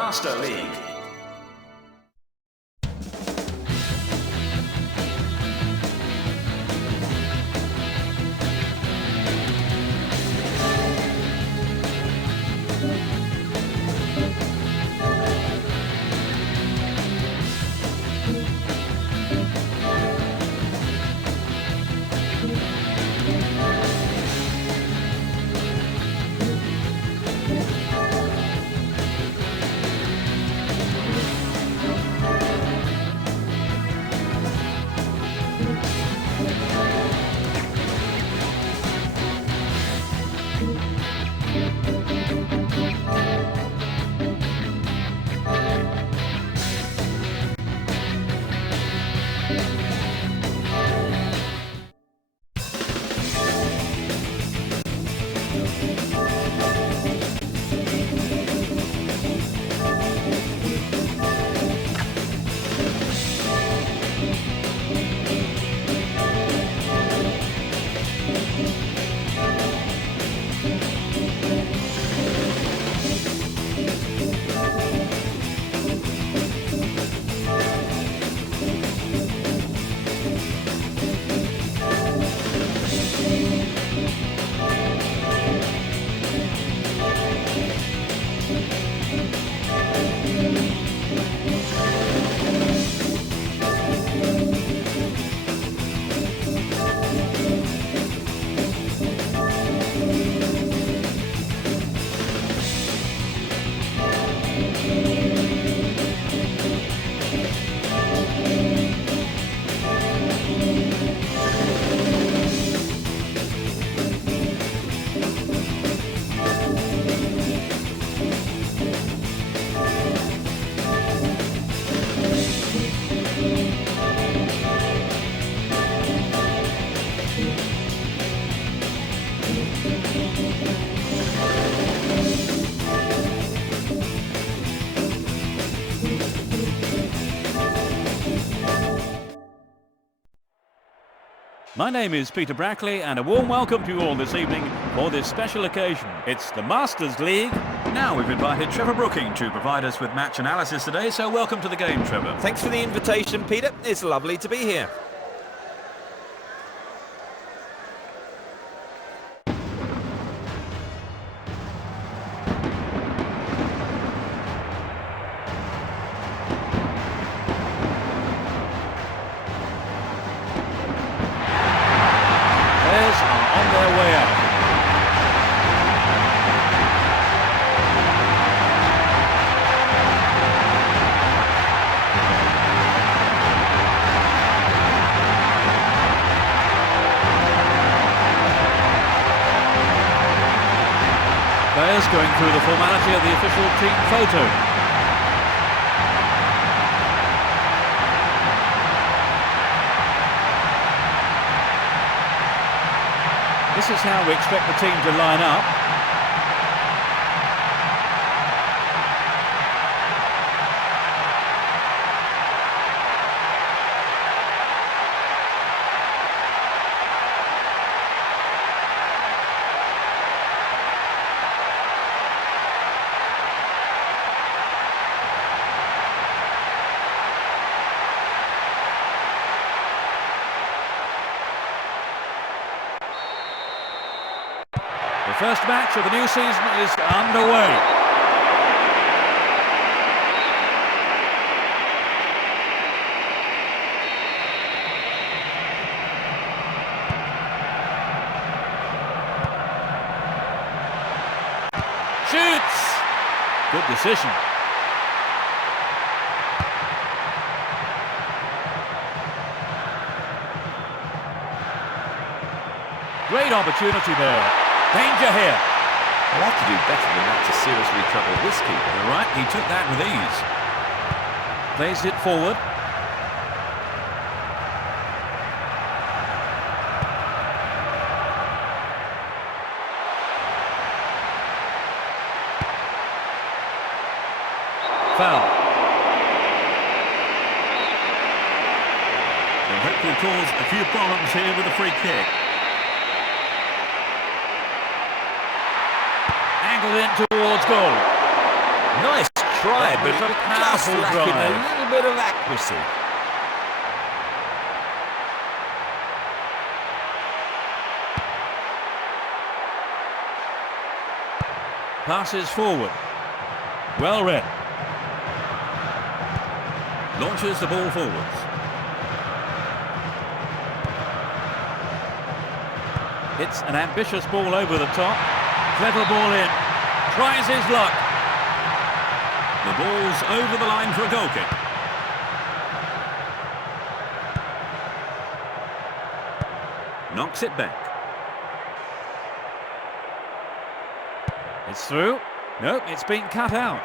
Master League. My name is Peter Brackley and a warm welcome to you all this evening for this special occasion. It's the Masters League. Now we've invited Trevor Brooking to provide us with match analysis today, so welcome to the game, Trevor. Thanks for the invitation, Peter. It's lovely to be here. On their way out. Players going through the formality of the official team photo. This is how we expect the team to line up. The first match of the new season is underway. Shoots! Good decision. Great opportunity there. Danger here. I'll have to do better than that to seriously trouble this keeper. You're right, he took that with ease. Plays it forward. Foul. They'll hopefully cause a few problems here with a free kick. Angled in towards goal. Nice tried, but That it was was a just powerful lacking drive. a little bit of accuracy. Passes forward. Well read. Launches the ball forwards. It's an ambitious ball over the top. Clever ball in. Tries his luck. The ball's over the line for a goal kick. Knocks it back. It's through. Nope, it's been cut out.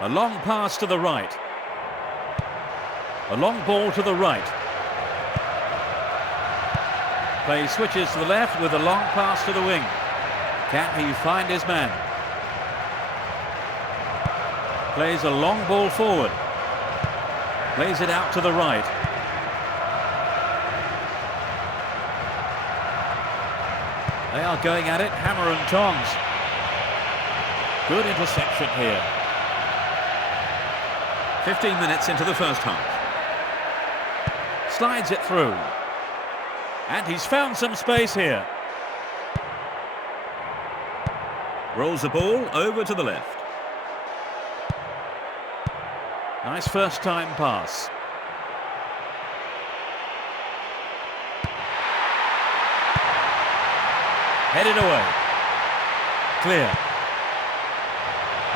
A long pass to the right. A long ball to the right. Play switches to the left with a long pass to the wing. Can he find his man? Plays a long ball forward. Plays it out to the right. They are going at it, hammer and tongs. Good interception here. 15 minutes into the first half. Slides it through. And he's found some space here. Rolls the ball over to the left. Nice first time pass. Headed away. Clear.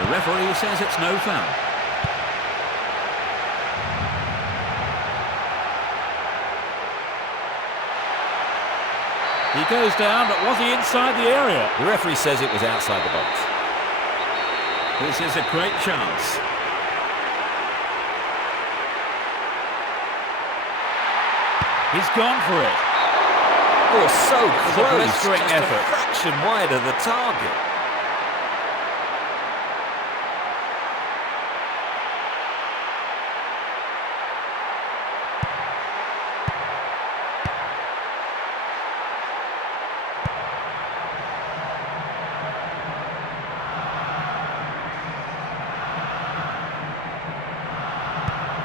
The referee says it's no foul. He goes down, but was he inside the area? The referee says it was outside the box. This is a great chance. He's gone for it. Oh, so It's a close. blistering Just effort. a fraction wide of the target.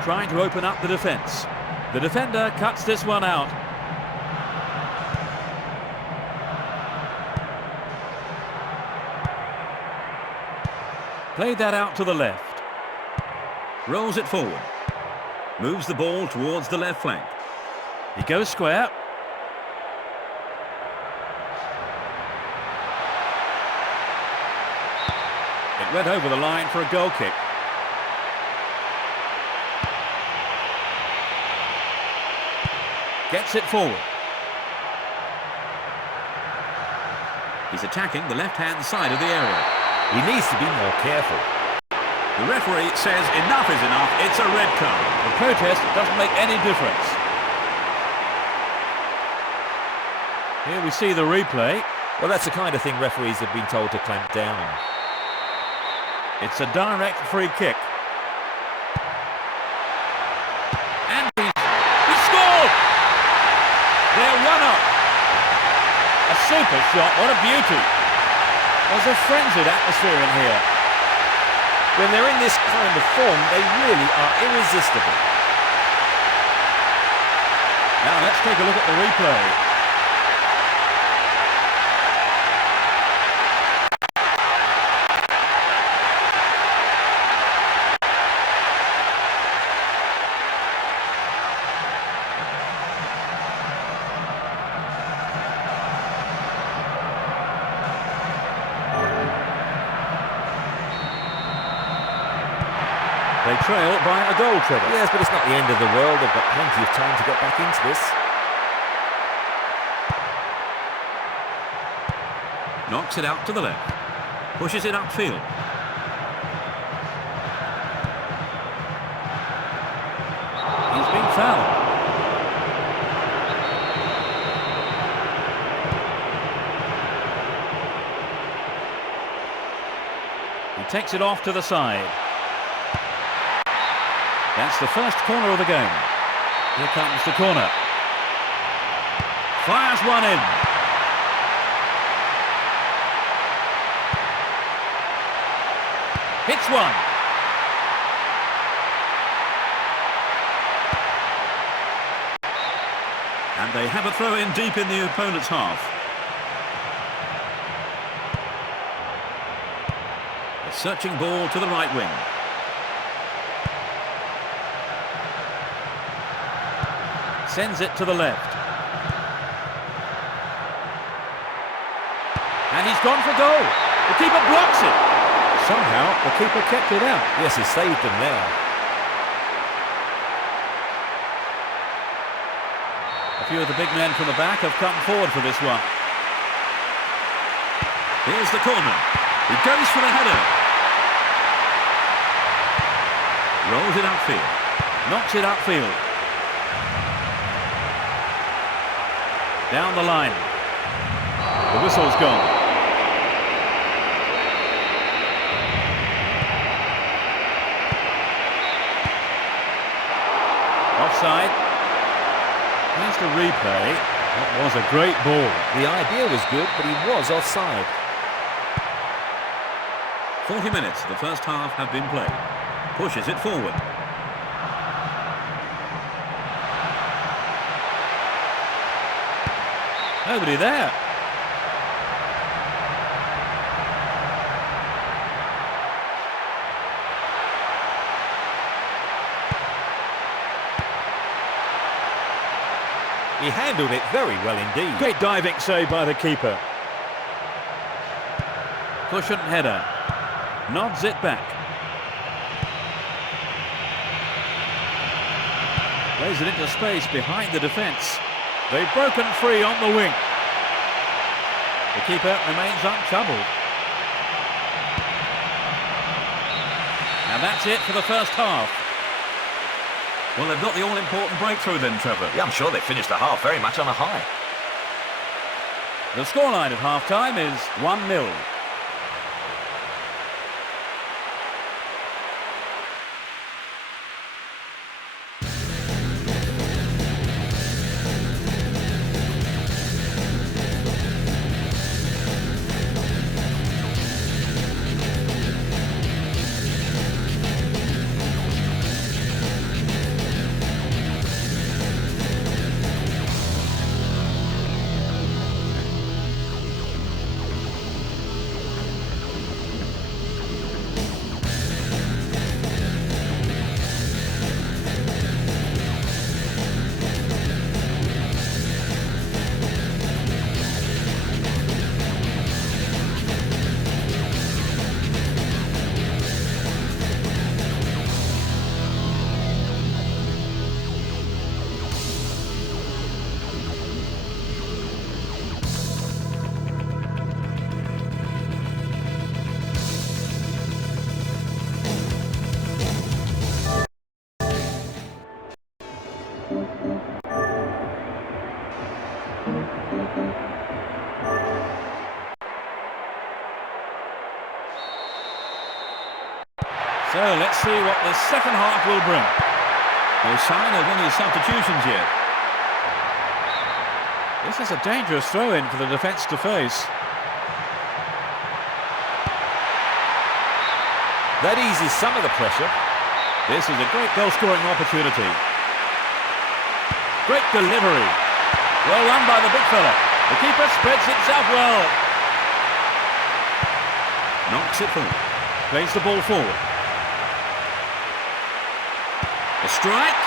Trying to open up the defence. The defender cuts this one out. Played that out to the left. Rolls it forward. Moves the ball towards the left flank. He goes square. It went over the line for a goal kick. Gets it forward. He's attacking the left-hand side of the area. He needs to be more careful. The referee says enough is enough. It's a red card. The protest doesn't make any difference. Here we see the replay. Well, that's the kind of thing referees have been told to clamp down on. It's a direct free kick. And he scored! They're one up. A super shot, what a beauty. There's a frenzied atmosphere in here. When they're in this kind of form, they really are irresistible. Now let's take a look at the replay. They trail by a goal, Trevor. Yes, but it's not the end of the world. They've got plenty of time to get back into this. Knocks it out to the left. Pushes it upfield. He's been fouled. He takes it off to the side. That's the first corner of the game. Here comes the corner. Fires one in. Hits one. And they have a throw in deep in the opponent's half. A searching ball to the right wing. Sends it to the left. And he's gone for goal. The keeper blocks it. Somehow the keeper kept it out. Yes, he saved them there. A few of the big men from the back have come forward for this one. Here's the corner. He goes for the header. Rolls it upfield. Knocks it upfield. Down the line. The whistle's gone. Offside. Here's the replay. That was a great ball. The idea was good, but he was offside. 40 minutes of the first half have been played. Pushes it forward. Nobody there. He handled it very well indeed. Great diving save by the keeper. Cushion header. Nods it back. Plays it into space behind the defence. They've broken free on the wing. The keeper remains untroubled. And that's it for the first half. Well, they've got the all-important breakthrough then, Trevor. Yeah, I'm sure they finished the half very much on a high. The scoreline at half-time is 1-0. So let's see what the second half will bring. No sign of any substitutions yet. This is a dangerous throw-in for the defence to face. That eases some of the pressure. This is a great goal-scoring opportunity. Great delivery. Well run by the big fella. The keeper spreads himself well. Knocks it forward. Plays the ball forward. A strike.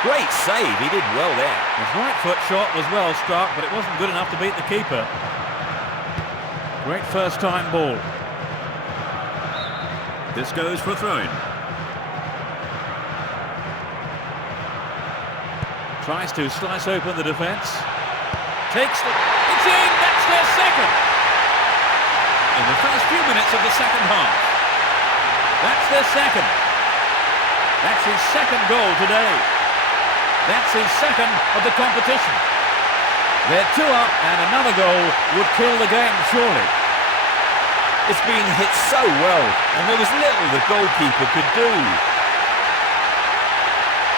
Great save, he did well there. His right foot shot was well struck, but it wasn't good enough to beat the keeper. Great first-time ball. This goes for a throw-in. Tries to slice open the defence. Takes the... It's in! That's their second! In the first few minutes of the second half. That's their second. That's his second goal today. That's his second of the competition. They're 2 up and another goal would kill the game, surely. It's been hit so well, and there was little the goalkeeper could do.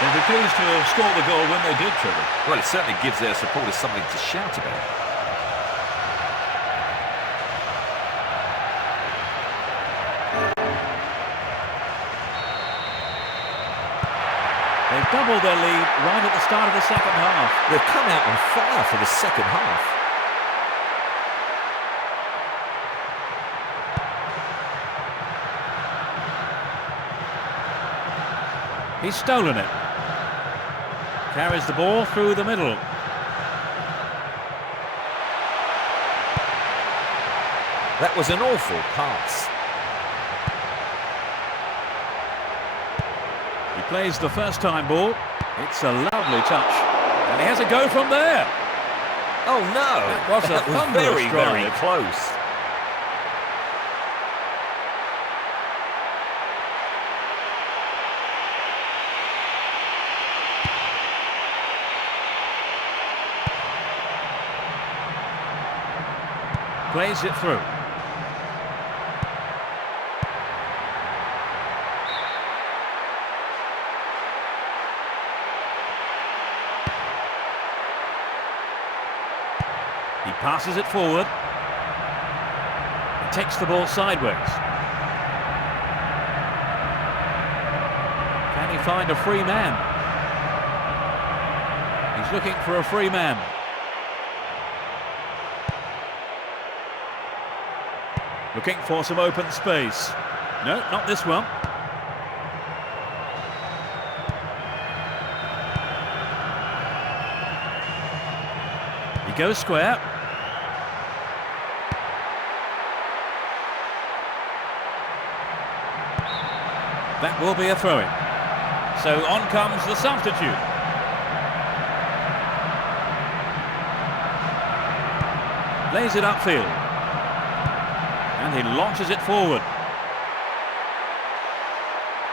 They'll be pleased to have scored the goal when they did, Trevor. Well, it certainly gives their supporters something to shout about. They've doubled their lead right at the start of the second half. They've come out on fire for the second half. He's stolen it. Carries the ball through the middle. That was an awful pass. He plays the first time ball. It's a lovely touch. And he has a go from there. Oh no, That was very, strike. very close. Plays it through. He passes it forward. He takes the ball sideways. Can he find a free man? He's looking for a free man. Looking for some open space. No, not this one. He goes square. That will be a throw-in. So on comes the substitute. Lays it upfield. And he launches it forward.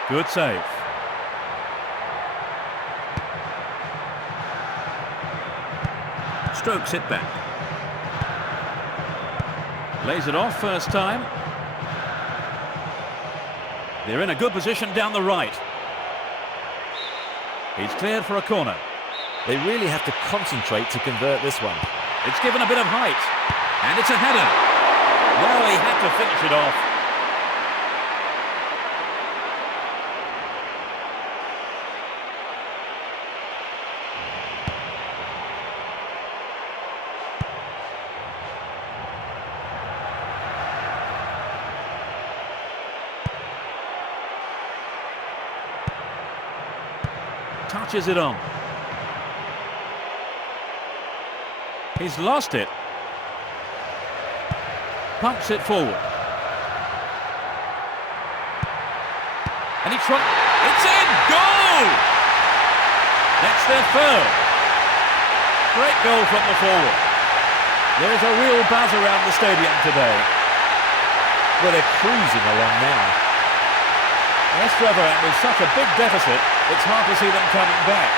Good save. Strokes it back. Lays it off first time. They're in a good position down the right. He's cleared for a corner. They really have to concentrate to convert this one. It's given a bit of height. And it's a header. Well, he had to finish it off. Touches it on. He's lost it. Pumps it forward. And it's in! Goal! That's their third. Great goal from the forward. There's a real buzz around the stadium today. Well, they're cruising along now. Yes, Trevor, and with such a big deficit, it's hard to see them coming back.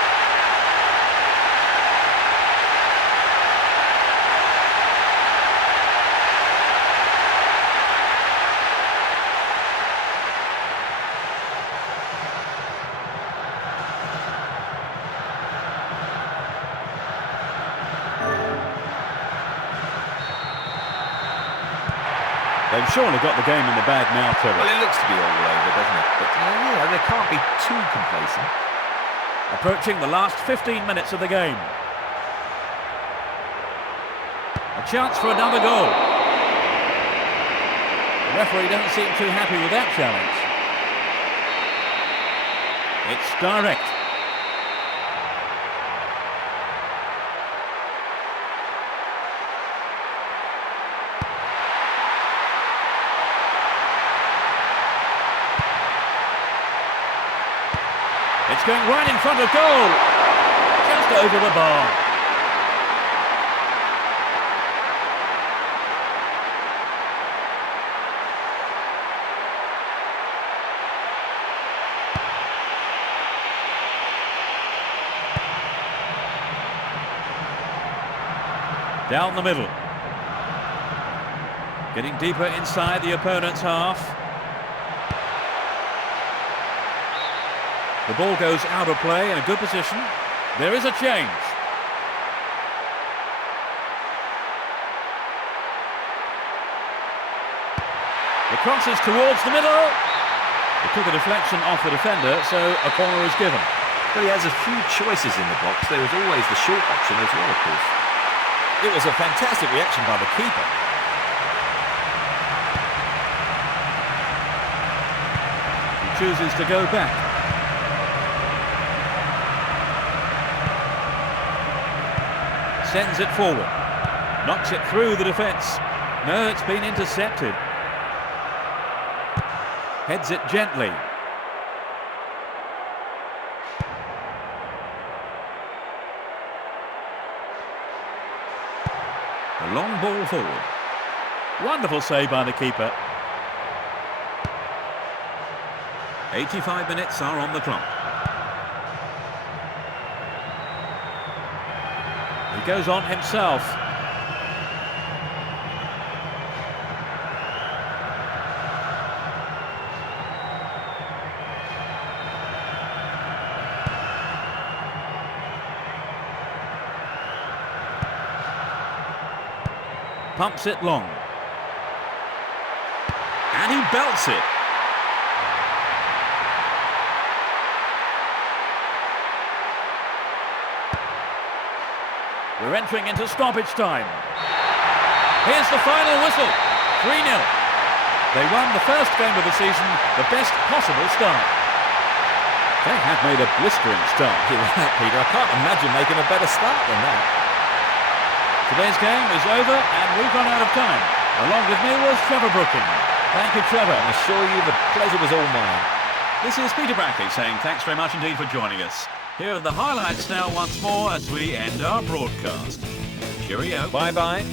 They've surely got the game in the bag now, Trevor. Well, it looks to be all over, doesn't it? But they can't be too complacent. Approaching the last 15 minutes of the game. A chance for another goal. The referee doesn't seem too happy with that challenge. It's direct. It's going right in front of goal. Just over the bar. Down the middle. Getting deeper inside the opponent's half. The ball goes out of play in a good position. There is a change. The cross is towards the middle. It took a deflection off the defender, so a corner is given. But he has a few choices in the box. There is always the short option as well, of course. It was a fantastic reaction by the keeper. He chooses to go back. Sends it forward. Knocks it through the defence. No, it's been intercepted. Heads it gently. A long ball forward. Wonderful save by the keeper. 85 minutes are on the clock. He goes on himself. Pumps it long. And he belts it. We're entering into stoppage time. Here's the final whistle. 3-0. They won the first game of the season, the best possible start. They have made a blistering start. You're right, Peter. I can't imagine making a better start than that. Today's game is over and we've run out of time. Along with me was Trevor Brooking. Thank you, Trevor. I assure you the pleasure was all mine. This is Peter Brackley saying thanks very much indeed for joining us. Here are the highlights now once more as we end our broadcast. Cheerio. Bye-bye.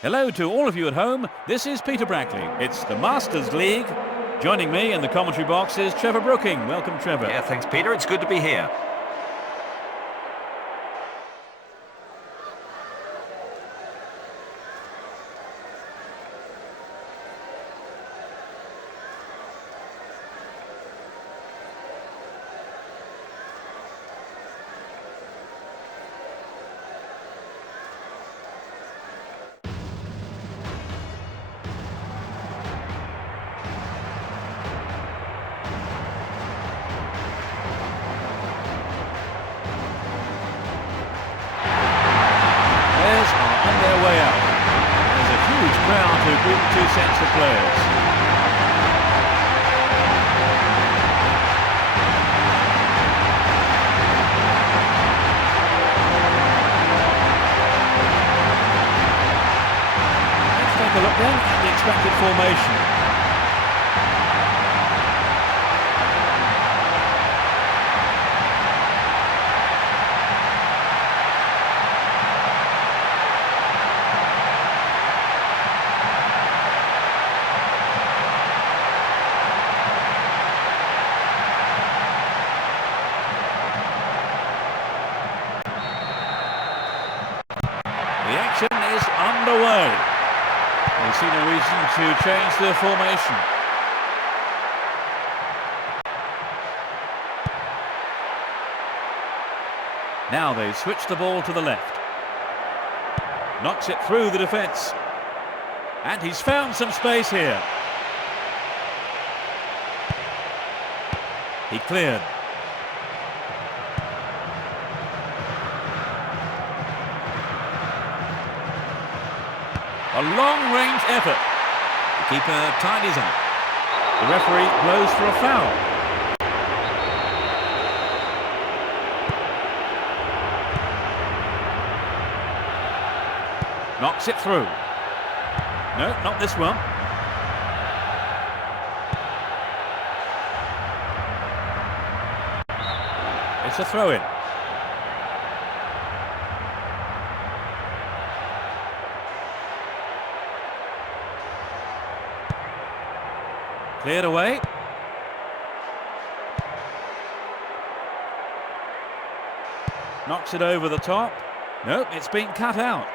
Hello to all of you at home. This is Peter Brackley. It's the Masters League. Joining me in the commentary box is Trevor Brooking. Welcome, Trevor. Yeah, thanks, Peter. It's good to be here. On their way out. There's a huge crowd to greet the two sets of players. Let's take a look then at the expected formation. The action is underway. They see no reason to change their formation. Now they switch the ball to the left. Knocks it through the defence. And he's found some space here. He cleared. A long-range effort. The keeper tidies up. The referee blows for a foul. Knocks it through. No, not this one. It's a throw-in. Cleared away. Knocks it over the top. Nope, it's been cut out.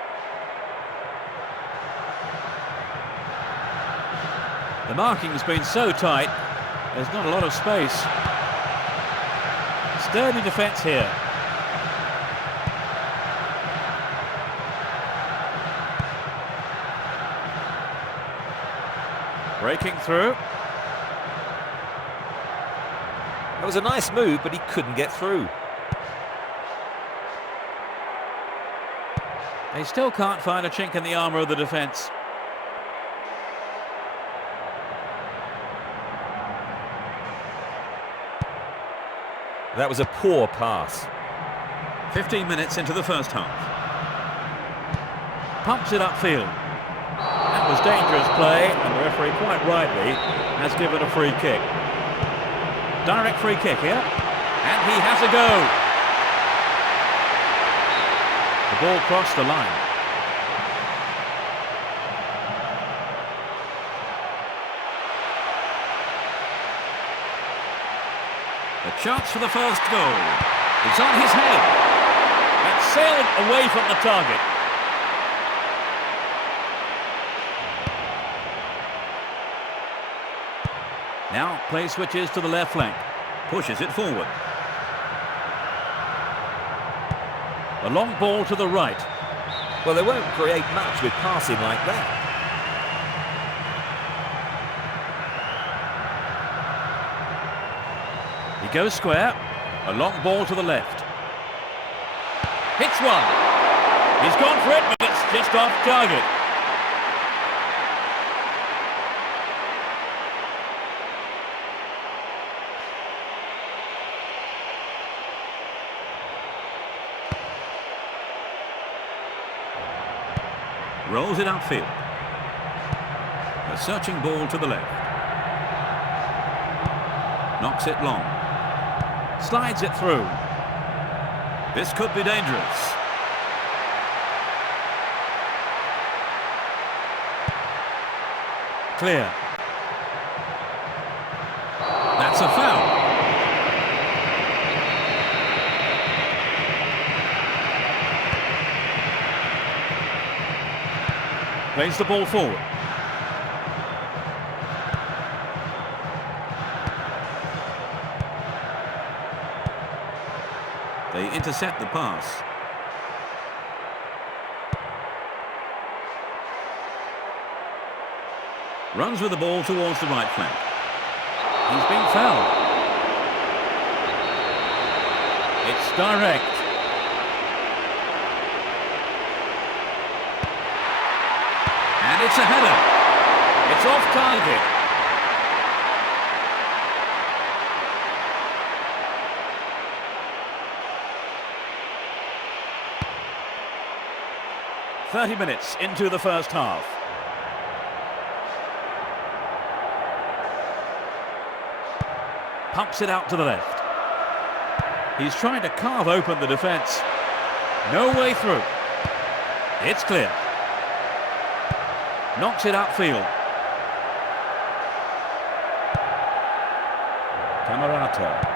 The marking's been so tight, there's not a lot of space. Sturdy defence here. Breaking through. It was a nice move, but he couldn't get through. They still can't find a chink in the armour of the defence. That was a poor pass. 15 minutes into the first half. Pumps it upfield. That was dangerous play, and the referee quite rightly has given a free kick. Direct free kick here, and he has a go. The ball crossed the line. The chance for the first goal. It's on his head. That sailed away from the target. Now play switches to the left flank. Pushes it forward. A long ball to the right. Well, they won't create much with passing like that. He goes square. A long ball to the left. Hits one. He's gone for it, but it's just off target. Rolls it upfield. A searching ball to the left. Knocks it long. Slides it through. This could be dangerous. clear. That's a foul. Plays the ball forward. They intercept the pass. Runs with the ball towards the right flank. He's been fouled. It's direct. And it's a header. It's off target. "30 minutes into the first half. Pumps it out to the left. He's trying to carve open the defence. No way through. It's clear. Knocks it upfield. Camerata.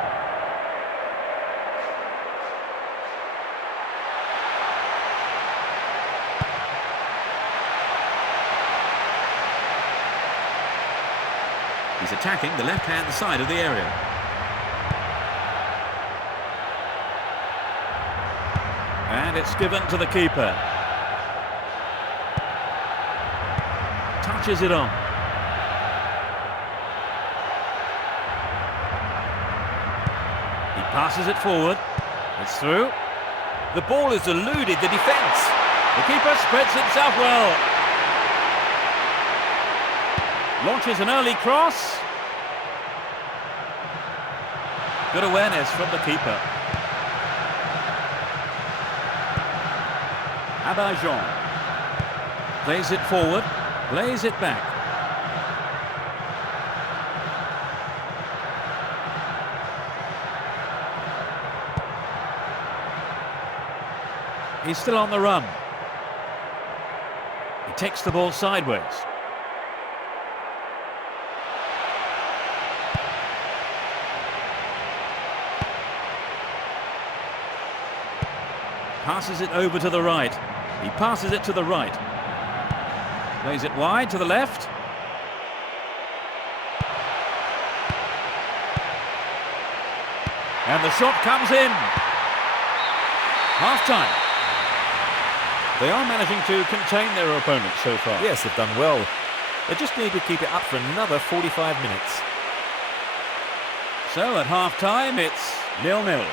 He's attacking the left-hand side of the area. And it's given to the keeper. Touches it on. He passes it forward. It's through. The ball has eluded the defence. The keeper spreads himself well. Launches an early cross. Good awareness from the keeper. Abajon. Plays it forward. Plays it back. He's still on the run. He takes the ball sideways. Passes it over to the right. He passes it to the right. Plays it wide to the left. And the shot comes in. Half-time. They are managing to contain their opponents so far. Yes, they've done well. They just need to keep it up for another 45 minutes. So at half-time, it's 0-0.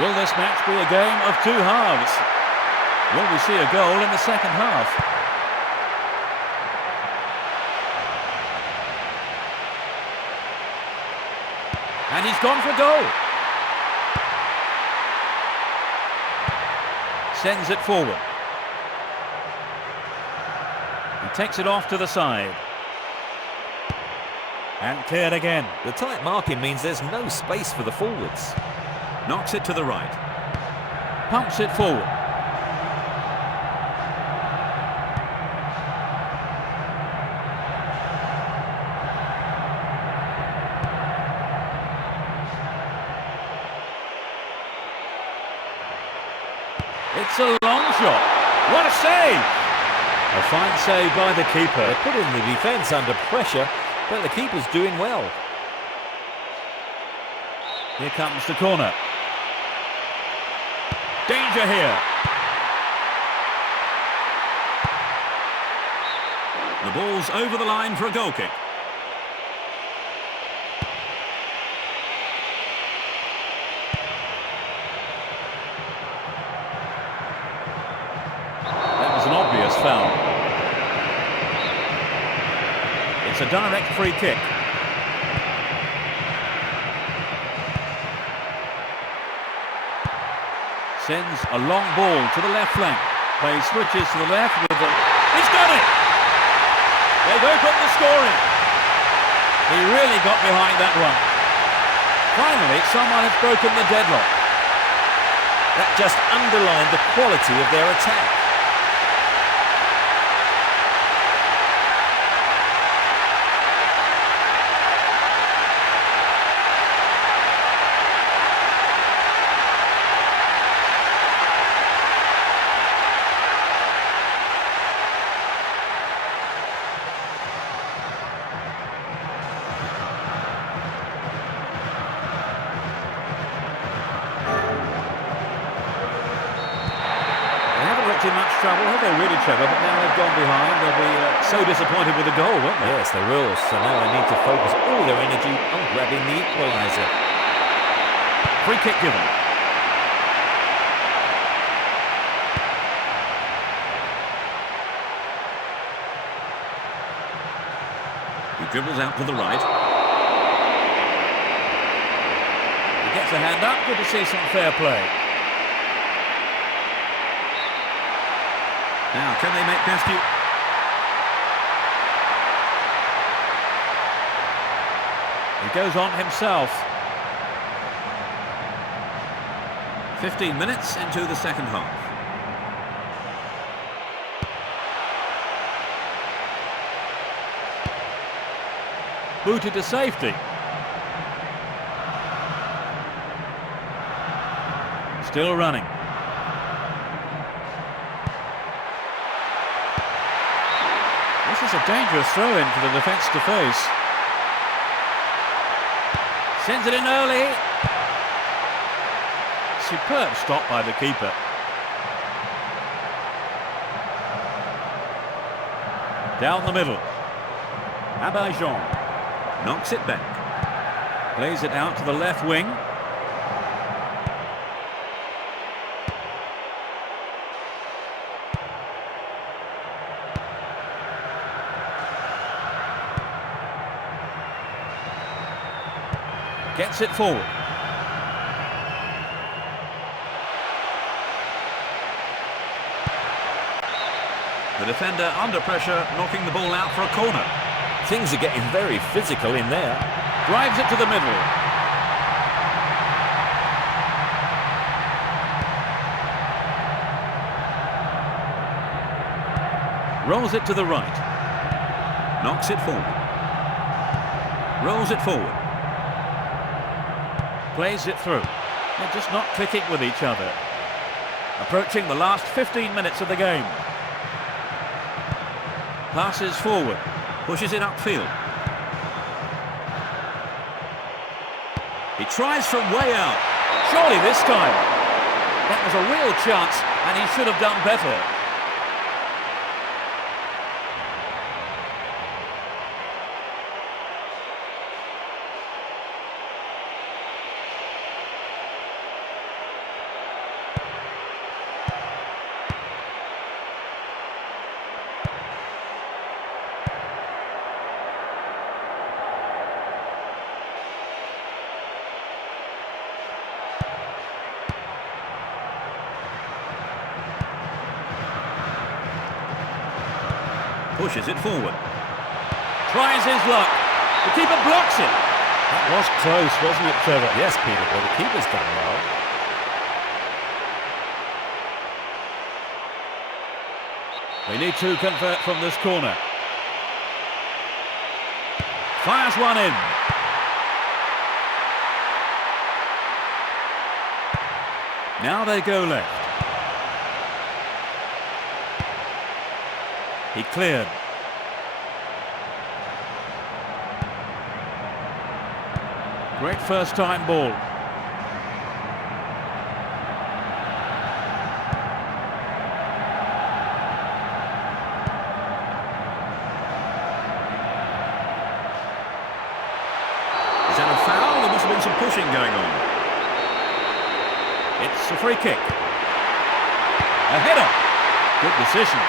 Will this match be a game of two halves? Will we see a goal in the second half? And he's gone for goal. Sends it forward. He takes it off to the side. And cleared again. The tight marking means there's no space for the forwards. Knocks it to the right. Pumps it forward. It's a long shot. What a save! A fine save by the keeper. They're putting the defence under pressure, but the keeper's doing well. Here comes the corner. Danger here. The ball's over the line for a goal kick. That was an obvious foul. It's a direct free kick. Sends a long ball to the left flank. Play switches to the left with the... He's got it! They've opened the scoring. He really got behind that one. Finally, someone has broken the deadlock. That just underlined the quality of their attack. In much trouble, have they really, Trevor? But now they've gone behind, they'll be so disappointed with the goal, won't they? Yes, they will. So now they need to focus all their energy on grabbing the equaliser. Free kick given. He dribbles out to the right. He gets a hand up. Good to see some fair play. Now, can they make best use? He goes on himself. 15 minutes into the second half. Booted to safety. Still running. This is a dangerous throw-in for the defence to face. Sends it in early. Superb stop by the keeper. Down the middle. Abidjan knocks it back. Plays it out to the left wing. Gets it forward. The defender under pressure, knocking the ball out for a corner. Things are getting very physical in there. Drives it to the middle. Rolls it to the right. Knocks it forward. Rolls it forward. Plays it through. They're just not clicking with each other. Approaching the last 15 minutes of the game. Passes forward. Pushes it upfield. He tries from way out. Surely this time. That was a real chance and he should have done better. Pushes it forward. Tries his luck. The keeper blocks it. That was close, wasn't it, Trevor? Yes, Peter, well, the keeper's done well. They need to convert from this corner. Fires one in. Now they go left. He cleared. Great first time ball. Is that a foul? There must have been some pushing going on. It's a free kick. A header. Good decision.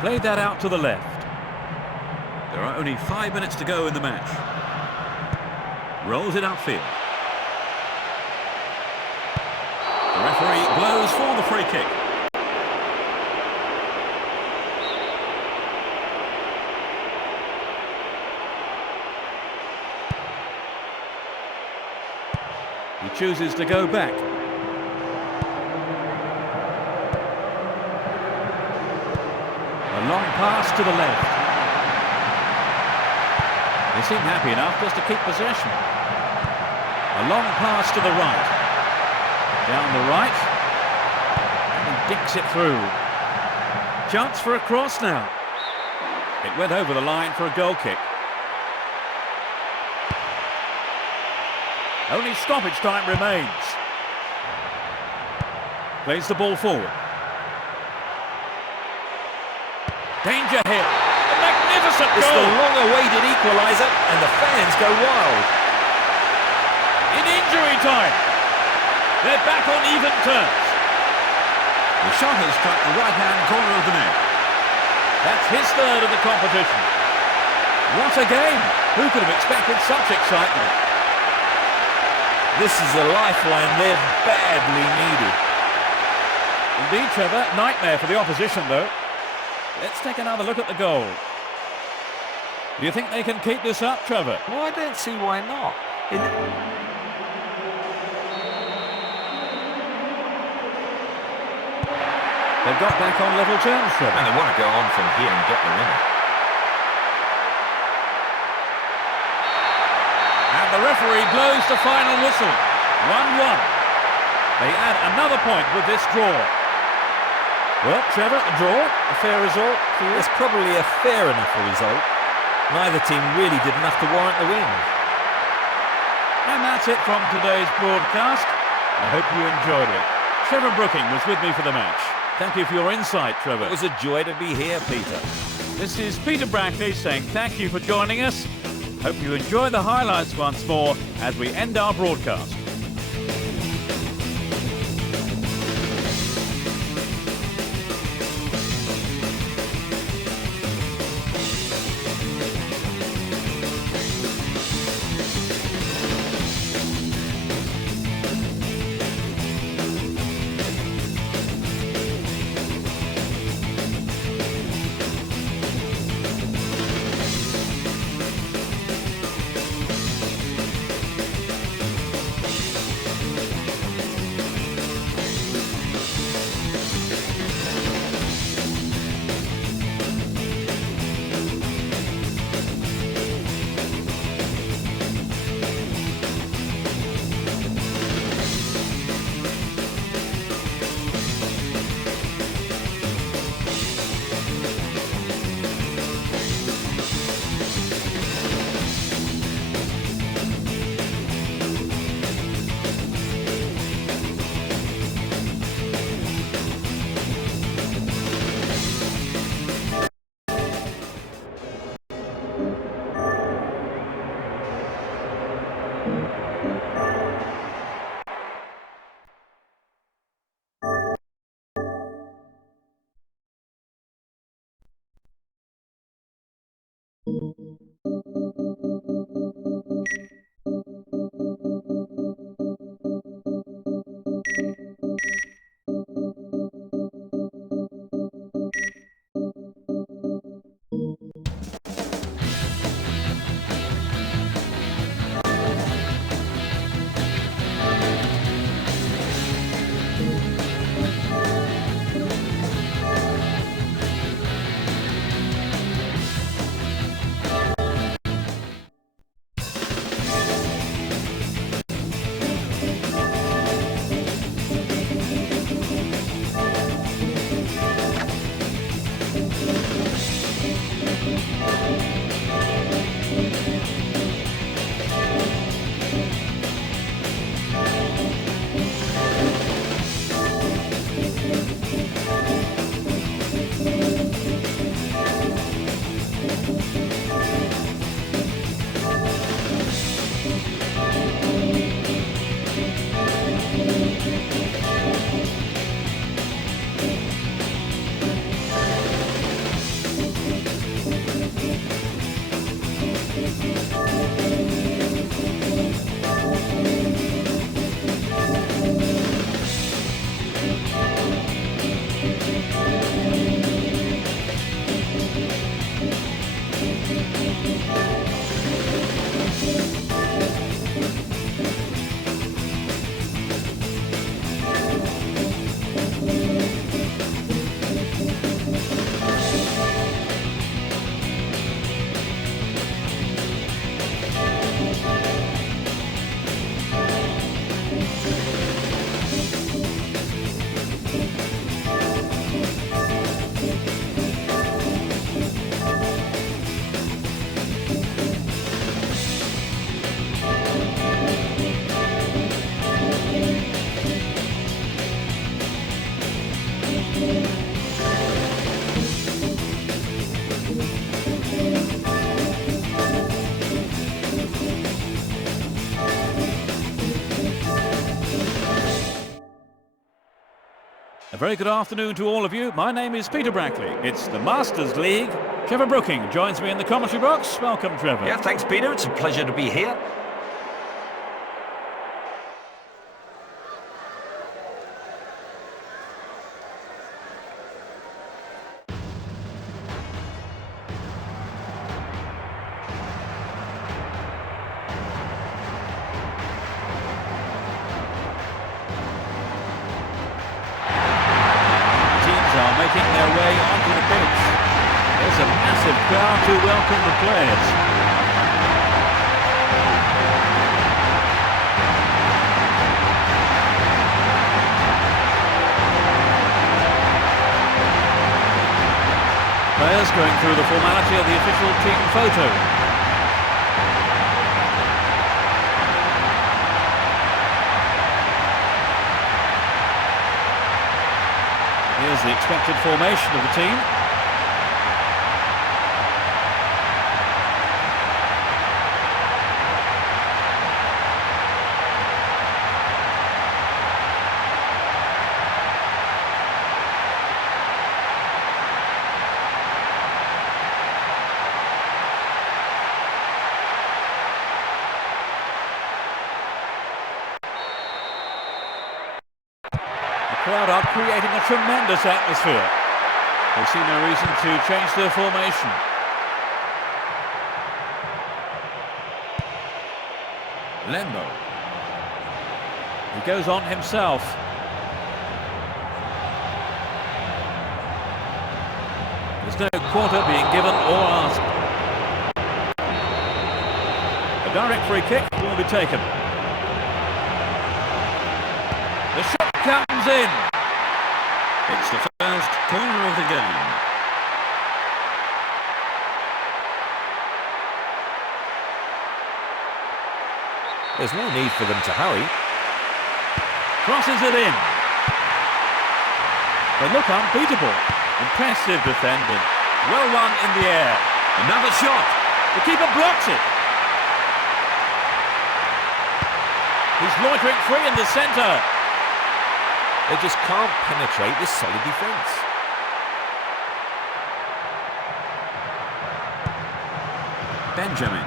Played that out to the left. There are only 5 minutes to go in the match. Rolls it upfield. The referee blows for the free kick. He chooses to go back. A long pass to the left. They seem happy enough just to keep possession. A long pass to the right. Down the right. And he dinks it through. Chance for a cross now. It went over the line for a goal kick. Only stoppage time remains. Plays the ball forward. Danger here. A magnificent It's goal. the long-awaited equaliser, and the fans go wild. In injury time. They're back on even terms. The shot has struck the right-hand corner of the net. That's his third of the competition. What a game. Who could have expected such excitement? This is a lifeline they're badly needed. Indeed, Trevor, nightmare for the opposition, though. Let's take another look at the goal. Do you think they can keep this up, Trevor? Well, I don't see why not. They've got back on level terms, Trevor. And they want to go on from here and get the winner. And the referee blows the final whistle. 1-1. They add another point with this draw. Well, Trevor, a draw, a fair result for you? It's probably a fair enough result. Neither team really did enough to warrant the win. And that's it from today's broadcast. I hope you enjoyed it. Trevor Brooking was with me for the match. Thank you for your insight, Trevor. It was a joy to be here, Peter. This is Peter Brackley saying thank you for joining us. Hope you enjoy the highlights once more as we end our broadcast. very good afternoon to all of you. My name is Peter Brackley. It's the Masters League. Trevor Brooking joins me in the commentary box. Welcome, Trevor. Yeah, thanks, Peter. It's a pleasure to be here. Making their way onto the pitch. There's a massive crowd to welcome the players. Players going through the formality of the official team photo. Here's the expected formation of the team. The crowd are creating a tremendous atmosphere. They see no reason to change their formation. Lembo. He goes on himself. There's no quarter being given or asked. A direct free kick will be taken. The shot comes in. It's the first corner of the game. There's no need for them to hurry. Crosses it in. They look unbeatable. Impressive defending. Well won in the air. Another shot. The keeper blocks it. He's loitering free in the centre. They just can't penetrate this solid defence. Benjamin.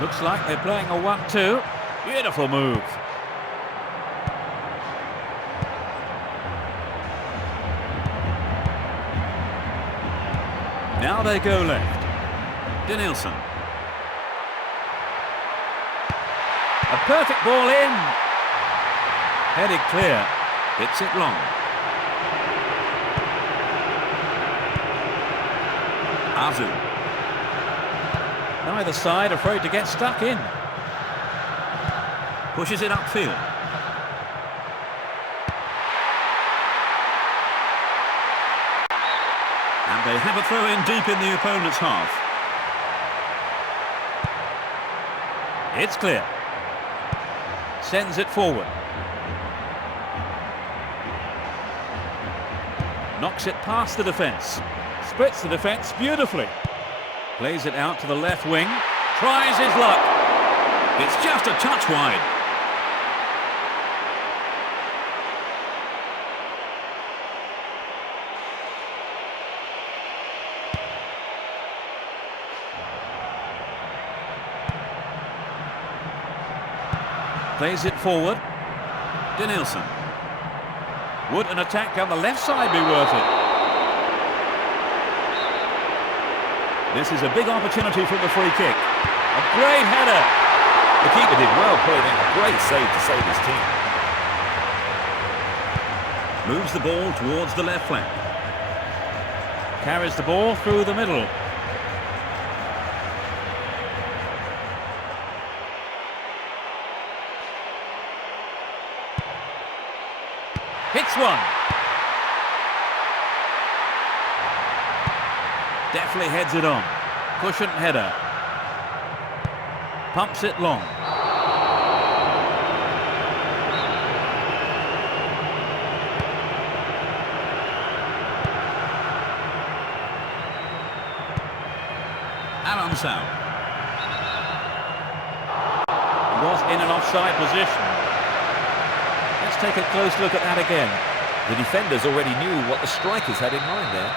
Looks like they're playing a 1-2. Beautiful move. Now they go left. Denilson. A perfect ball in. Headed clear. Hits it long. Azu. Neither side afraid to get stuck in. Pushes it upfield. And they have a throw in deep in the opponent's half. It's clear. Sends it forward. Knocks it past the defence. Splits the defence beautifully. Plays it out to the left wing. Tries his luck. It's just a touch wide. Plays it forward. Denilson. Would an attack down the left side be worth it? This is a big opportunity for the free kick. A great header. The keeper did well pulling in a great save to save his team. Moves the ball towards the left flank. Carries the ball through the middle. Hits one. Definitely heads it on. Cushion header. Pumps it long. Alonso. He was in an offside position. Let's take a close look at that again. The defenders already knew what the strikers had in mind there.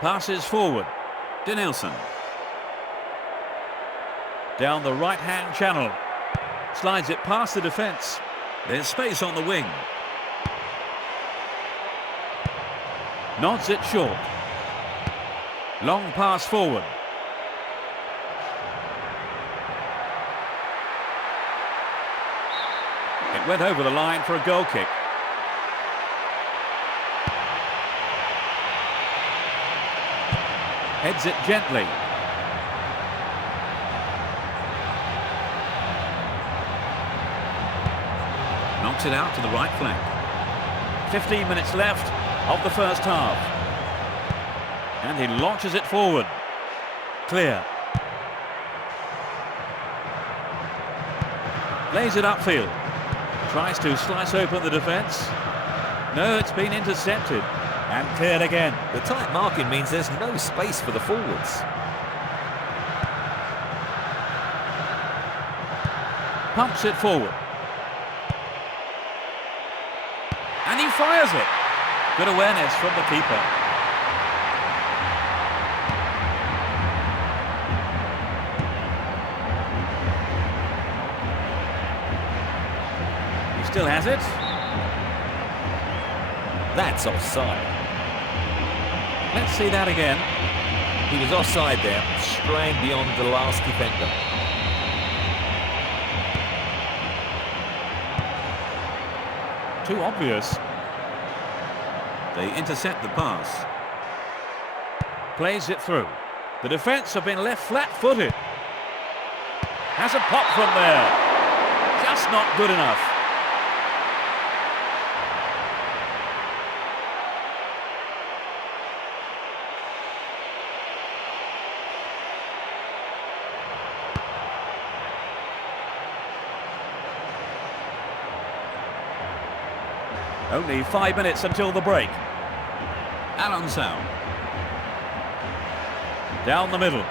Passes forward. Denilson. Down the right-hand channel. Slides it past the defence. There's space on the wing. Nods it short. Long pass forward. It went over the line for a goal kick. Heads it gently. Knocks it out to the right flank. 15 minutes left of the first half. And he launches it forward. Clear. Lays it upfield. Tries to slice open the defence. No, it's been intercepted. And cleared again. The tight marking means there's no space for the forwards. Pumps it forward. And he fires it. Good awareness from the keeper. He still has it. That's offside. Let's see that again. He was offside there, straying beyond the last defender. Too obvious. They intercept the pass. Plays it through. The defence have been left flat-footed. Has a pop from there. Just not good enough. Only 5 minutes until the break. Alonso. Down the middle.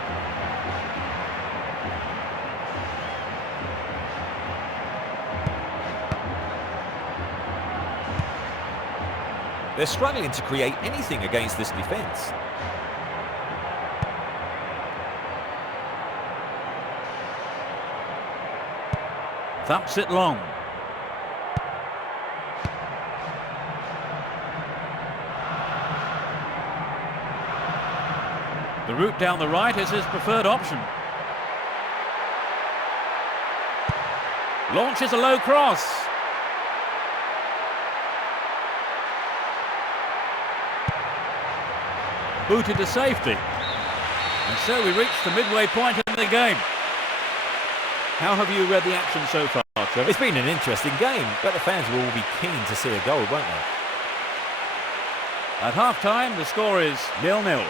They're struggling to create anything against this defence. Thumps it long. The route down the right is his preferred option. Launches a low cross. Booted to safety. And so we reach the midway point in the game. How have you read the action so far, Trevor? It's been an interesting game, but the fans will all be keen to see a goal, won't they? At half-time, the score is 0-0.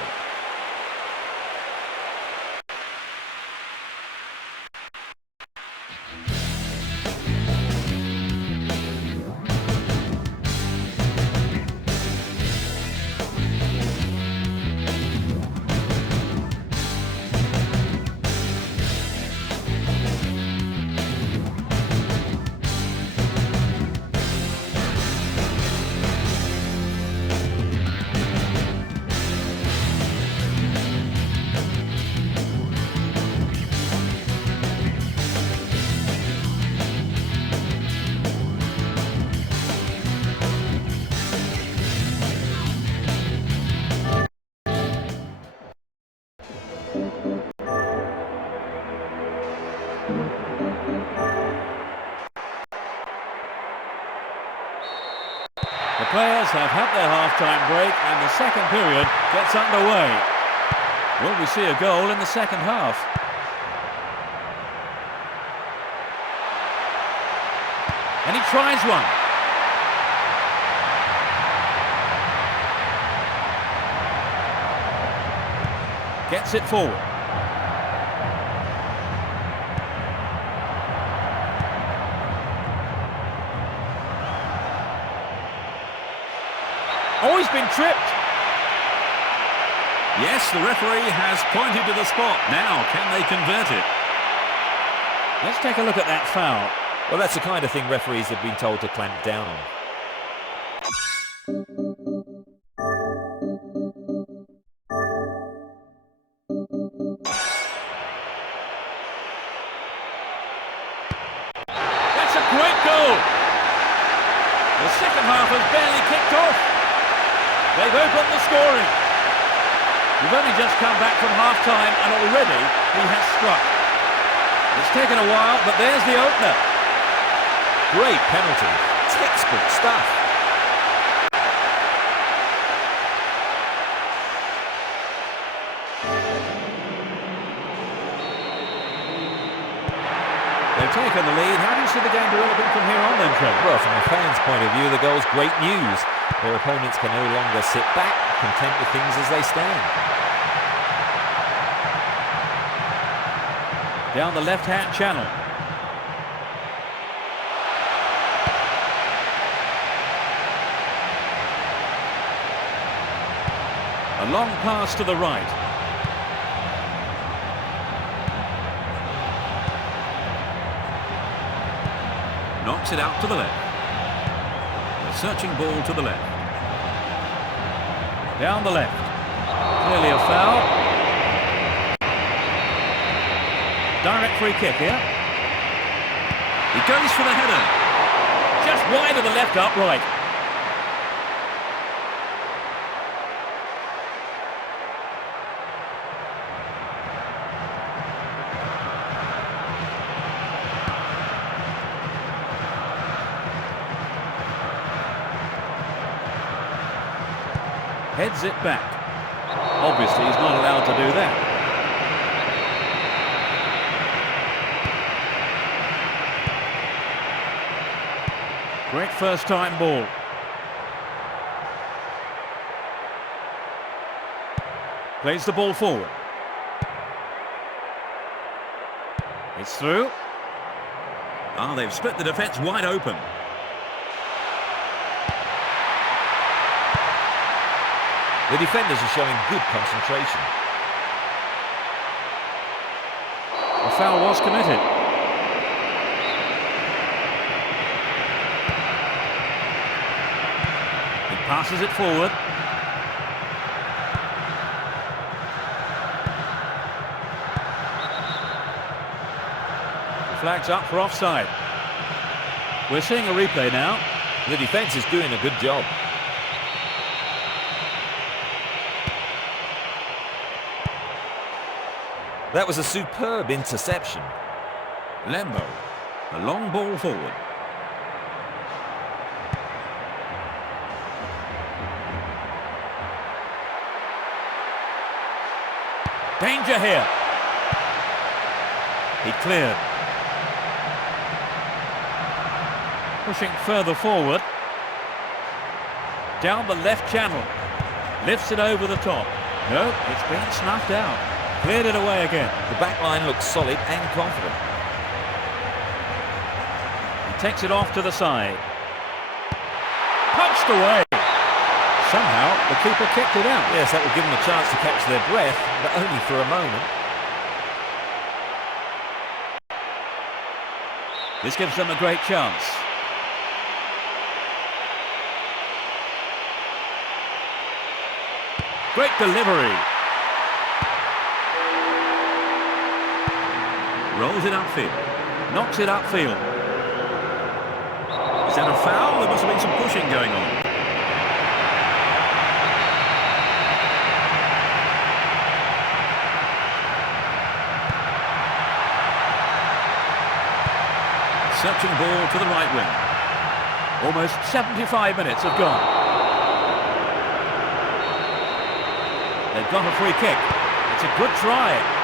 The players have had their half-time break and the second period gets underway. Will we see a goal in the second half? And he tries one. Gets it forward. Oh, he's been tripped. Yes, the referee has pointed to the spot. Now, can they convert it? Let's take a look at that foul. Well, that's the kind of thing referees have been told to clamp down on. That's a great goal. The second half has barely kicked off. They've opened the scoring. We've only just come back from half-time and already he has struck. It's taken a while, but there's the opener. Great penalty. Textbook stuff. They've taken the lead. How do you see the game developing from here on then, Trevor? Well, from a fan's point of view, the goal's great news. Their opponents can no longer sit back, content with things as they stand. Down the left-hand channel. A long pass to the right. Knocks it out to the left. A searching ball to the left. Down the left. Clearly a foul. Direct free kick here. He goes for the header. Just wide of the left upright. Heads it back. Obviously he's not allowed to do that. Great first time ball. Plays the ball forward. It's through. Ah, they've split the defence wide open. The defenders are showing good concentration. The foul was committed. He passes it forward. The flag's up for offside. We're seeing a replay now. The defence is doing a good job. That was a superb interception. Lembo, a long ball forward. Danger here. He cleared. Pushing further forward. Down the left channel. Lifts it over the top. No, it's been snuffed out. Cleared it away again. The back line looks solid and confident. He takes it off to the side. Punched away. Somehow the keeper kicked it out. Yes, that will give them a chance to catch their breath, but only for a moment. This gives them a great chance. Great delivery. Rolls it upfield. Knocks it upfield. Is that a foul? There must have been some pushing going on. Searching ball to the right wing. Almost 75 minutes have gone. They've got a free kick. It's a good try.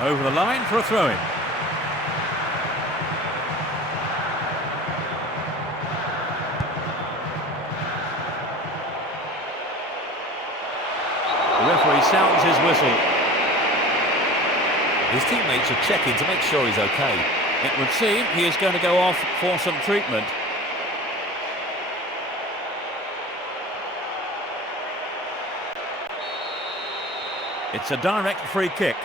Over the line for a throw-in. The referee sounds his whistle. His teammates should check in to make sure he's okay. It would seem he is going to go off for some treatment. It's a direct free kick.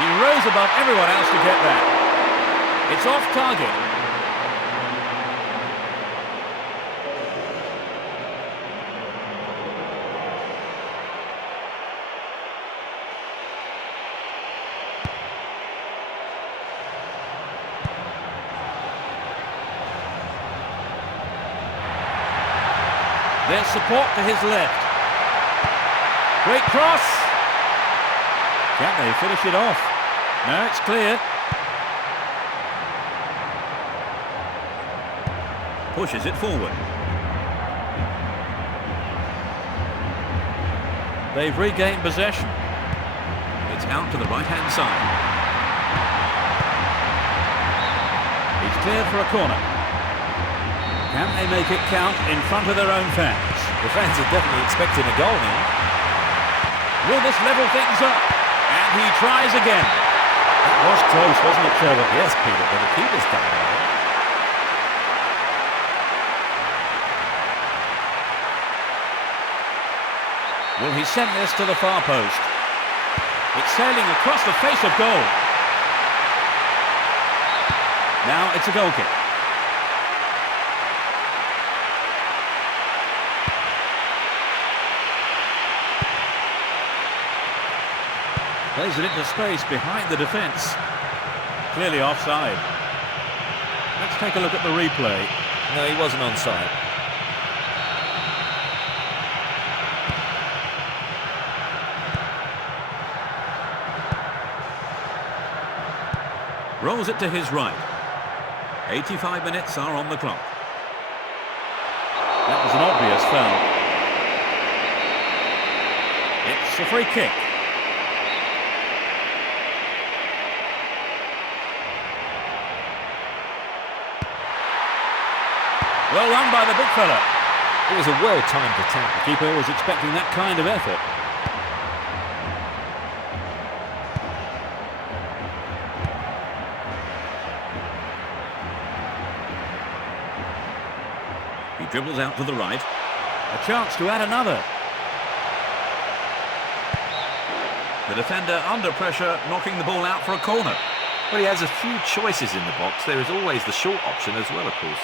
He rose above everyone else to get that. It's off target. There's support to his left. Great cross. Can they finish it off? No, it's clear. Pushes it forward. They've regained possession. It's out to the right-hand side. He's cleared for a corner. Can they make it count in front of their own fans? The fans are definitely expecting a goal now. Will this level things up? And he tries again. That was close, wasn't it, Trevor? Yes, Peter, but the keeper's done well. Will he send this to the far post? It's sailing across the face of goal. Now it's a goal kick. Plays it into space behind the defence. Clearly offside. Let's take a look at the replay. No, he wasn't onside. Rolls it to his right. 85 minutes are on the clock. That was an obvious foul. It's a free kick. Well run by the big fella. It was a well-timed attack. The keeper was expecting that kind of effort. He dribbles out to the right. A chance to add another. The defender under pressure, knocking the ball out for a corner. Well, he has a few choices in the box. There is always the short option as well, of course.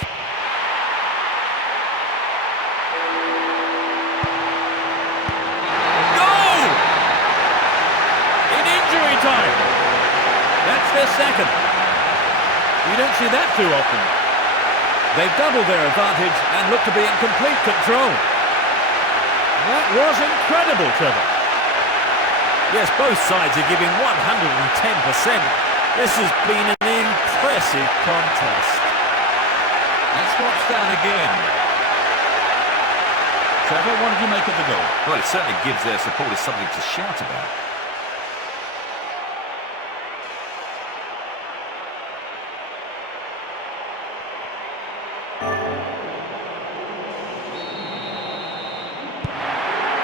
Time. That's their second. You don't see that too often. They've doubled their advantage and look to be in complete control. That was incredible, Trevor. Yes, both sides are giving 110%. This has been an impressive contest. Let's watch that again. Trevor, what did you make of the goal? Well, it certainly gives their supporters something to shout about.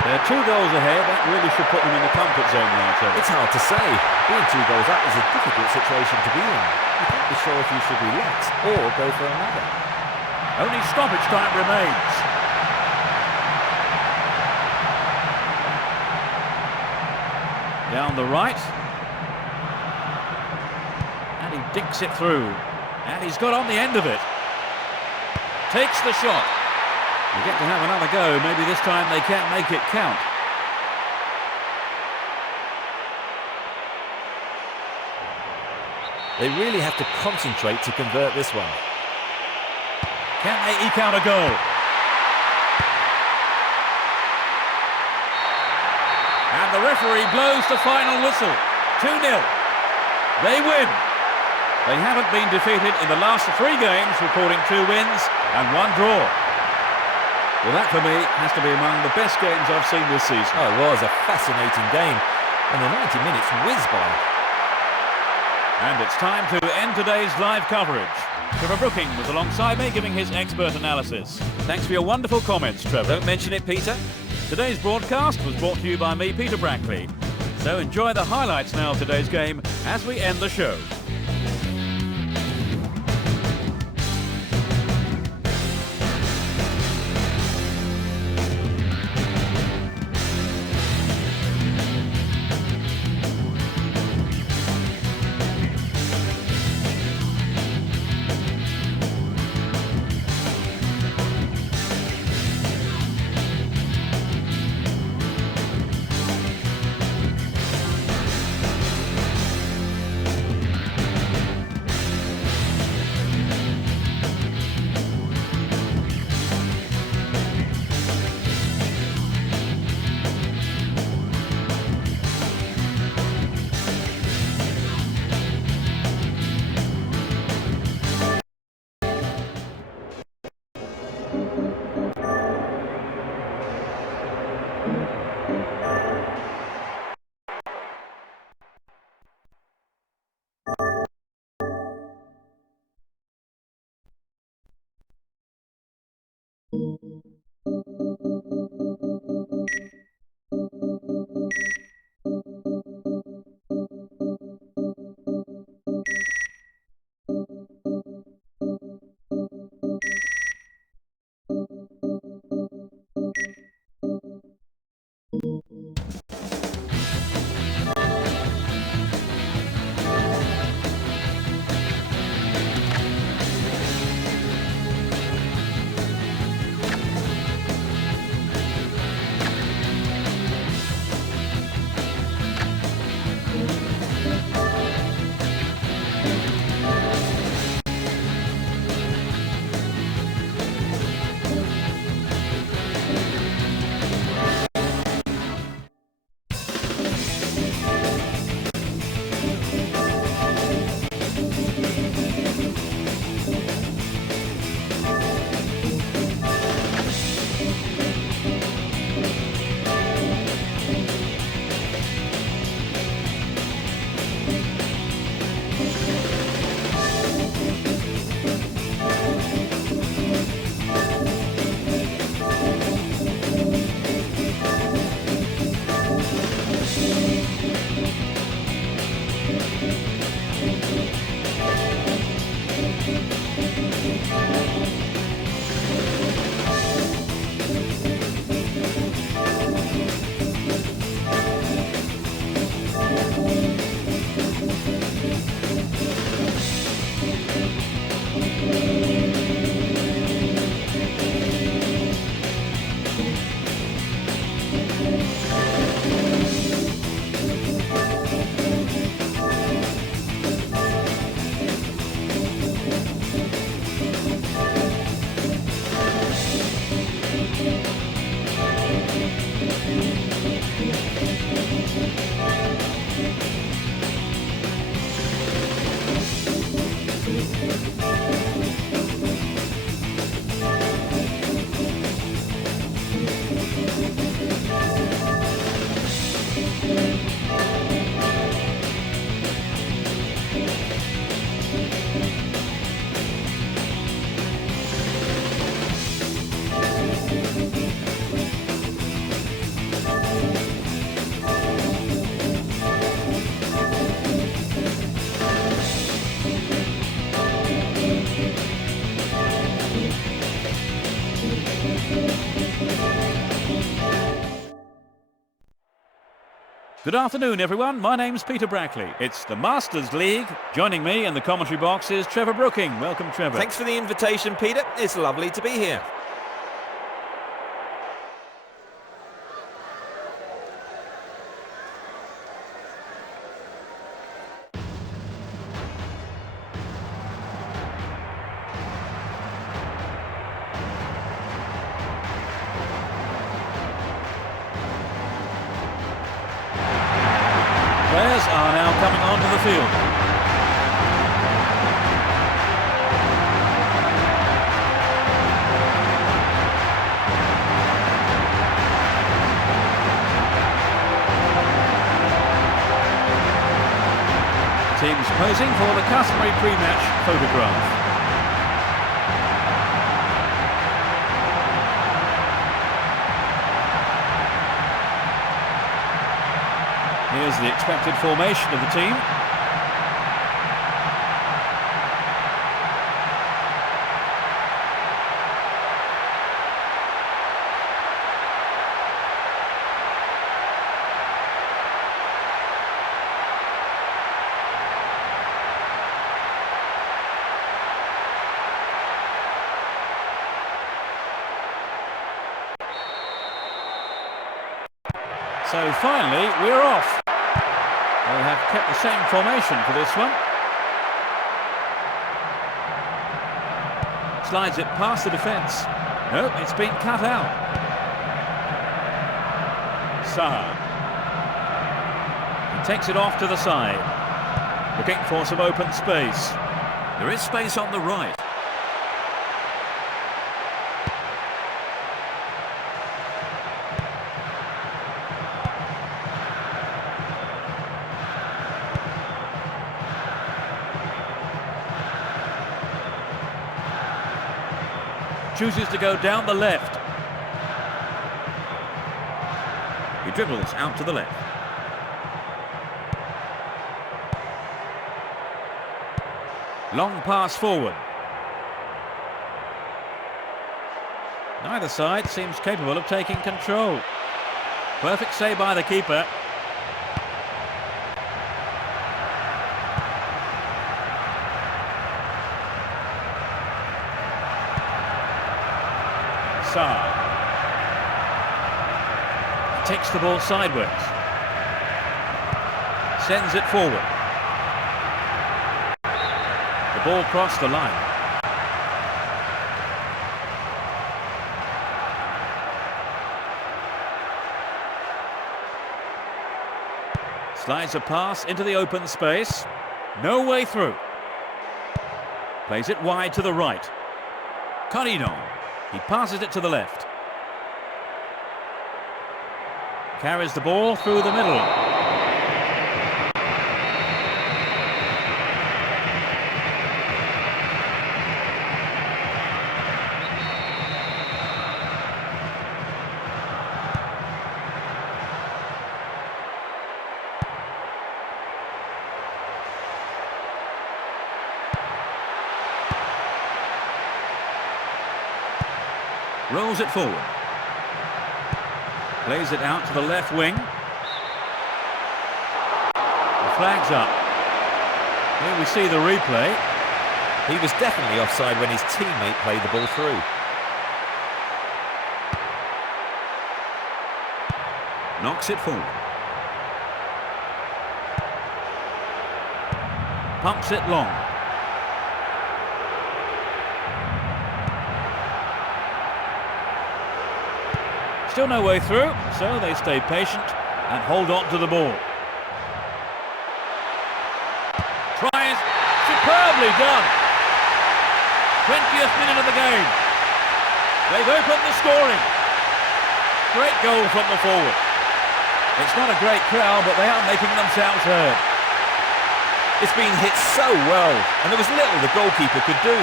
They're 2 goals ahead. That really should put them in the comfort zone now, Trevor. It's hard to say. Being 2 goals up is a difficult situation to be in. You can't be sure if you should relax or go for another. Only stoppage time remains. Down the right. And he dinks it through. And he's got on the end of it. Takes the shot. You get to have another go. Maybe this time they can't make it count. They really have to concentrate to convert this one. Can they eke out a goal? And the referee blows the final whistle. 2-0. They win. They haven't been defeated in the last 3 games, recording 2 wins and 1 draw. Well, that for me has to be among the best games I've seen this season. Oh, it was a fascinating game, and the 90 minutes whizzed by. And it's time to end today's live coverage. Trevor Brooking was alongside me giving his expert analysis. Thanks for your wonderful comments, Trevor. Don't mention it, Peter. Today's broadcast was brought to you by me, Peter Brackley. So enjoy the highlights now of today's game as we end the show. Good afternoon, everyone. My name's Peter Brackley. It's the Masters League. Joining me in the commentary box is Trevor Brooking. Welcome, Trevor. Thanks for the invitation, Peter. It's lovely to be here. Players are now coming onto the field. posing for the customary pre-match photograph. Here's the expected formation of the team. So finally, we're off. They have kept the same formation for this one. Slides it past the defence. Nope, it's been cut out. Saar. He takes it off to the side. Looking for some open space. There is space on the right. Chooses to go down the left. He dribbles out to the left. Long pass forward. Neither side seems capable of taking control. Perfect save by the keeper. Saar. Takes the ball sideways. Sends it forward. The ball crossed the line. Slides a pass into the open space. No way through. Plays it wide to the right. Carino. He passes it to the left. Carries the ball through the middle. Rolls it forward. Plays it out to the left wing. The flag's up. Here we see the replay. He was definitely offside when his teammate played the ball through. Knocks it forward. Pumps it long. Still no way through, so they stay patient and hold on to the ball. Tries, superbly done. 20th minute of the game. They've opened the scoring. Great goal from the forward. It's not a great crowd, but they are making themselves heard. It's been hit so well, and there was little the goalkeeper could do.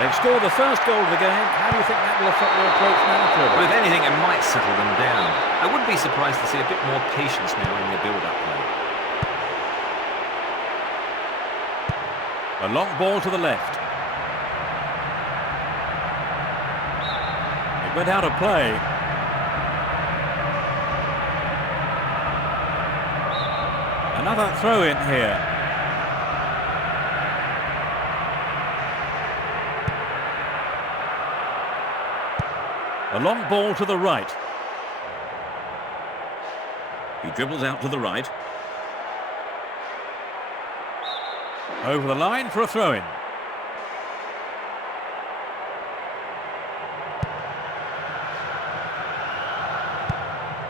They've scored the first goal of the game. How do you think that will affect their approach now, Trevor? Well, if anything, it might settle them down. I wouldn't be surprised to see a bit more patience now in their build-up play. A long ball to the left. It went out of play. Another throw in here. A long ball to the right. He dribbles out to the right. Over the line for a throw-in.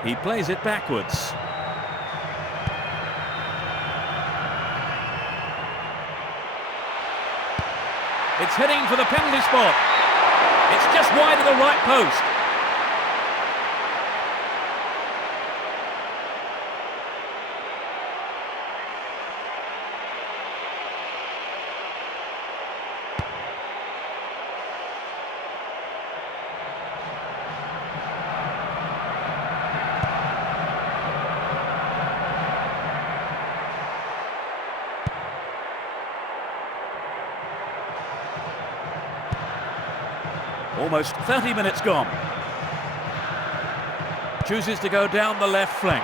He plays it backwards. It's heading for the penalty spot. It's just wide of the right post. Almost 30 minutes gone. Chooses to go down the left flank.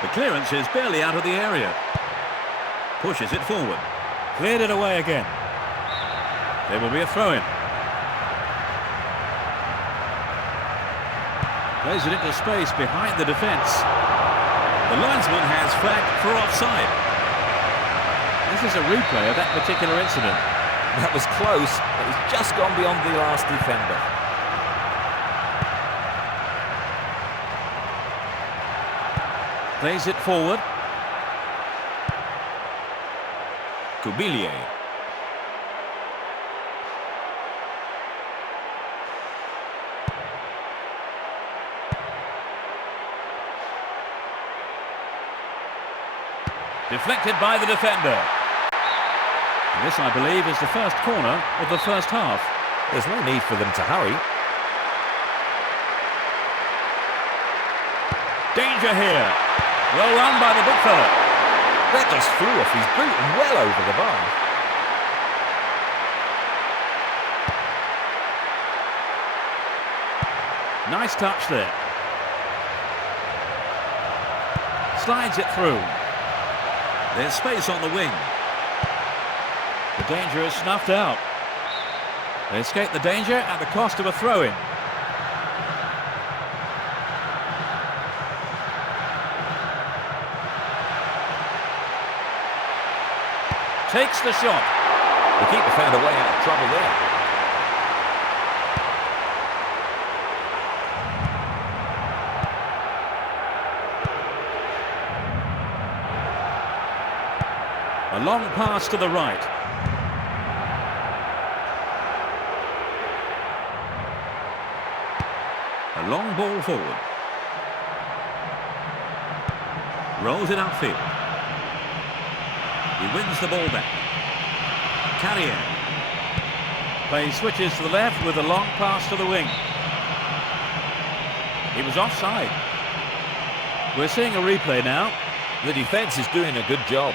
The clearance is barely out of the area. Pushes it forward. Cleared it away again. There will be a throw-in. Plays it into space behind the defence. The linesman has flagged for offside. This is a replay of that particular incident. That was close, but he's just gone beyond the last defender. Plays it forward. Kubilier. Deflected by the defender. And this, I believe, is the first corner of the first half. There's no need for them to hurry. Danger here. Well run by the big fella. That just flew off his boot and well over the bar. Nice touch there. Slides it through. There's space on the wing. The danger is snuffed out. They escape the danger at the cost of a throw-in. Takes the shot. The keeper found a way out of trouble there. A long pass to the right. A long ball forward. Rolls it upfield. He wins the ball back. Carrier. Play switches to the left with a long pass to the wing. He was offside. We're seeing a replay now. The defence is doing a good job.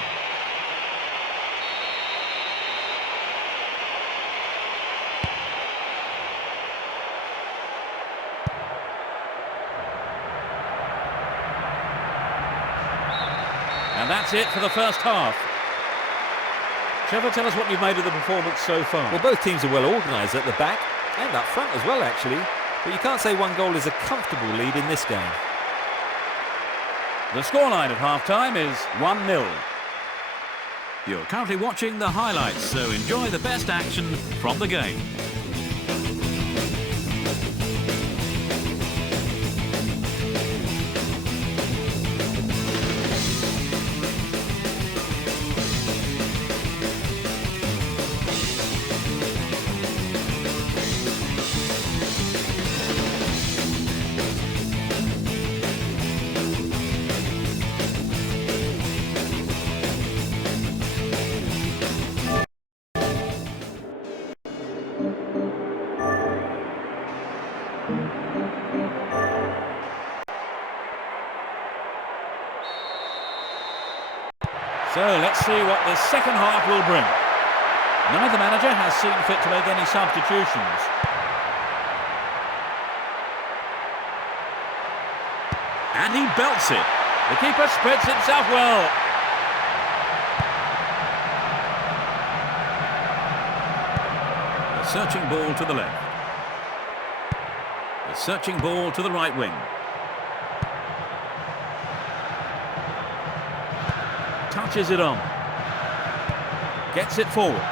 And that's it for the first half. Trevor, tell us what you've made of the performance so far. Well, both teams are well organised at the back and up front as well, actually. But you can't say one goal is a comfortable lead in this game. The scoreline at half-time is 1-0. You're currently watching the highlights, so enjoy the best action from the game. So let's see what the second half will bring. Neither manager has seen fit to make any substitutions. And he belts it. The keeper spreads himself well. A searching ball to the left. A searching ball to the right wing. Touches it on. Gets it forward.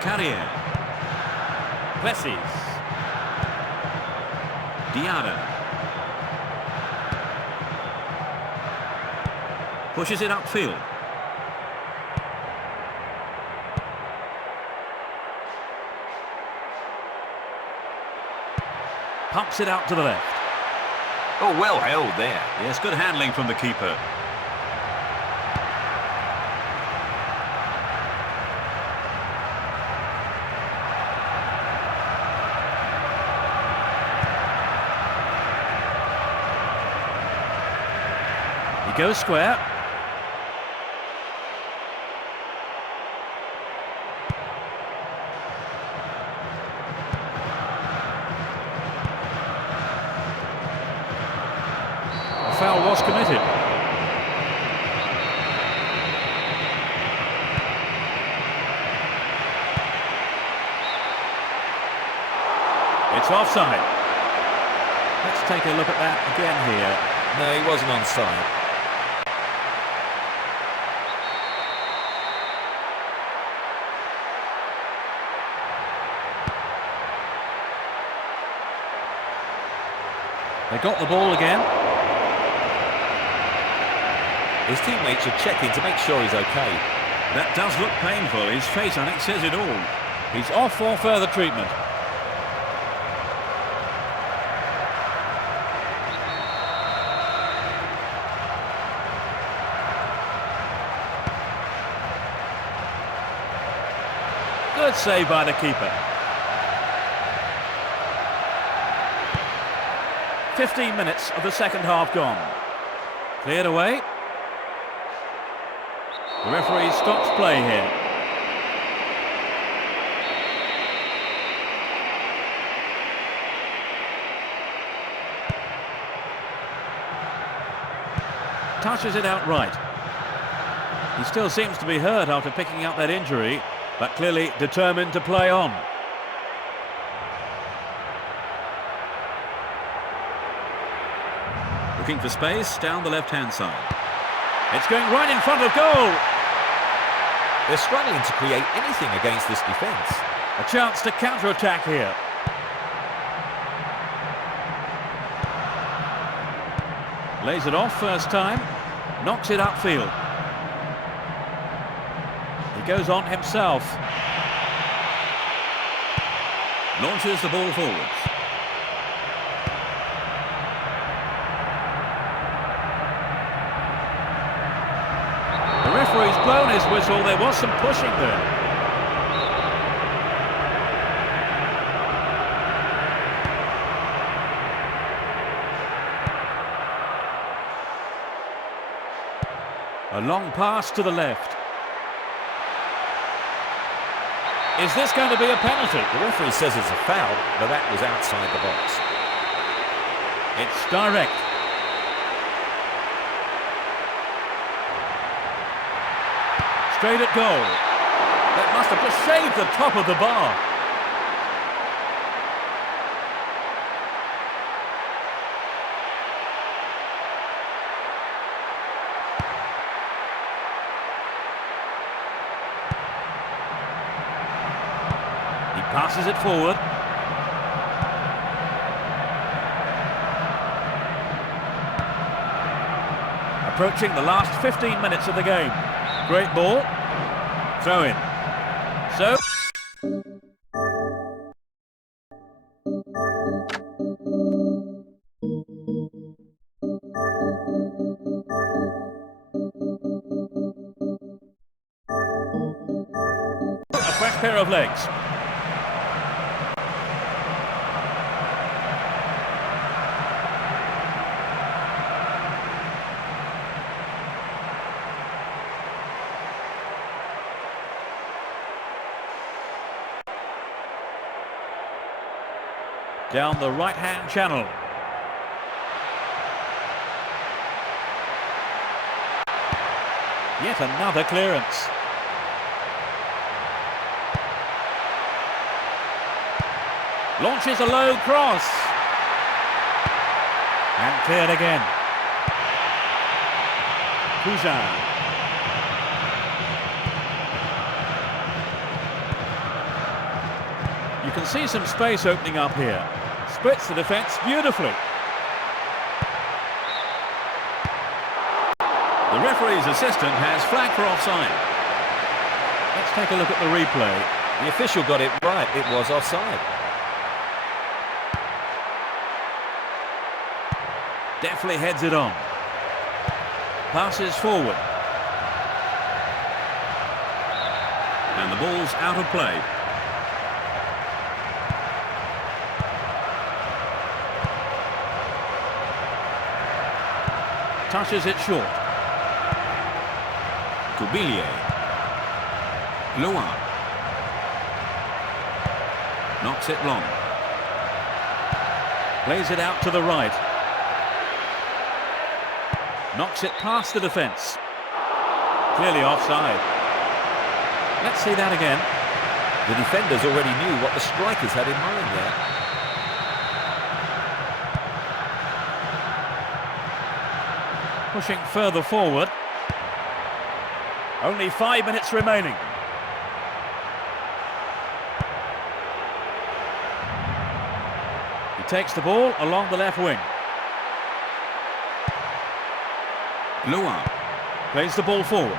Carrier. Plessis. Diarra. Pushes it upfield. Pumps it out to the left. Oh, well held there. Yes, good handling from the keeper. He goes square. A foul was committed. It's offside. Let's take a look at that again here. No, he wasn't onside. They got the ball again. His teammates should check in to make sure he's okay. That does look painful. His face, I think, says it all. He's off for further treatment. Good save by the keeper. 15 minutes of the second half gone. Cleared away. The referee stops play here. Touches it out right. He still seems to be hurt after picking up that injury, but clearly determined to play on. Looking for space down the left-hand side. It's going right in front of goal. They're struggling to create anything against this defence. A chance to counter-attack here. Lays it off first time. Knocks it upfield. He goes on himself. Launches the ball forwards. The referee's blown his whistle. There was some pushing there. A long pass to the left. Is this going to be a penalty? The referee says it's a foul, but that was outside the box. It's direct. Straight at goal. That must have just shaved the top of the bar. He passes it forward. Approaching the last 15 minutes of the game. Great ball. Throw in. So... a fresh pair of legs. Down the right-hand channel. Yet another clearance. Launches a low cross. And cleared again. Cousin. You can see some space opening up here. Splits the defence beautifully. The referee's assistant has flagged for offside. Let's take a look at the replay. The official got it right. It was offside. Definitely heads it on. Passes forward. And the ball's out of play. Touches it short. Kubilier. Loa. Knocks it long. Plays it out to the right. Knocks it past the defence. Clearly offside. Let's see that again. The defenders already knew what the strikers had in mind there. Pushing further forward. Only 5 minutes remaining. He takes the ball along the left wing. Loa. Plays the ball forward.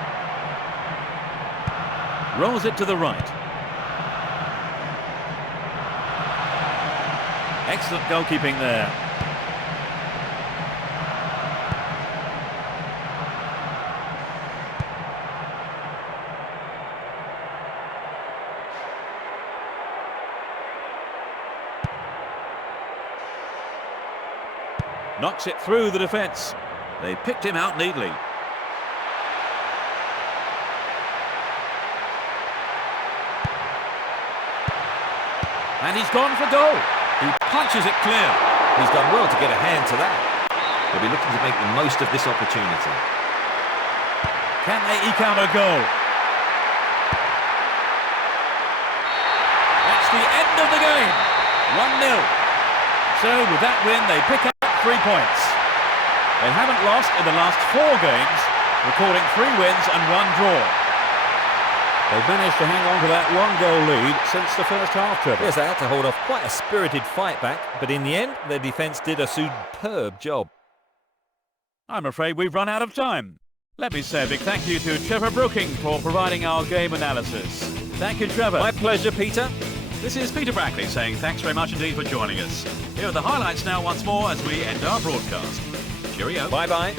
Rolls it to the right. Excellent goalkeeping there. Knocks it through the defence. They picked him out neatly. And he's gone for goal. He punches it clear. He's done well to get a hand to that. They'll be looking to make the most of this opportunity. Can they eke out a goal? That's the end of the game. 1-0. So with that win, they pick up 3 points. They haven't lost in the last 4 games, recording 3 wins and 1 draw. They've managed to hang on to that 1-goal lead since the first half, Trevor. Yes, they had to hold off quite a spirited fight back, but in the end, their defence did a superb job. I'm afraid we've run out of time. Let me say a big thank you to Trevor Brooking for providing our game analysis. Thank you, Trevor. My pleasure, Peter. This is Peter Brackley saying thanks very much indeed for joining us. Here are the highlights now once more as we end our broadcast. Cheerio. Bye-bye.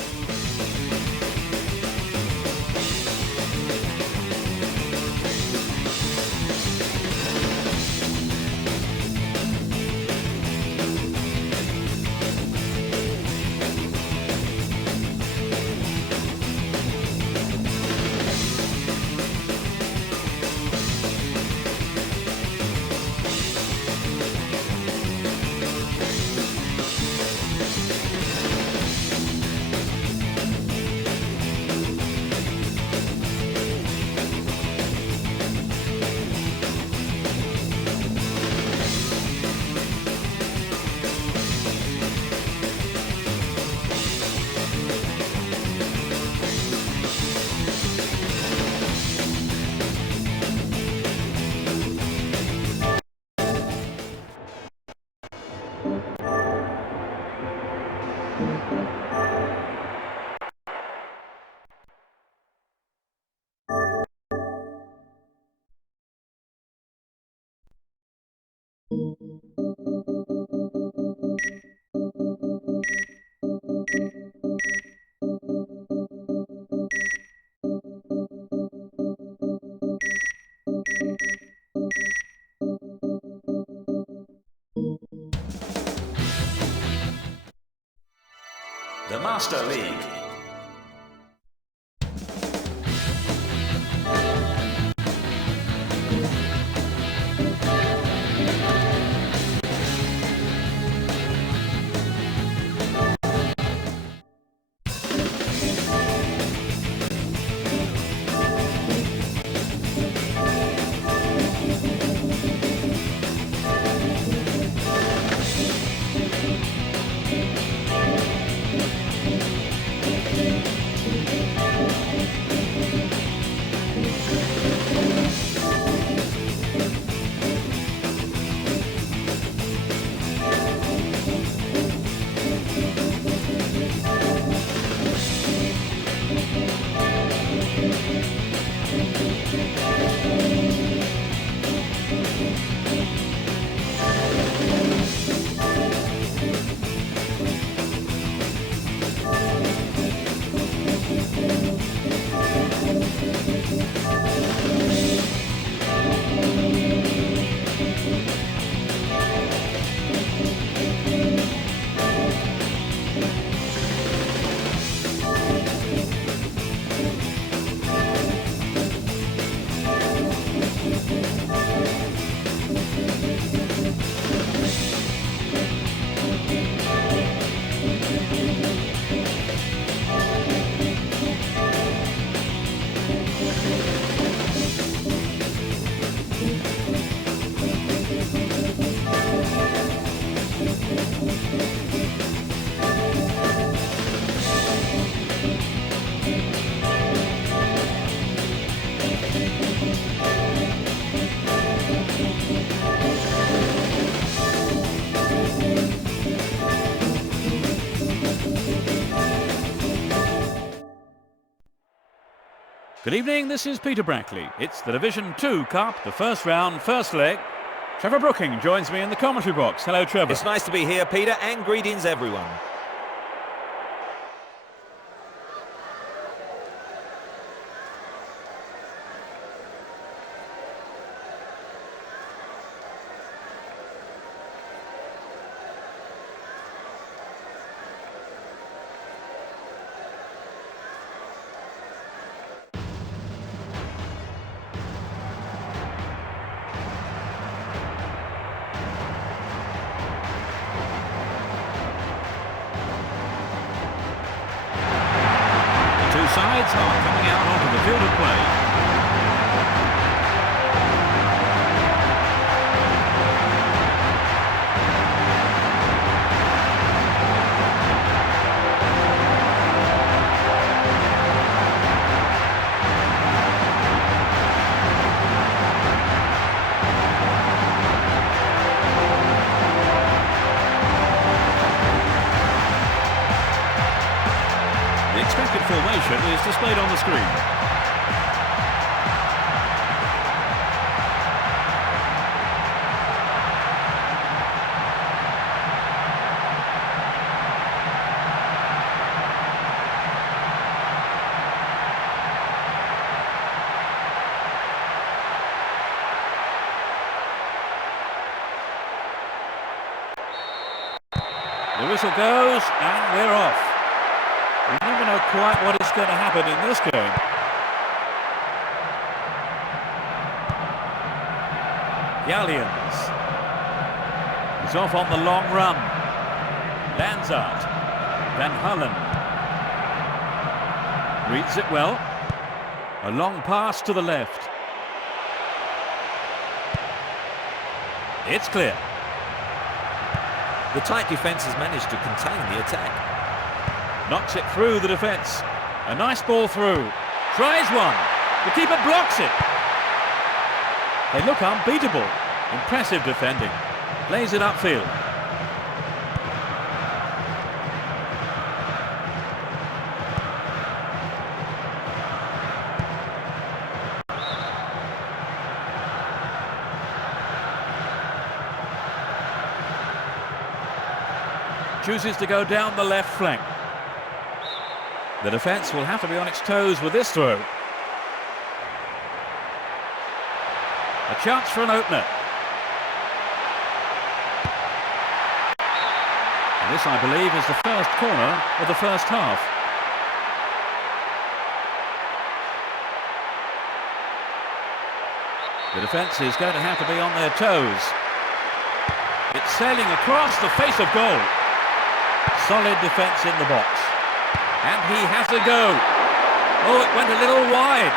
The Master League. Good evening, this is Peter Brackley. It's the Division 2 Cup, the first round, first leg. Trevor Brooking joins me in the commentary box. Hello, Trevor. It's nice to be here, Peter, and greetings everyone. Sides are coming out onto the field of play. The expected formation is displayed on the screen. The whistle goes and we're off. You never know quite what is going to happen in this game. Gallians. He's off on the long run. Lanzart. Van Hullen. Reads it well. A long pass to the left. It's clear. The tight defence has managed to contain the attack. Knocks it through the defence. A nice ball through. Tries one. The keeper blocks it. They look unbeatable. Impressive defending. Plays it upfield. Chooses to go down the left flank. The defence will have to be on its toes with this throw. A chance for an opener. And this, I believe, is the first corner of the first half. The defence is going to have to be on their toes. It's sailing across the face of goal. Solid defence in the box. And he has to go. Oh, it went a little wide.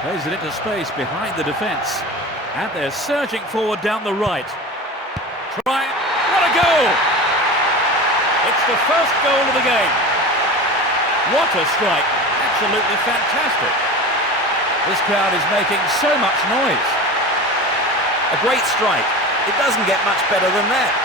Plays it into space behind the defence. And they're surging forward down the right. Try. What a goal! It's the first goal of the game. What a strike. Absolutely fantastic. This crowd is making so much noise. A great strike. It doesn't get much better than that.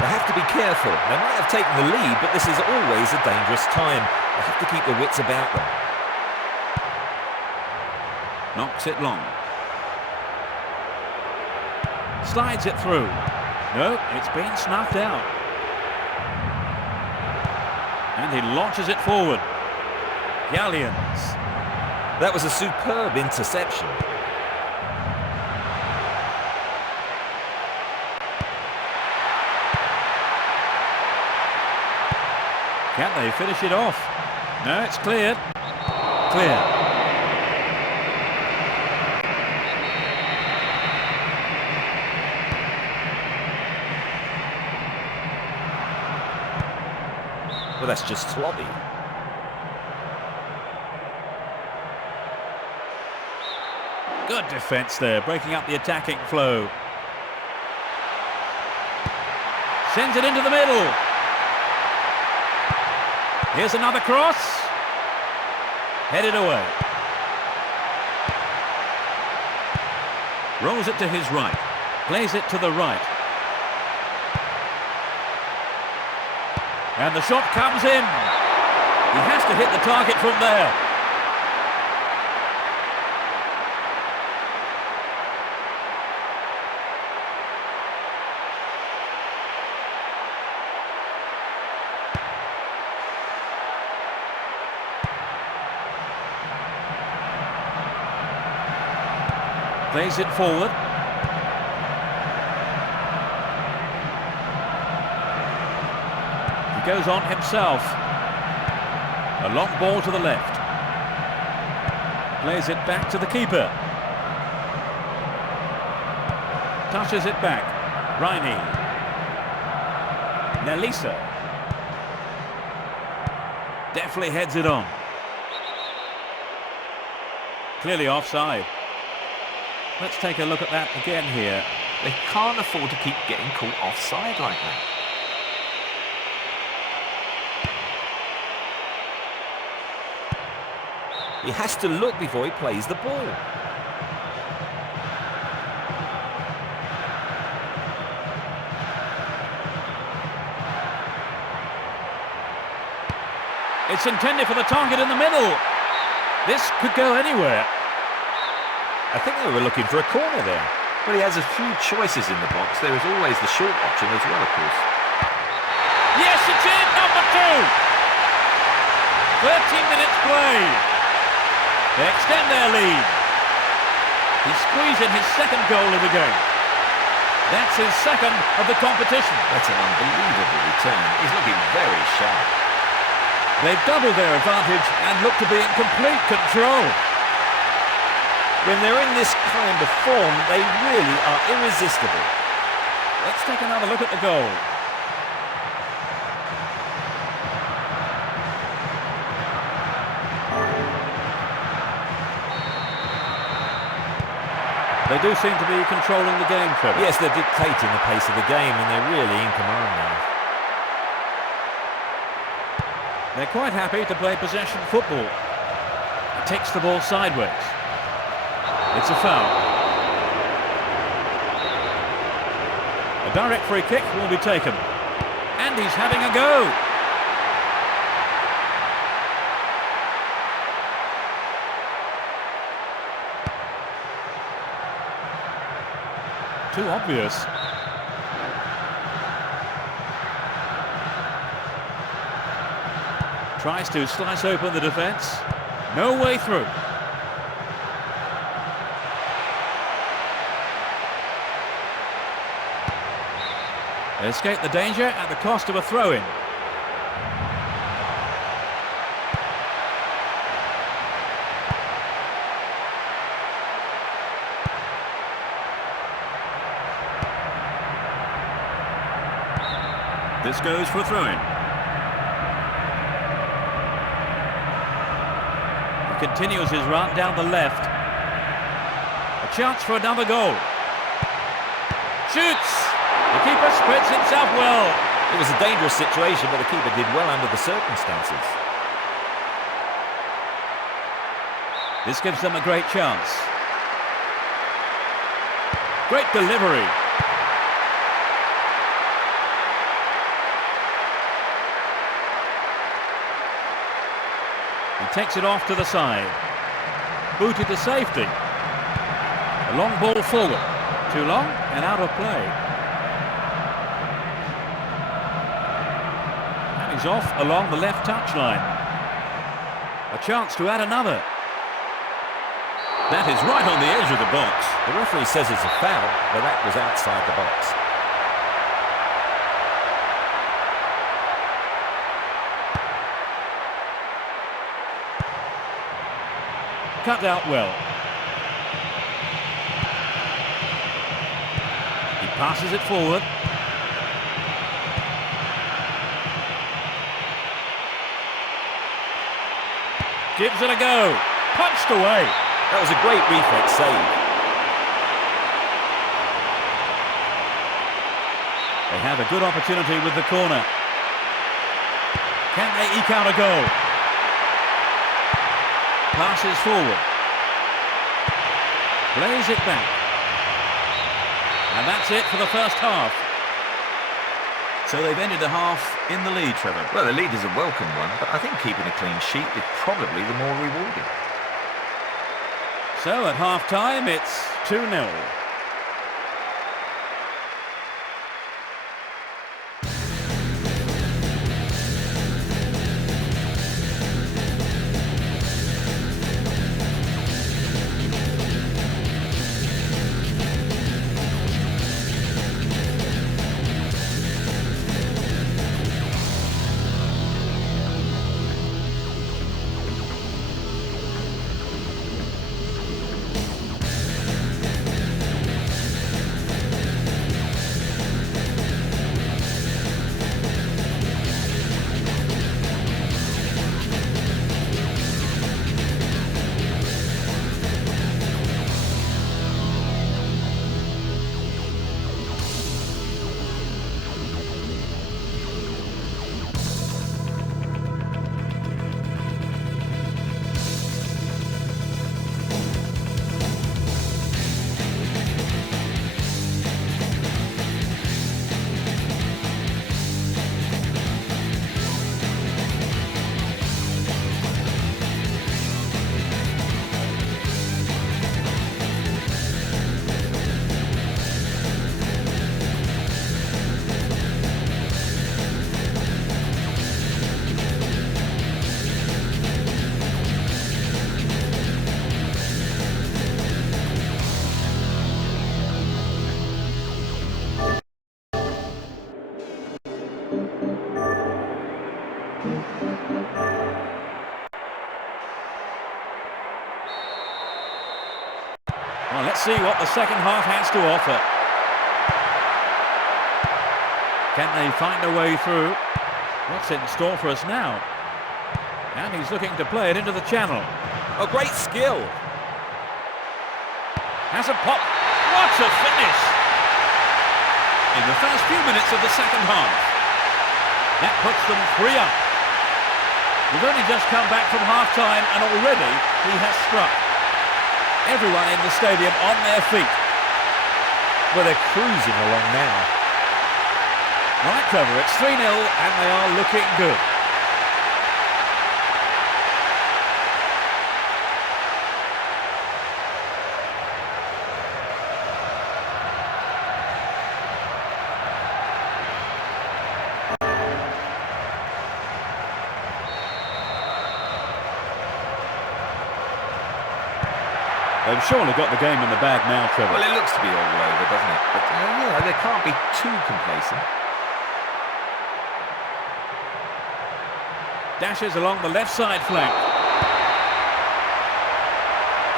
They have to be careful. They might have taken the lead, but this is always a dangerous time. They have to keep their wits about them. Knocks it long. Slides it through. No, it's been snuffed out. And he launches it forward. Galleons. That was a superb interception. Can they finish it off? No, it's cleared. Clear. Well, that's just sloppy. Good defence there, breaking up the attacking flow. Sends it into the middle. Here's another cross. Headed away. Rolls it to his right. Plays it to the right. And the shot comes in. He has to hit the target from there. Plays it forward. He goes on himself. A long ball to the left. Plays it back to the keeper. Touches it back. Riney. Nelisa. Definitely heads it on. Clearly offside. Let's take a look at that again here. They can't afford to keep getting caught offside like that. He has to look before he plays the ball. It's intended for the target in the middle. This could go anywhere. I think they were looking for a corner there. Well, he has a few choices in the box. There is always the short option as well, of course. Yes, it's in, number 2. 13 minutes play. They extend their lead. He's squeezing his second goal of the game. That's his second of the competition. That's an unbelievable return. He's looking very sharp. They've doubled their advantage and look to be in complete control. When they're in this kind of form, they really are irresistible. Let's take another look at the goal. They do seem to be controlling the game, Trevor. Yes, they're dictating the pace of the game, and they're really in command now. They're quite happy to play possession football. He takes the ball sideways. It's a foul. A direct free kick will be taken. And he's having a go. Too obvious. Tries to slice open the defence. No way through. They escape the danger at the cost of a throw-in. This goes for a throw-in. He continues his run down the left. A chance for another goal. Shoots! The keeper spreads himself well. It was a dangerous situation, but the keeper did well under the circumstances. This gives them a great chance. Great delivery. He takes it off to the side. Booted to safety. A long ball forward. Too long and out of play. And he's off along the left touchline. A chance to add another. That is right on the edge of the box. The referee says it's a foul, but that was outside the box. Cut out well. He passes it forward. Gives it a go. Punched away. That was a great reflex save. They have a good opportunity with the corner. Can they eke out a goal? Passes forward. Plays it back. And that's it for the first half. So they've ended the half in the lead, Trevor. Well, the lead is a welcome one, but I think keeping a clean sheet is probably the more rewarding. So at half-time, it's 2-0. Well, let's see what the second half has to offer. Can they find a way through? What's in store for us now? And he's looking to play it into the channel. Oh, great skill. Has a pop. What a finish! In the first few minutes of the second half. That puts them 3 up. We've only just come back from half-time and already he has struck. Everyone in the stadium on their feet. Well, they're cruising along now. Right, Trevor, it's 3-0 and they are looking good. They've surely got the game in the bag now, Trevor. Well, it looks to be all over, doesn't it? But, they can't be too complacent. Dashes along the left side flank.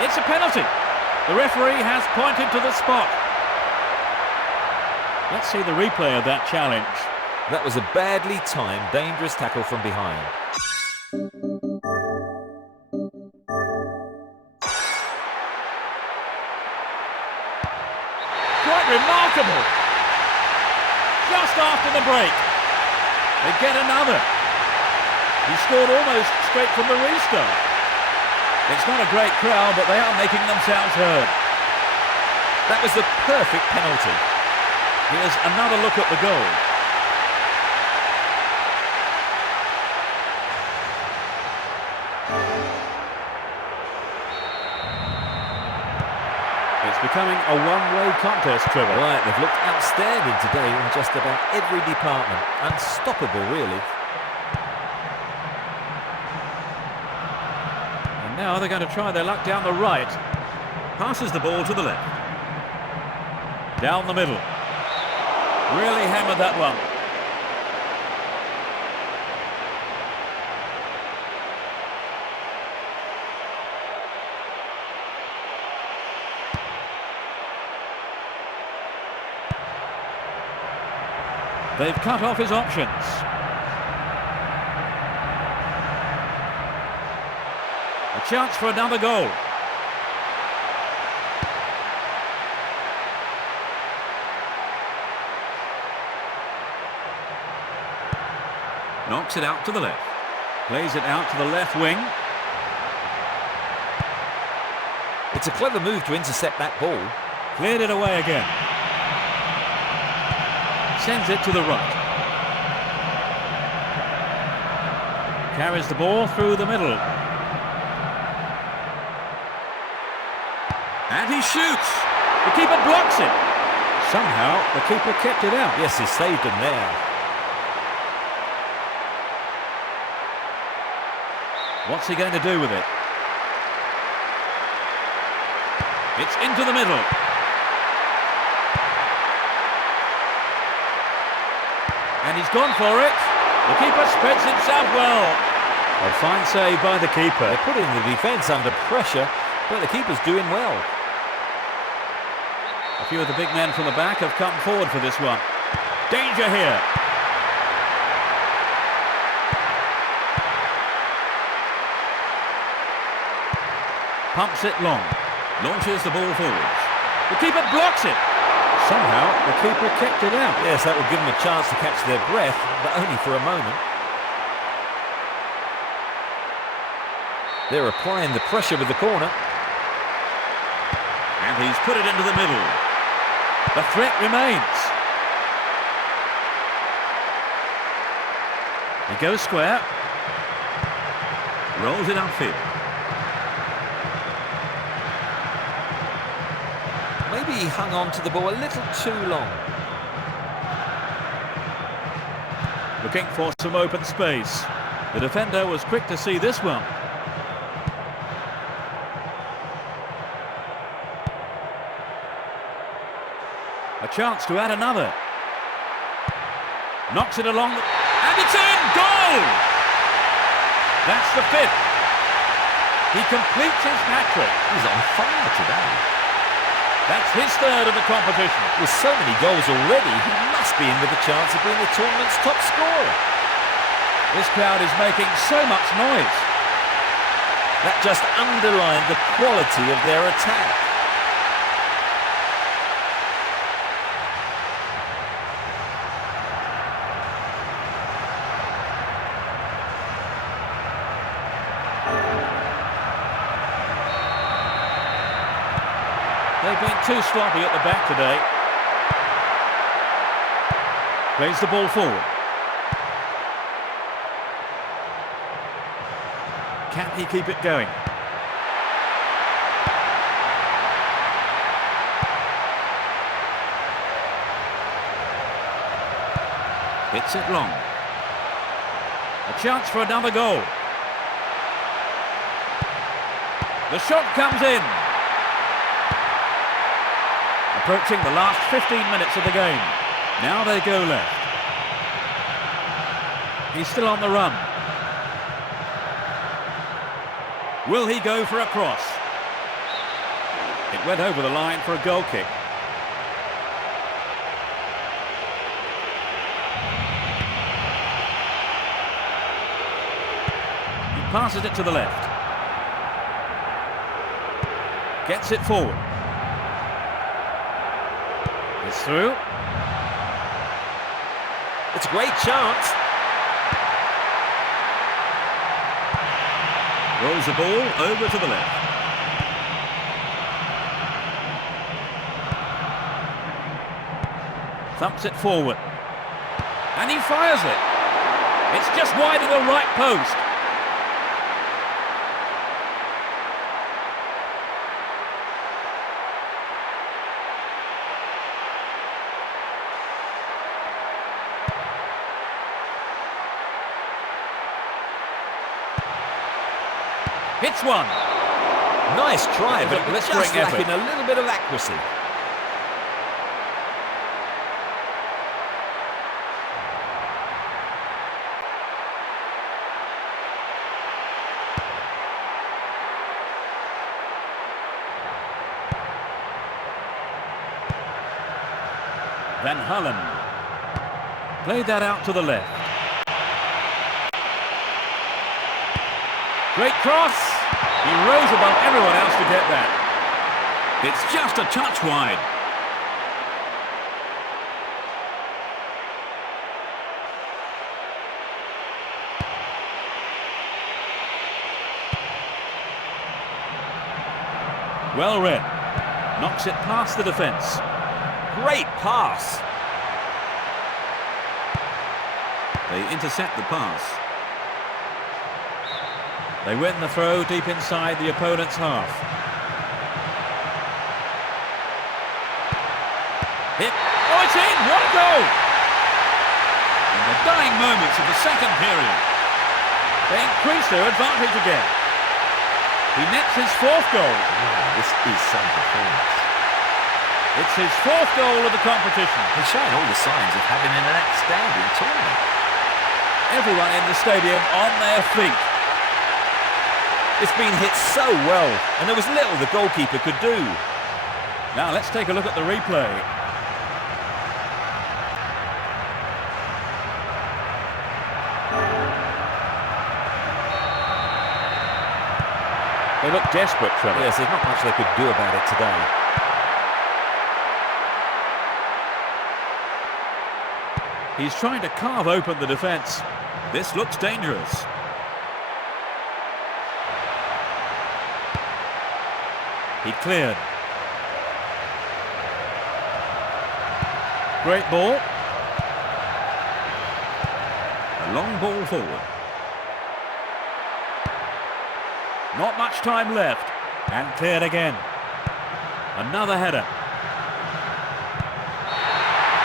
It's a penalty. The referee has pointed to the spot. Let's see the replay of that challenge. That was a badly timed, dangerous tackle from behind. Quite remarkable. Just after the break. They get another. He scored almost straight from the restart. It's not a great crowd, but they are making themselves heard. That was the perfect penalty. Here's another look at the goal. It's becoming a one-way contest, Trevor. Right, they've looked outstanding today in just about every department. Unstoppable, really. Now they're going to try their luck down the right. Passes the ball to the left. Down the middle. Really hammered that one. They've cut off his options. A chance for another goal. Knocks it out to the left. Plays it out to the left wing. It's a clever move to intercept that ball. Cleared it away again. Sends it to the right. Carries the ball through the middle. And he shoots. The keeper blocks it. Somehow the keeper kept it out. Yes, he saved him there. What's he going to do with it? It's into the middle. And he's gone for it. The keeper spreads himself well. A fine save by the keeper. They're putting the defence under pressure, but the keeper's doing well. A few of the big men from the back have come forward for this one. Danger here. Pumps it long. Launches the ball forwards. The keeper blocks it. Somehow the keeper kept it out. Yes, that will give them a chance to catch their breath, but only for a moment. They're applying the pressure with the corner. And he's put it into the middle. The threat remains. He goes square. Rolls it upfield. Maybe he hung on to the ball a little too long. Looking for some open space. The defender was quick to see this one. A chance to add another. Knocks it along. And it's in! Goal! That's the fifth. He completes his hat-trick. He's on fire today. That's his third of the competition. With so many goals already, he must be in with a chance of being the tournament's top scorer. This crowd is making so much noise. That just underlined the quality of their attack. They've been too sloppy at the back today. Plays the ball forward. Can he keep it going? Hits it long. A chance for another goal. The shot comes in. Approaching the last 15 minutes of the game. Now they go left. He's still on the run. Will he go for a cross? It went over the line for a goal kick. He passes it to the left. Gets it forward. It's through. It's a great chance. Rolls the ball over to the left. Thumps it forward. And he fires it. It's just wide of the right post. Hits one. Nice try, It was but a it was blistering just lacking effort. a little bit of accuracy. Van Halen. Played that out to the left. Great cross. He rose above everyone else to get that. It's just a touch wide. Well read. Knocks it past the defence. Great pass. They intercept the pass. They win the throw deep inside the opponent's half. Hit. Oh, it's in! What a goal! In the dying moments of the second period. They increase their advantage again. He nets his fourth goal. Wow, this is some performance. It's his fourth goal of the competition. He's showing all the signs of having an outstanding tournament. Everyone in the stadium on their feet. It's been hit so well, and there was little the goalkeeper could do. Now let's take a look at the replay. They look desperate, Trevor. Yes, there's not much they could do about it today. He's trying to carve open the defence. This looks dangerous. He cleared. Great ball. A long ball forward. Not much time left. And cleared again. Another header.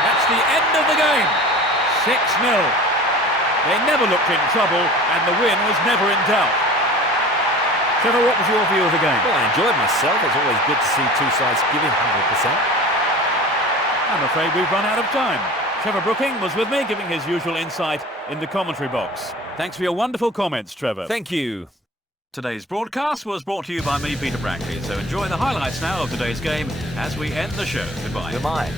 That's the end of the game. 6-0. They never looked in trouble, and the win was never in doubt. Trevor, what was your view of the game? Well, I enjoyed myself. It's always good to see two sides giving 100%. I'm afraid we've run out of time. Trevor Brooking was with me, giving his usual insight in the commentary box. Thanks for your wonderful comments, Trevor. Thank you. Today's broadcast was brought to you by me, Peter Brackley. So enjoy the highlights now of today's game as we end the show. Goodbye. Goodbye.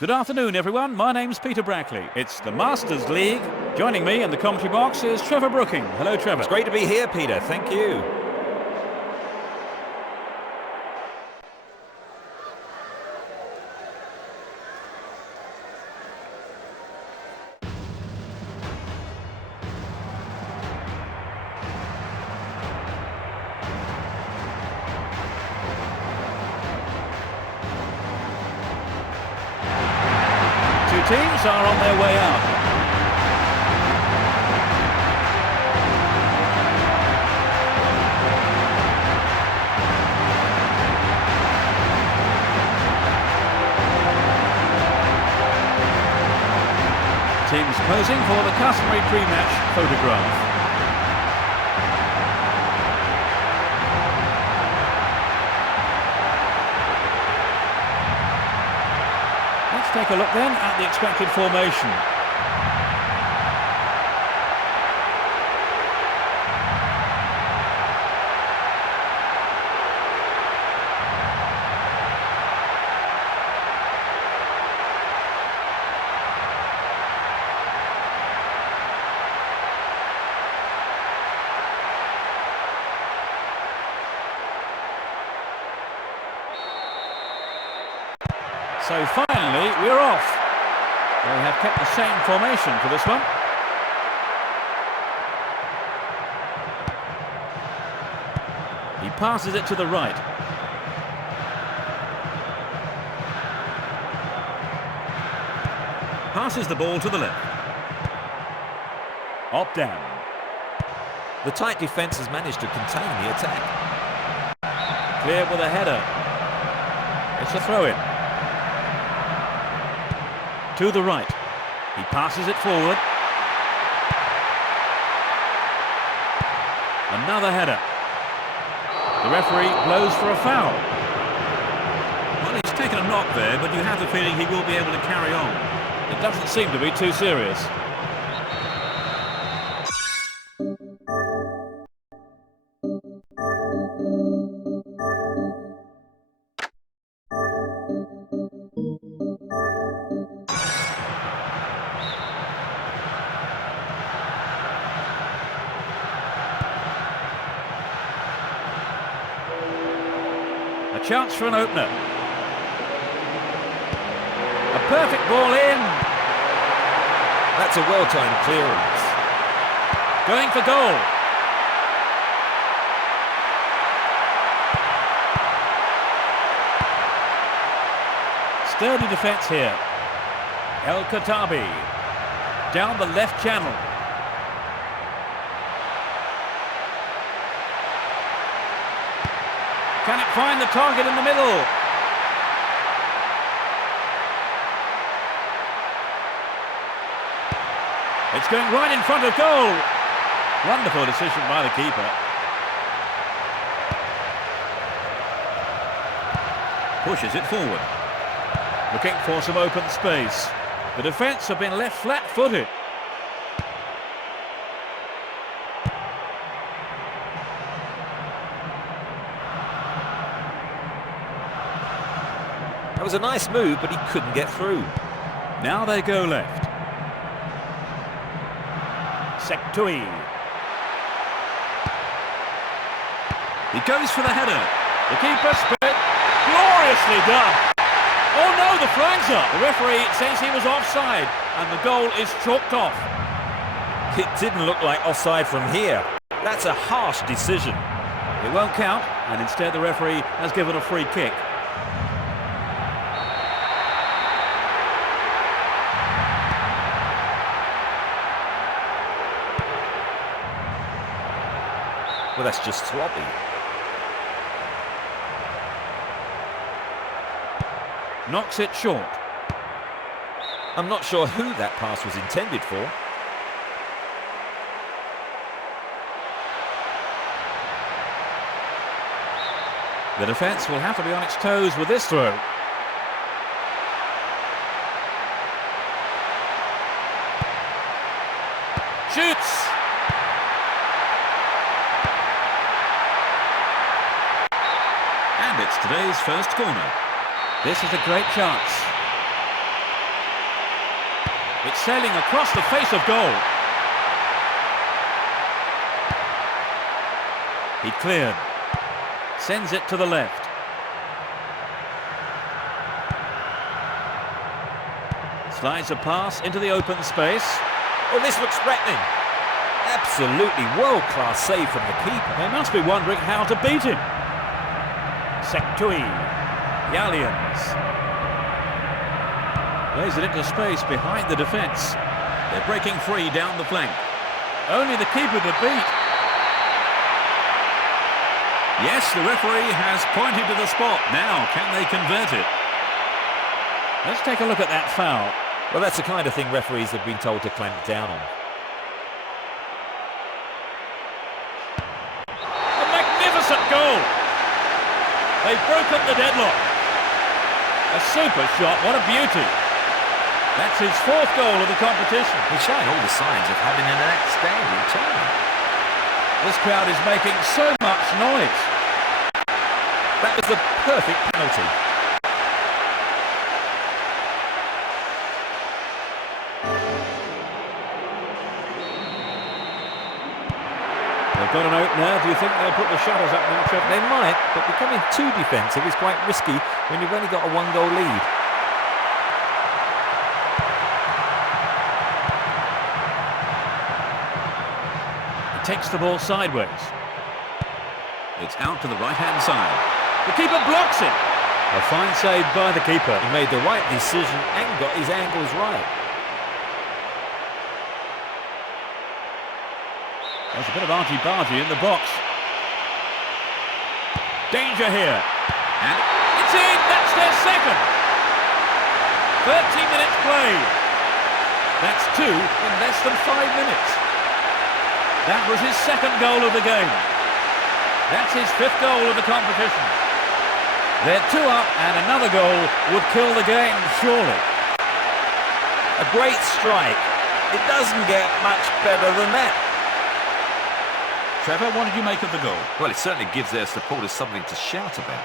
Good afternoon, everyone. My name's Peter Brackley. It's the Masters League. Joining me in the commentary box is Trevor Brooking. Hello, Trevor. It's great to be here, Peter. Thank you. Teams are on their way out. Teams posing for the customary pre-match photograph. Take a look then at the expected formation. So finally, we're off. They have kept the same formation for this one. He passes it to the right. Passes the ball to the left. Up down. The tight defence has managed to contain the attack. Clear with a header. It's a throw-in. To the right. He passes it forward. Another header. The referee blows for a foul. Well, he's taken a knock there, but you have the feeling he will be able to carry on. It doesn't seem to be too serious. A chance for an opener. A perfect ball in. That's a well-timed clearance. Going for goal. Sturdy defence here. El Khattabi. Down the left channel. Can it find the target in the middle? It's going right in front of goal. Wonderful decision by the keeper. Pushes it forward. Looking for some open space. The defence have been left flat-footed. That was a nice move, but he couldn't get through. Now they go left. Sektui. He goes for the header. The keeper split. Gloriously done. Oh no, the flag's up. The referee says he was offside and the goal is chalked off. It didn't look like offside from here. That's a harsh decision. It won't count, and instead the referee has given a free kick. Well, that's just sloppy. Knocks it short. I'm not sure who that pass was intended for. The defence will have to be on its toes with this throw. Shoots! And it's today's first corner. This is a great chance. It's sailing across the face of goal. He cleared. Sends it to the left. Slides a pass into the open space. Oh, this looks threatening. Absolutely world-class save from the keeper. They must be wondering how to beat him. Sektui. Gallians. Plays it into space behind the defence. They're breaking free down the flank. Only the keeper to beat. Yes, the referee has pointed to the spot. Now, can they convert it? Let's take a look at that foul. Well, that's the kind of thing referees have been told to clamp down on. A magnificent goal. They've broken the deadlock. A super shot, what a beauty. That's his fourth goal of the competition. He's showing all the signs of having an outstanding tournament. This crowd is making so much noise. That was the perfect penalty. They've got an opener. Do you think they'll put the shutters up now, Trevor? They might, but becoming too defensive is quite risky when you've only got a one-goal lead. Takes the ball sideways. It's out to the right-hand side. The keeper blocks it. A fine save by the keeper. He made the right decision and got his angles right. There's a bit of argy-bargy in the box. Danger here. And It's in. That's their second. 30 minutes played. That's two in less than 5 minutes. That was his second goal of the game. That's his fifth goal of the competition. They're 2 up and another goal would kill the game, surely. A great strike. It doesn't get much better than that. Trevor, what did you make of the goal? Well, it certainly gives their supporters something to shout about.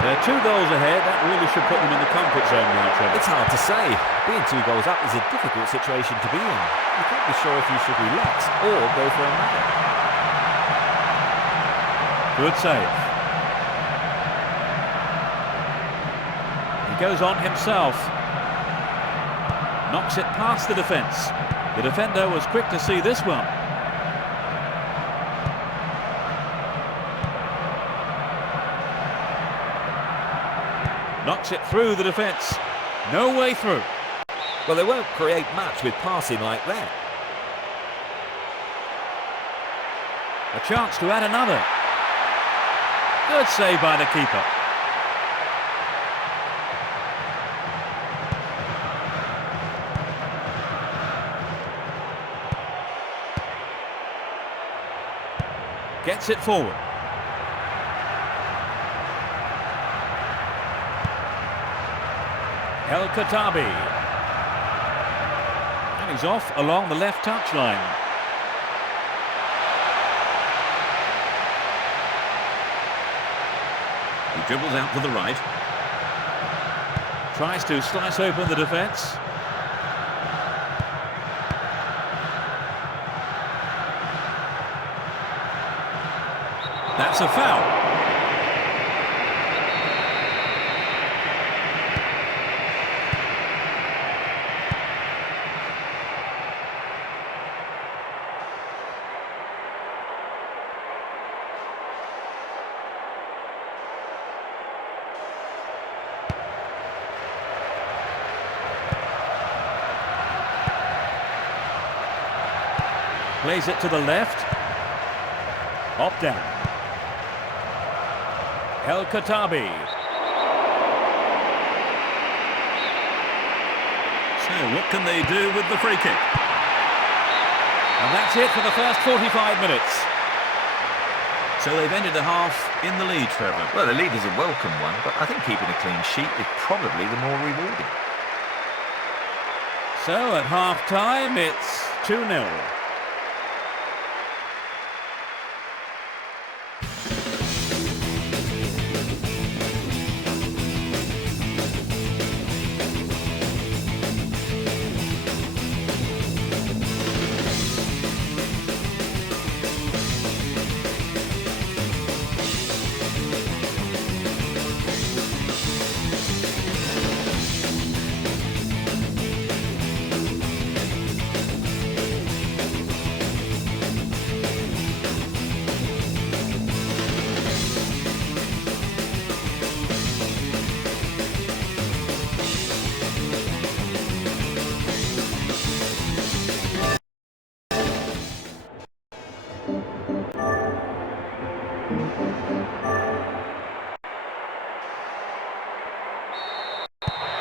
They're 2 goals ahead. That really should put them in the comfort zone now, Trevor. It's hard to say. Being 2 goals up is a difficult situation to be in. You can't be sure if you should relax or go for another. Good save. He goes on himself. Knocks it past the defence. The defender was quick to see this one. Knocks it through the defence. No way through. Well, they won't create much with passing like that. A chance to add another. Good save by the keeper. Gets it forward. El Khattabi. And he's off along the left touchline. He dribbles out to the right. Tries to slice open the defence. That's a foul. Plays it to the left. Opt down. El Khattabi. So what can they do with the free kick? And that's it for the first 45 minutes. So they've ended the half in the lead, Trevor. Well, the lead is a welcome one, but I think keeping a clean sheet is probably the more rewarding. So at half-time, it's 2-0.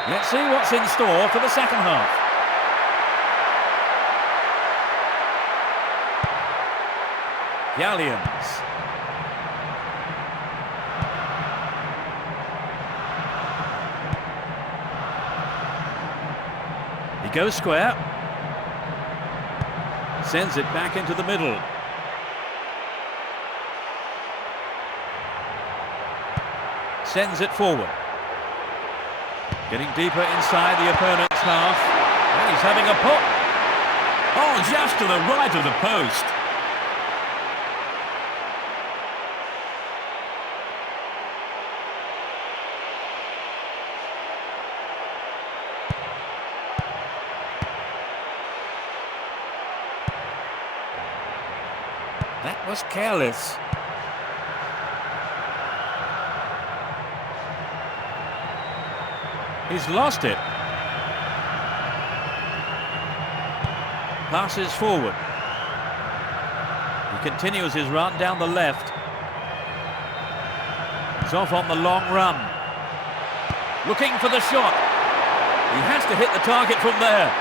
Let's see what's in store for the second half. Gallions. He goes square. Sends it back into the middle. Sends it forward. Getting deeper inside the opponent's half. And he's having a pop. Oh, just to the right of the post. That was careless. He's lost it. Passes forward. He continues his run down the left. He's off on the long run. Looking for the shot. He has to hit the target from there.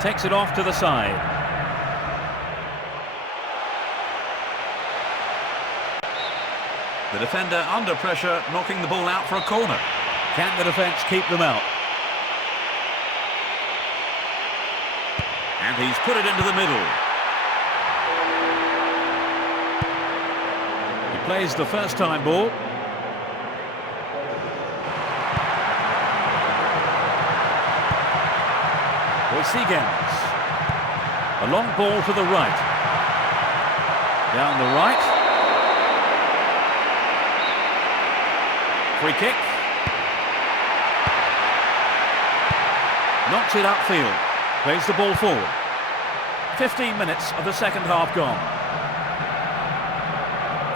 Takes it off to the side. The defender under pressure, knocking the ball out for a corner. Can the defence keep them out? And he's put it into the middle. He plays the first time ball. Seagans. A long ball to the right. Down the right. Free kick. Knocks it upfield. Plays the ball forward. 15 minutes of the second half gone.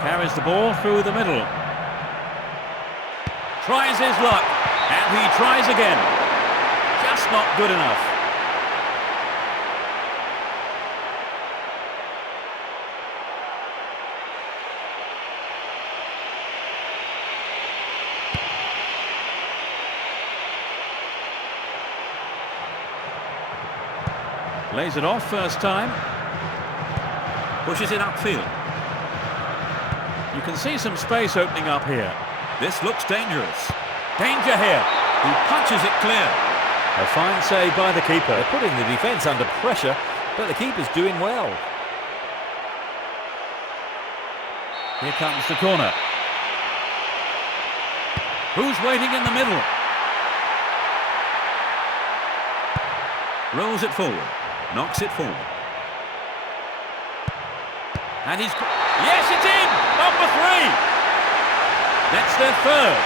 Carries the ball through the middle. Tries his luck. And he tries again. Just not good enough. Lays it off first time. Pushes it upfield. You can see some space opening up here. This looks dangerous. Danger here. He punches it clear. A fine save by the keeper. They're putting the defence under pressure, but the keeper's doing well. Here comes the corner. Who's waiting in the middle? Rolls it forward. Knocks it forward. And he's... Yes, it's in! Number 3! That's their third.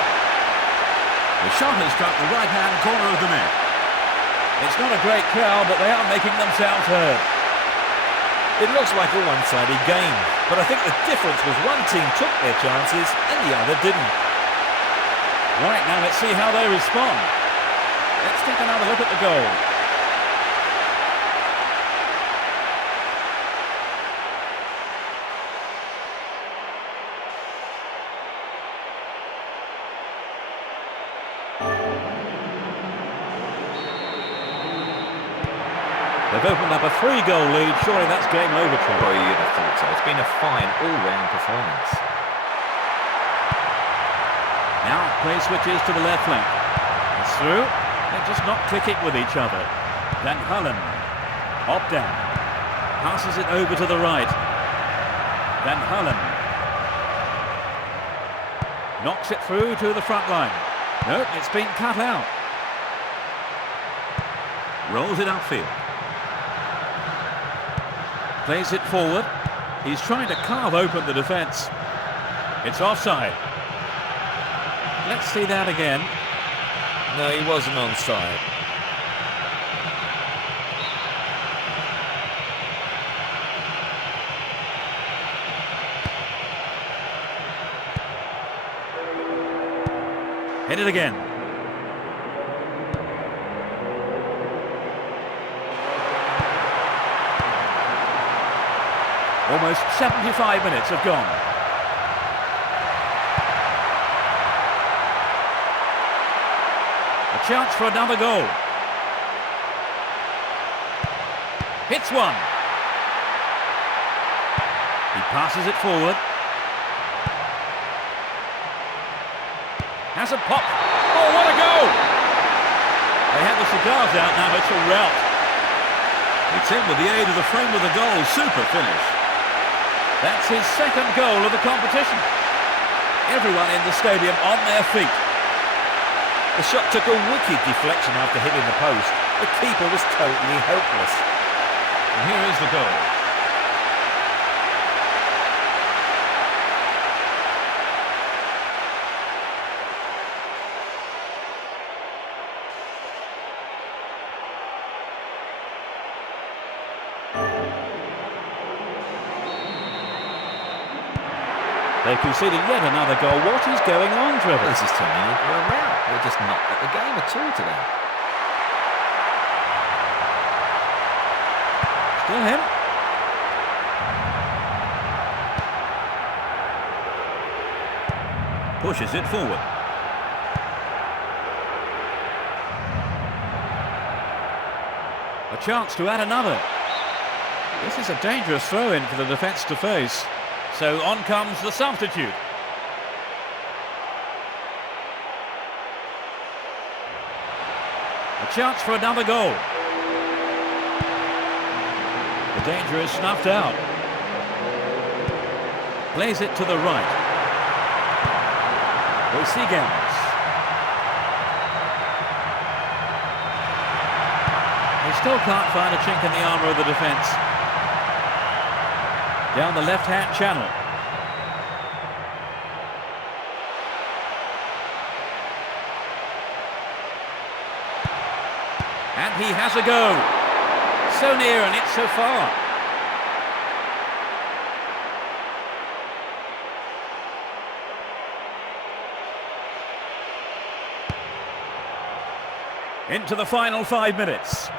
The shot has struck the right-hand corner of the net. It's not a great crowd, but they are making themselves heard. It looks like a one-sided game, but I think the difference was one team took their chances and the other didn't. Right, now let's see how they respond. Let's take another look at the goal. They've opened up a 3-goal lead. Surely that's game over, Troy. Well, you'd have thought so. It's been a fine all-round performance. Now play switches to the left flank. It's through. They're just not clicking with each other. Van Hullen. Up down. Passes it over to the right. Van Hullen. Knocks it through to the front line. Nope, it's been cut out. Rolls it upfield. Plays it forward. He's trying to carve open the defence. It's offside. Let's see that again. No, he wasn't onside. Hit it again. Almost 75 minutes have gone. A chance for another goal. Hits one. He passes it forward. Has a pop. Oh, what a goal! They have the cigars out now, it's a rout. It's in with the aid of the frame of the goal. Super finish. That's his second goal of the competition. Everyone in the stadium on their feet. The shot took a wicked deflection after hitting the post. The keeper was totally helpless. And here is the goal. They conceded yet another goal. What is going on, Trevor? This is turning into a rout. They're just not at the game at all today. Still him. Pushes it forward. A chance to add another. This is a dangerous throw-in for the defence to face. So on comes the substitute. A chance for another goal. The danger is snuffed out. Plays it to the right. Osigams. They still can't find a chink in the armour of the defence. Down the left-hand channel. And he has a go. So near and it's so far. Into the final 5 minutes.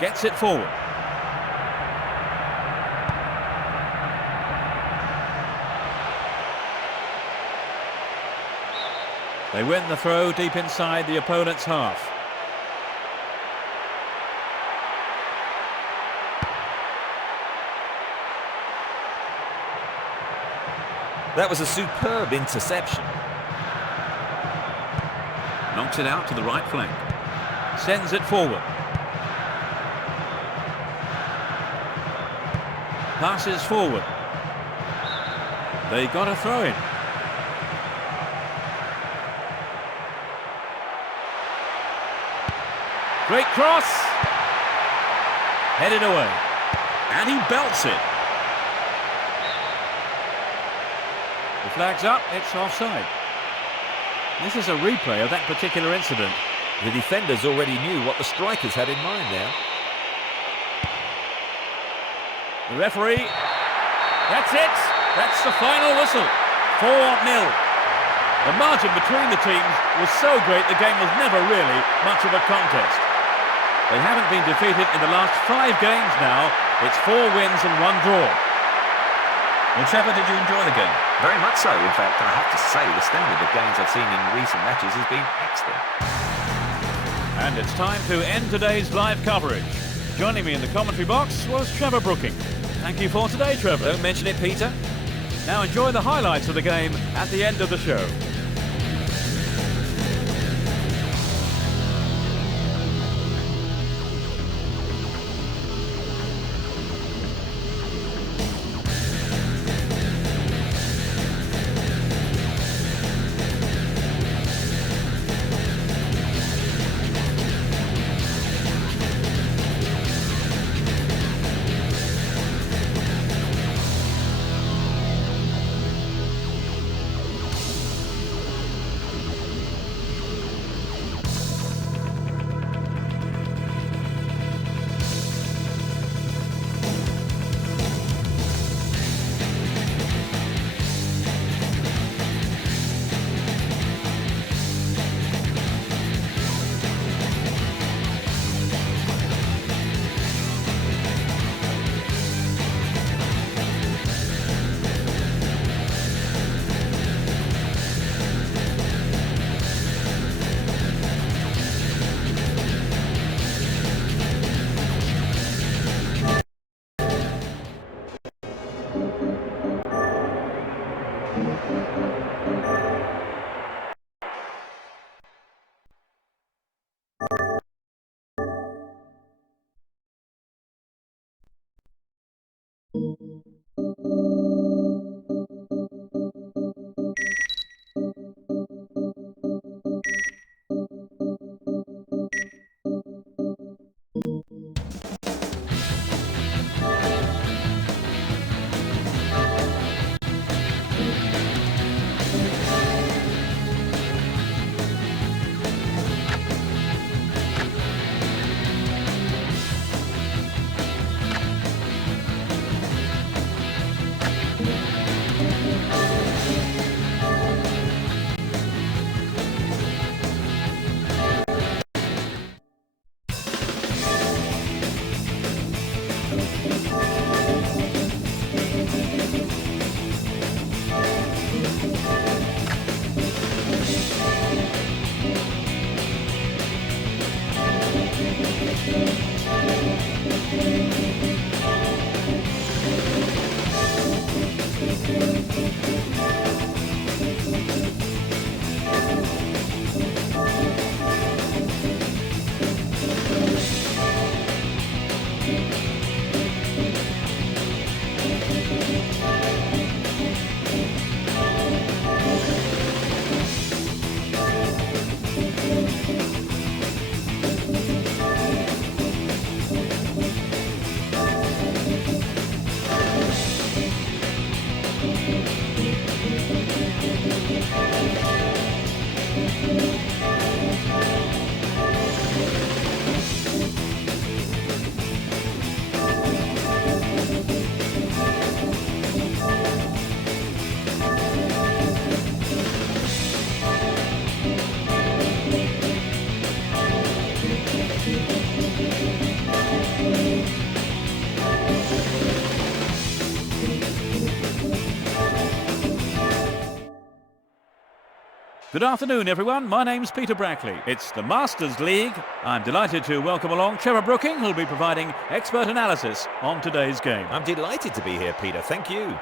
Gets it forward. They win the throw deep inside the opponent's half. That was a superb interception. Knocks it out to the right flank. Sends it forward. Passes forward. They got a throw in. Great cross. Headed away. And he belts it. The flag's up, it's offside. This is a replay of that particular incident. The defenders already knew what the strikers had in mind there. The referee, that's it. That's the final whistle. 4-0. The margin between the teams was so great the game was never really much of a contest. They haven't been defeated in the last 5 games now. It's 4 wins and 1 draw. Well, Trevor, did you enjoy the game? Very much so. In fact, I have to say the standard of games I've seen in recent matches has been excellent. And it's time to end today's live coverage. Joining me in the commentary box was Trevor Brooking. Thank you for today, Trevor. Don't mention it, Peter. Now enjoy the highlights of the game at the end of the show. Good afternoon, everyone. My name's Peter Brackley. It's the Masters League. I'm delighted to welcome along Trevor Brooking, who'll be providing expert analysis on today's game. I'm delighted to be here, Peter. Thank you.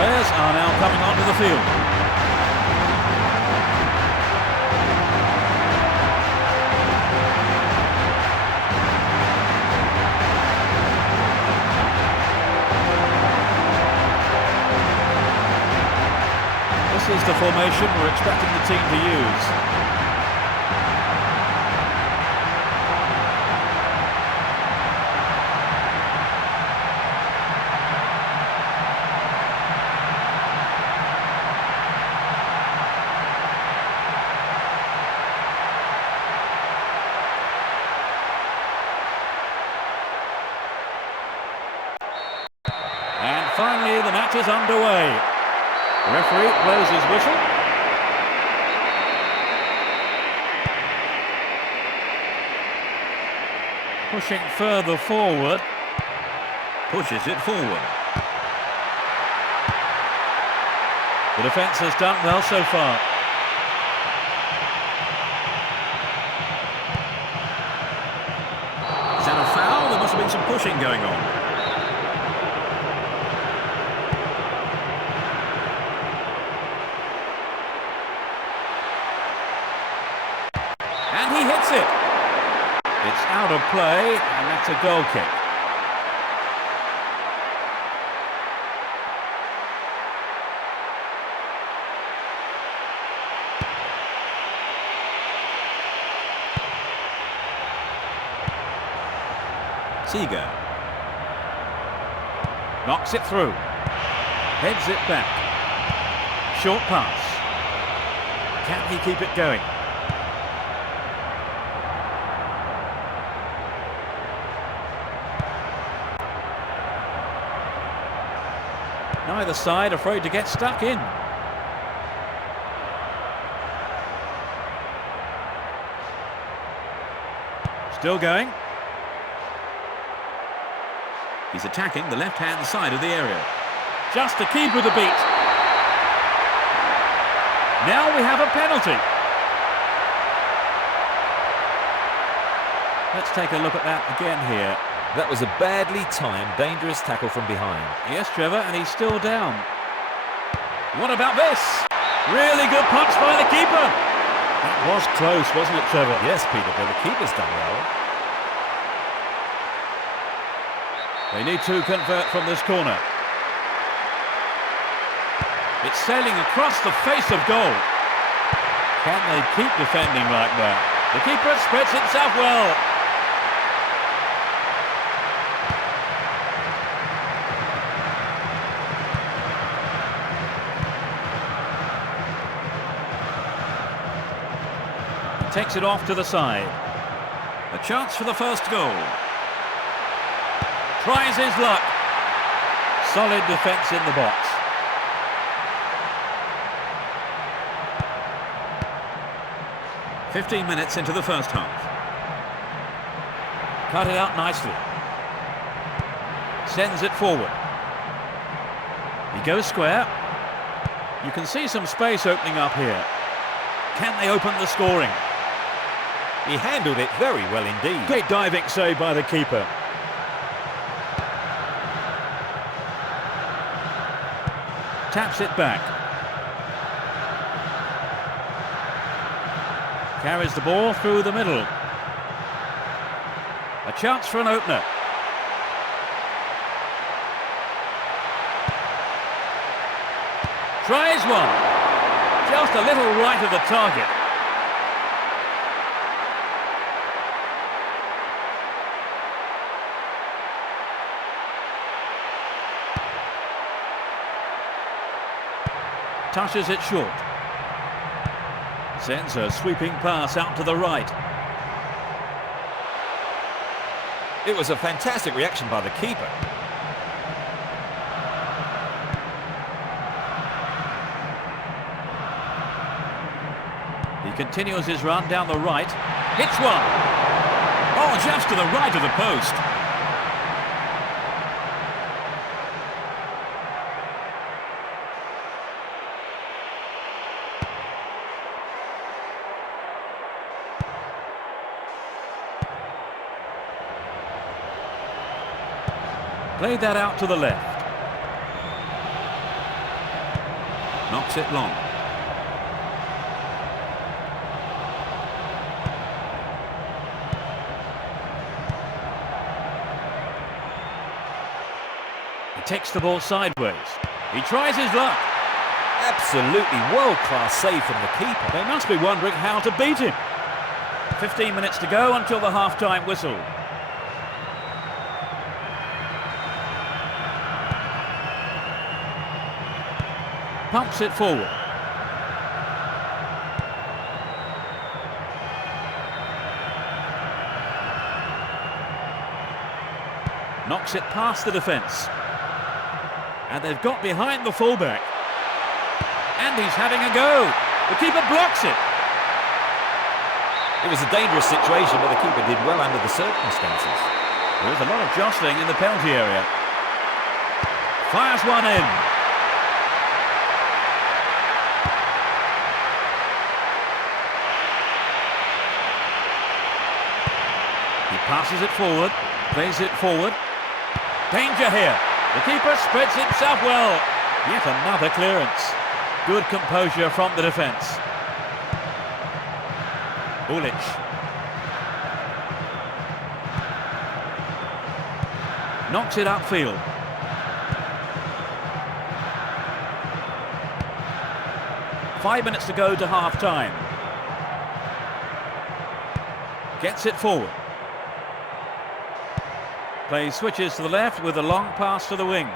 Players are now coming onto the field. This is the formation we're expecting the team to use. And finally, the match is underway. The referee blows his whistle. Pushing further forward. Pushes it forward. The defence has done well so far. Is that a foul? There must have been some pushing going on. And he hits it. It's out of play, and that's a goal kick. Seager. Knocks it through. Heads it back. Short pass. Can he keep it going? Neither side afraid to get stuck in. Still going. He's attacking the left-hand side of the area. Just to keep with the beat. Now we have a penalty. Let's take a look at that again here. That was a badly timed, dangerous tackle from behind. Yes, Trevor, and he's still down. What about this? Really good punch by the keeper. That was close, wasn't it, Trevor? Yes, Peter, but the keeper's done well. They need to convert from this corner. It's sailing across the face of goal. Can they keep defending like that? The keeper spreads himself well. Takes it off to the side. A chance for the first goal. Tries his luck. Solid defence in the box. "15 minutes into the first half. Cut it out nicely. Sends it forward. He goes square. You can see some space opening up here. Can they open the scoring? He handled it very well indeed. Great diving save by the keeper. Taps it back. Carries the ball through the middle. A chance for an opener. Tries one. Just a little right of the target. Touches it short. Sends a sweeping pass out to the right. It was a fantastic reaction by the keeper. He continues his run down the right. Hits one. Oh, just to the right of the post. Played that out to the left. Knocks it long. He takes the ball sideways. He tries his luck. Absolutely world-class save from the keeper. They must be wondering how to beat him. 15 minutes to go until the half-time whistle. Pumps it forward. Knocks it past the defence. And they've got behind the fullback. And he's having a go. The keeper blocks it. It was a dangerous situation, but the keeper did well under the circumstances. There's a lot of jostling in the penalty area. Fires one in. He passes it forward, plays it forward. Danger here. The keeper spreads himself well. Yet another clearance. Good composure from the defence. Ulic. Knocks it upfield. Five minutes to go to half-time. Gets it forward. Play switches to the left with a long pass to the wing.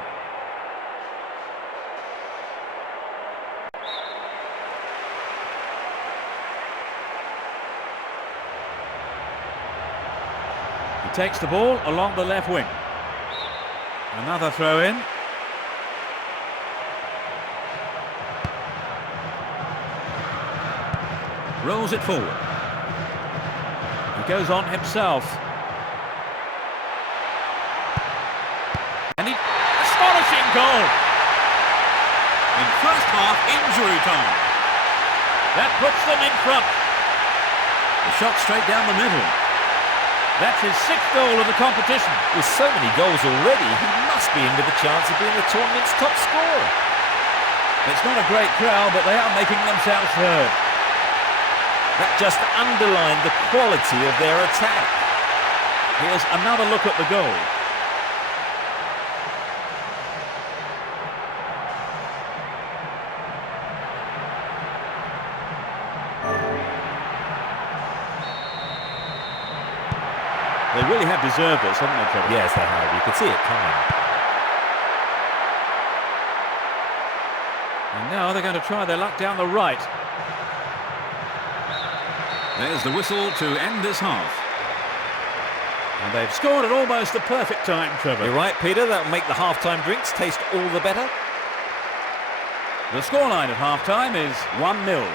He takes the ball along the left wing. Another throw in. Rolls it forward. He goes on himself. And astonishing goal! In first half injury time. That puts them in front. The shot straight down the middle. That's his 6th goal of the competition. With so many goals already, he must be in with a chance of being the tournament's top scorer. It's not a great crowd, but they are making themselves heard. That just underlined the quality of their attack. Here's another look at the goal. They really have deserved this, haven't they, Trevor? Yes, they have. You could see it coming. And now they're going to try their luck down the right. There's the whistle to end this half. And they've scored at almost the perfect time, Trevor. You're right, Peter. That'll make the half-time drinks taste all the better. The scoreline at half-time is 1-0.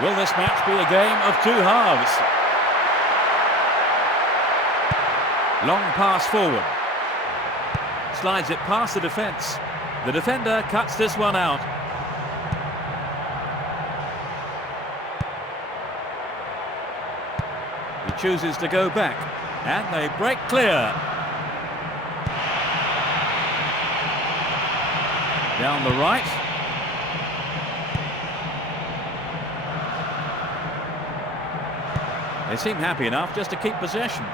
Will this match be a game of two halves? Long pass forward. Slides it past the defence. The defender cuts this one out. He chooses to go back, and they break clear. Down the right. They seem happy enough just to keep possession.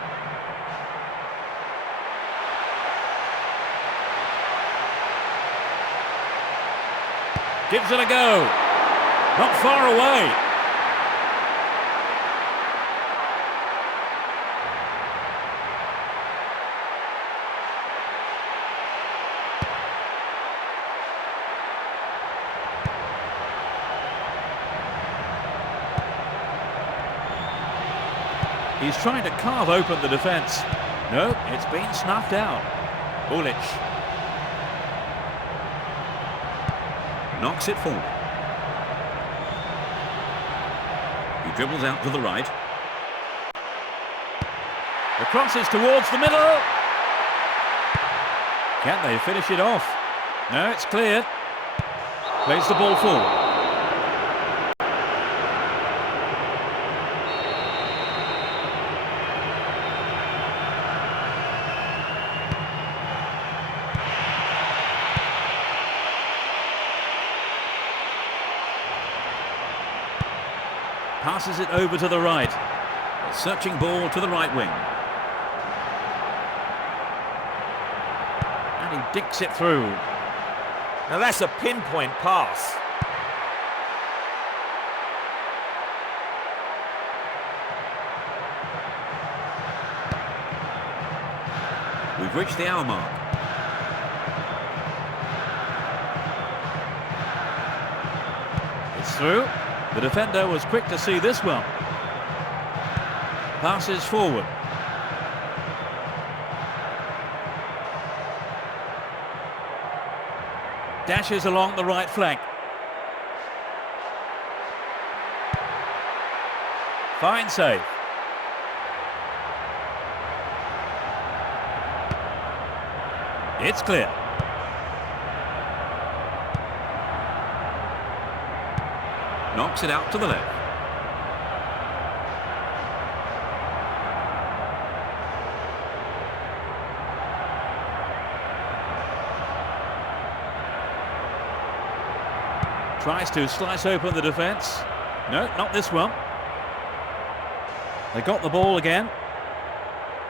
Gives it a go. Not far away. He's trying to carve open the defence. No, it's been snuffed out. Ulic. Knocks it forward. He dribbles out to the right. The cross is towards the middle. Can they finish it off? No, it's cleared. Plays the ball forward. Passes it over to the right. A searching ball to the right wing. And he dinks it through. Now that's a pinpoint pass. We've reached the hour mark. It's through. The defender was quick to see this one. Passes forward. Dashes along the right flank. Fine save. It's clear. Knocks it out to the left. Tries to slice open the defence. No, not this one. They got the ball again.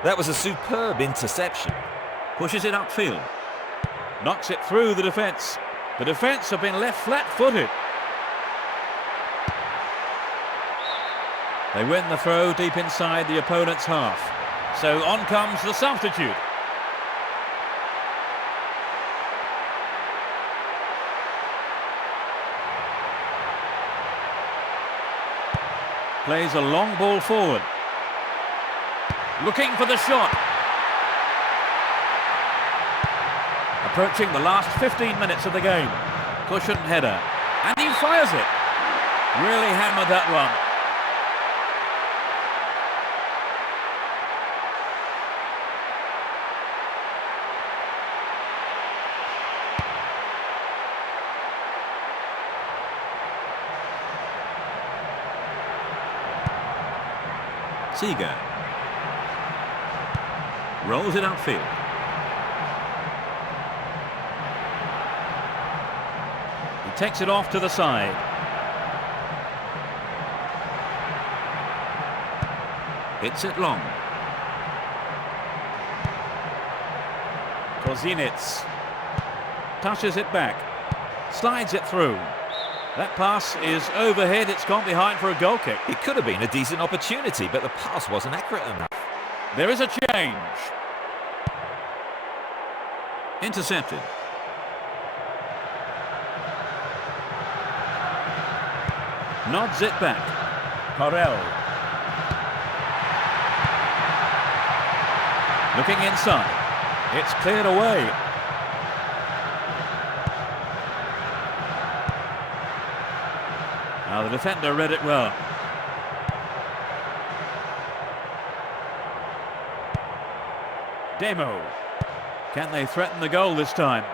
That was a superb interception. Pushes it upfield. Knocks it through the defence. The defence have been left flat-footed. They win the throw deep inside the opponent's half. So on comes the substitute. Plays a long ball forward. Looking for the shot. Approaching the last 15 minutes of the game. Cushion header. And he fires it. Really hammered that one. Seager. Rolls it upfield. He takes it off to the side. Hits it long. Kozinets touches it back. Slides it through. That pass is overhead. It's gone behind for a goal kick. It could have been a decent opportunity, but the pass wasn't accurate enough. There is a change. Intercepted. Nods it back. Corell. Looking inside. It's cleared away. Now the defender read it well. Demo. Can they threaten the goal this time?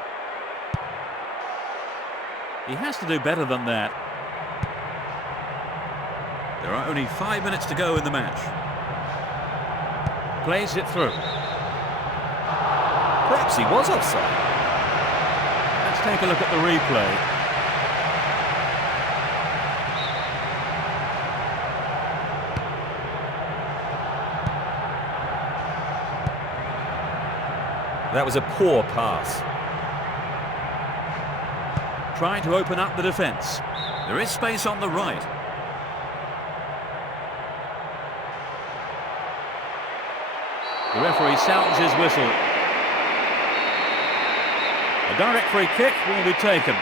He has to do better than that. There are only 5 minutes to go in the match. Plays it through. Perhaps he was offside. Let's take a look at the replay. That was a poor pass. Trying to open up the defence. There is space on the right. The referee sounds his whistle. A direct free kick will be taken.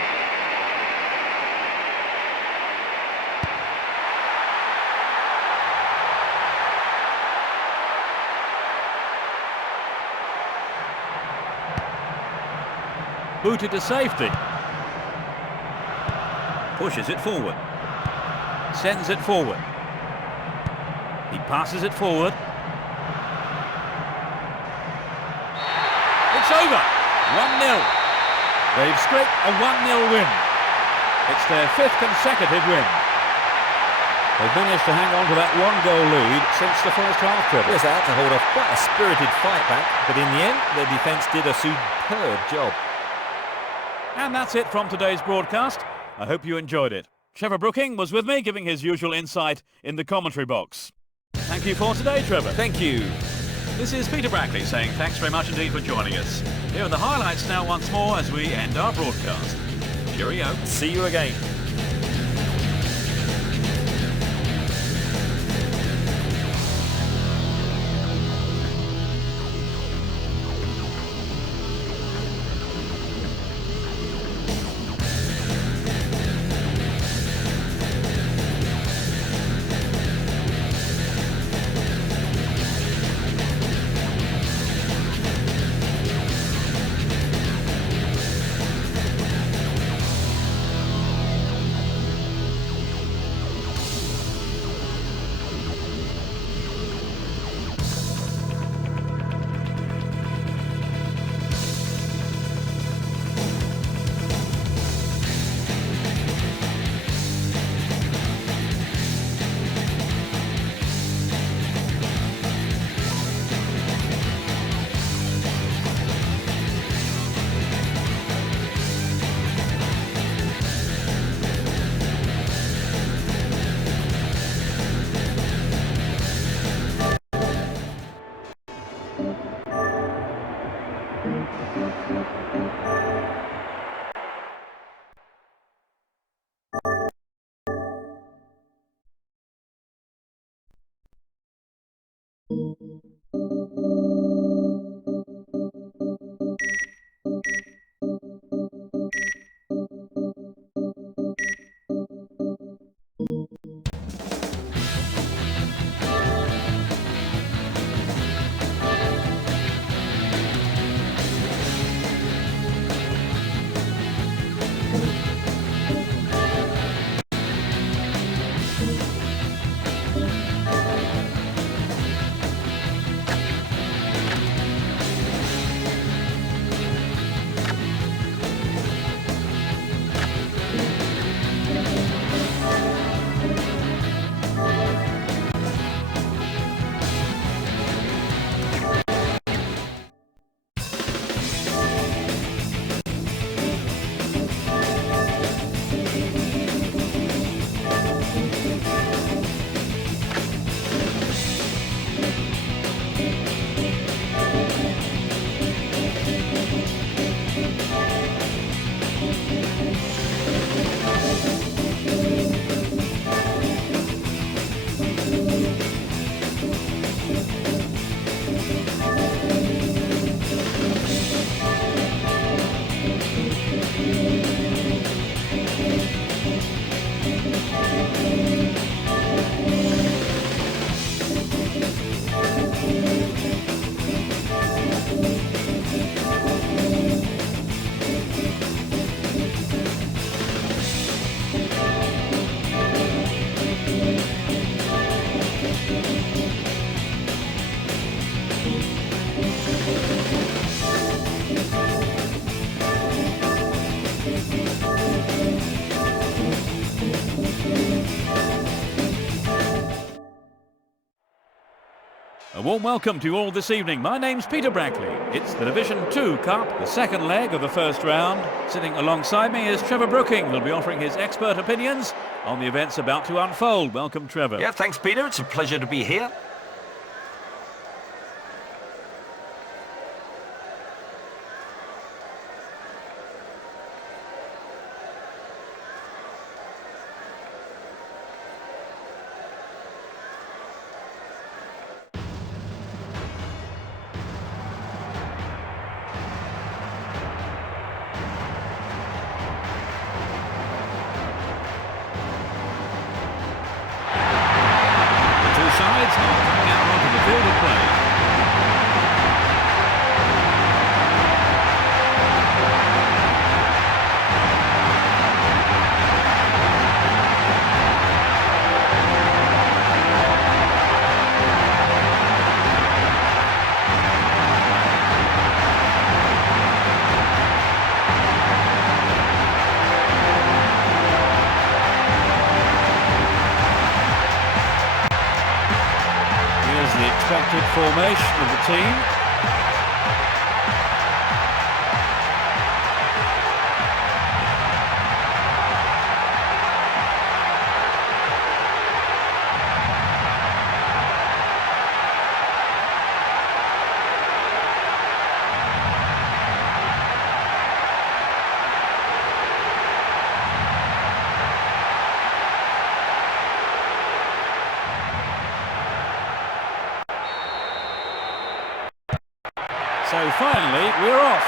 Booted to safety. Pushes it forward. Sends it forward. He passes it forward. It's over. 1-0. They've scraped a 1-0 win. It's their 5th consecutive win. They've managed to hang on to that 1-goal lead since the first half, Trevor. Yes, they had to hold off quite a spirited fight back, but in the end, their defence did a superb job. And that's it from today's broadcast. I hope you enjoyed it. Trevor Brooking was with me, giving his usual insight in the commentary box. Thank you for today, Trevor. Thank you. This is Peter Brackley saying thanks very much indeed for joining us. Here are the highlights now once more as we end our broadcast. Cheerio. See you again. A warm welcome to you all this evening. My name's Peter Brackley. It's the Division 2 Cup, the second leg of the first round. Sitting alongside me is Trevor Brooking, who'll be offering his expert opinions on the events about to unfold. Welcome, Trevor. Yeah, thanks, Peter. It's a pleasure to be here. Sides now coming out onto the field of play. The expected formation of the team. So finally, we're off.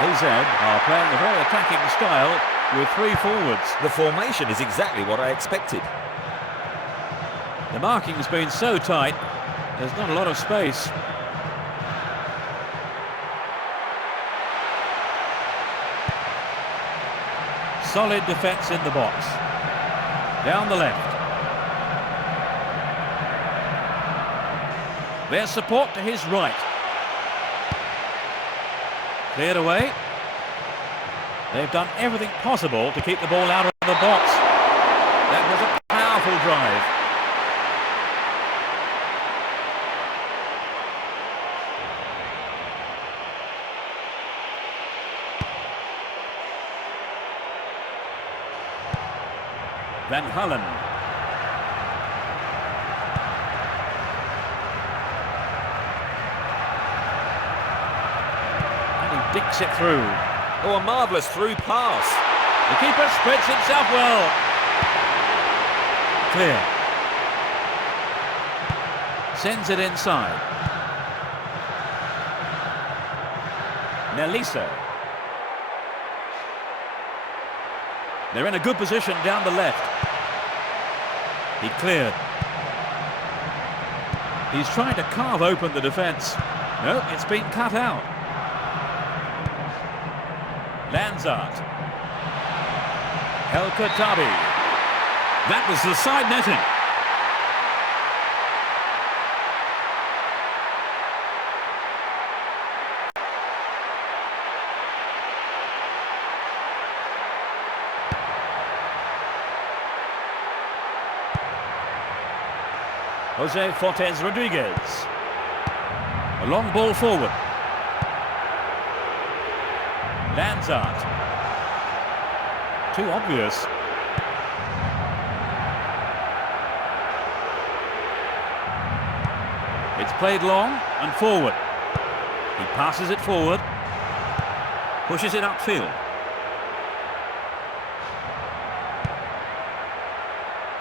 AZ are playing a very attacking style with three forwards. The formation is exactly what I expected. The marking's been so tight, there's not a lot of space. Solid defence in the box. Down the left. Their support to his right. Cleared away. They've done everything possible to keep the ball out of the box. That was a powerful drive. Van Hullen. Dicks it through. Oh, a marvellous through pass. The keeper spreads himself well. Clear. Sends it inside. Nelisa. They're in a good position down the left. He cleared. He's trying to carve open the defence. No, it's been cut out. Lanzart. El Khattabi. That was the side netting. Jose Fortes Rodriguez. A long ball forward. Lanzart. Too obvious. It's played long and forward. He passes it forward. Pushes it upfield.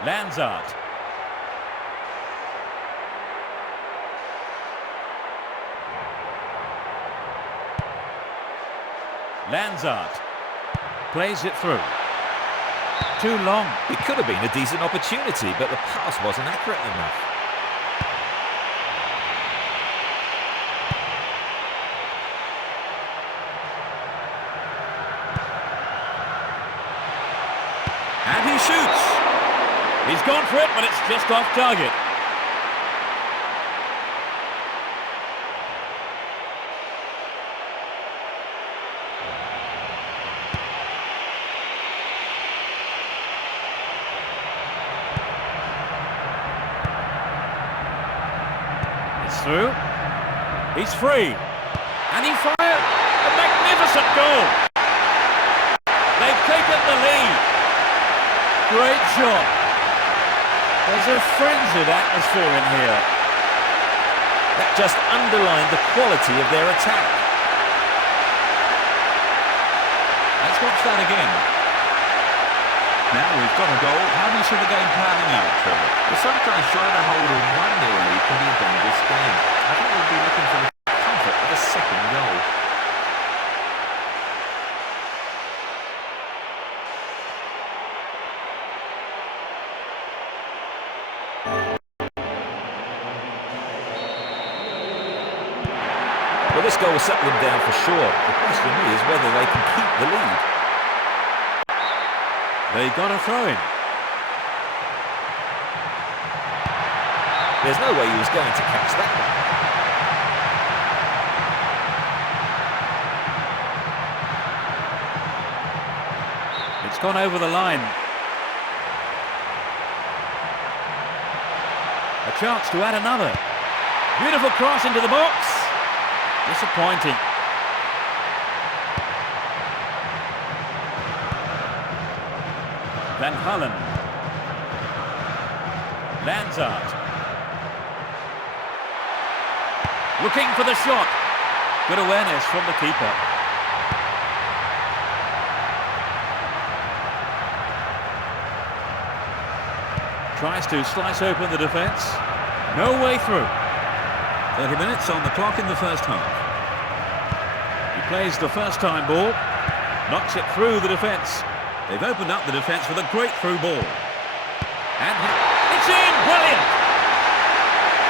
Lanzart. Lanzart plays it through. Too long. It could have been a decent opportunity, but the pass wasn't accurate enough. And he shoots. He's gone for it, but it's just off target. Through. He's free. And he fired a magnificent goal. They've taken the lead. Great shot. There's a frenzied atmosphere in here. That just underlined the quality of their attack. Let's watch that again. Now we've got a goal. How do you see the game panning out, Trevor? Well, sometimes trying to hold a 1-0 lead can be a dangerous game. I think we'll be looking for the comfort of a second goal. Well, this goal will settle them down for sure. The question is whether they can keep the lead. They got a throw in. There's no way he was going to catch that one. It's gone over the line. A chance to add another. Beautiful cross into the box. Disappointing. Van Halen. Lanzart. Looking for the shot. Good awareness from the keeper. Tries to slice open the defence. No way through. 30 minutes on the clock in the first half. He plays the first time ball. Knocks it through the defence. They've opened up the defence with a great through ball. And it's in! Brilliant!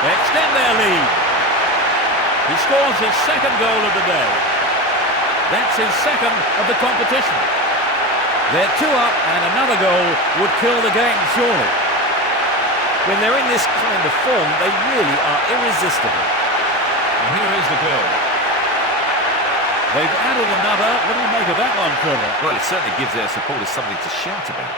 They extend their lead. He scores his second goal of the day. That's his second of the competition. They're 2 up and another goal would kill the game, surely. When they're in this kind of form, they really are irresistible. And here is the goal. They've added another. What do you make of that one, Trevor? Well, it certainly gives their supporters something to shout about.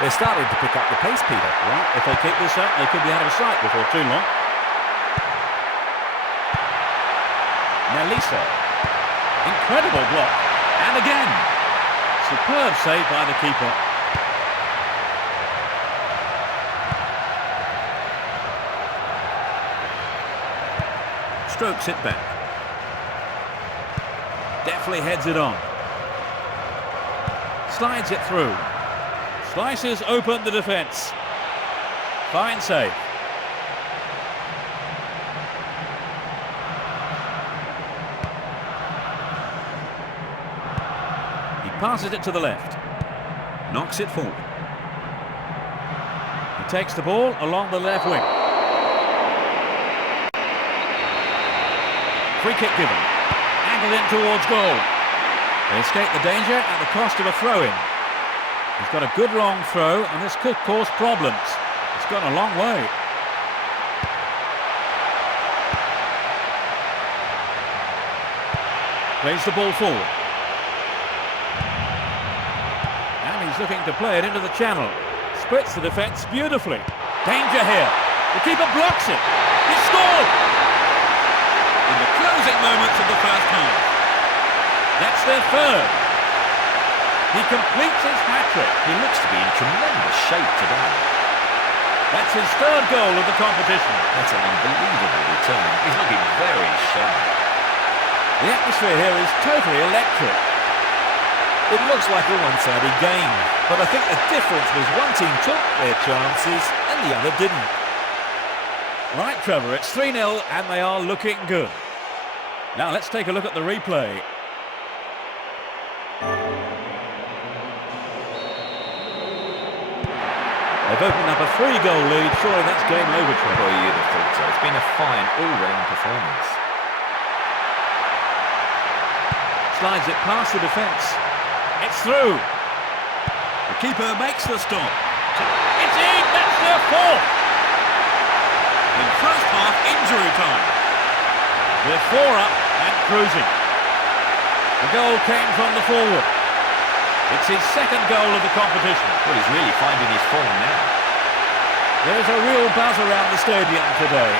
They're starting to pick up the pace, Peter. Right, if they keep this up, they could be out of sight before too long. Nelisa. Incredible block. And again. Superb save by the keeper. strokes it back. Deftly heads it on. Slides it through. Slices open the defence. Fine save. He passes it to the left. Knocks it forward. He takes the ball along the left wing. Free kick given. Angled in towards goal. They escape the danger at the cost of a throw-in. He's got a good long throw, and this could cause problems. It's gone a long way. Plays the ball forward. And he's looking to play it into the channel. Splits the defence beautifully. Danger here. The keeper blocks it. He scored! In the closing moments of the first half. That's their third. He completes his hat-trick. He looks to be in tremendous shape today. That's his third goal of the competition. That's an unbelievable return. He's looking very sharp. The atmosphere here is totally electric. It looks like a one-sided game, but I think the difference was one team took their chances and the other didn't. Right, Trevor, it's 3-0 and they are looking good. Now let's take a look at the replay. They've opened up a 3-goal lead. Surely that's game over, Trevor. Well, you'd have thought so. It's been a fine all-round performance. Slides it past the defence. It's through. The keeper makes the stop. It's in! That's their fourth! In first half injury time. They're 4 up and cruising. The goal came from the forward. It's his second goal of the competition. Well, he's really finding his form now. There's a real buzz around the stadium today.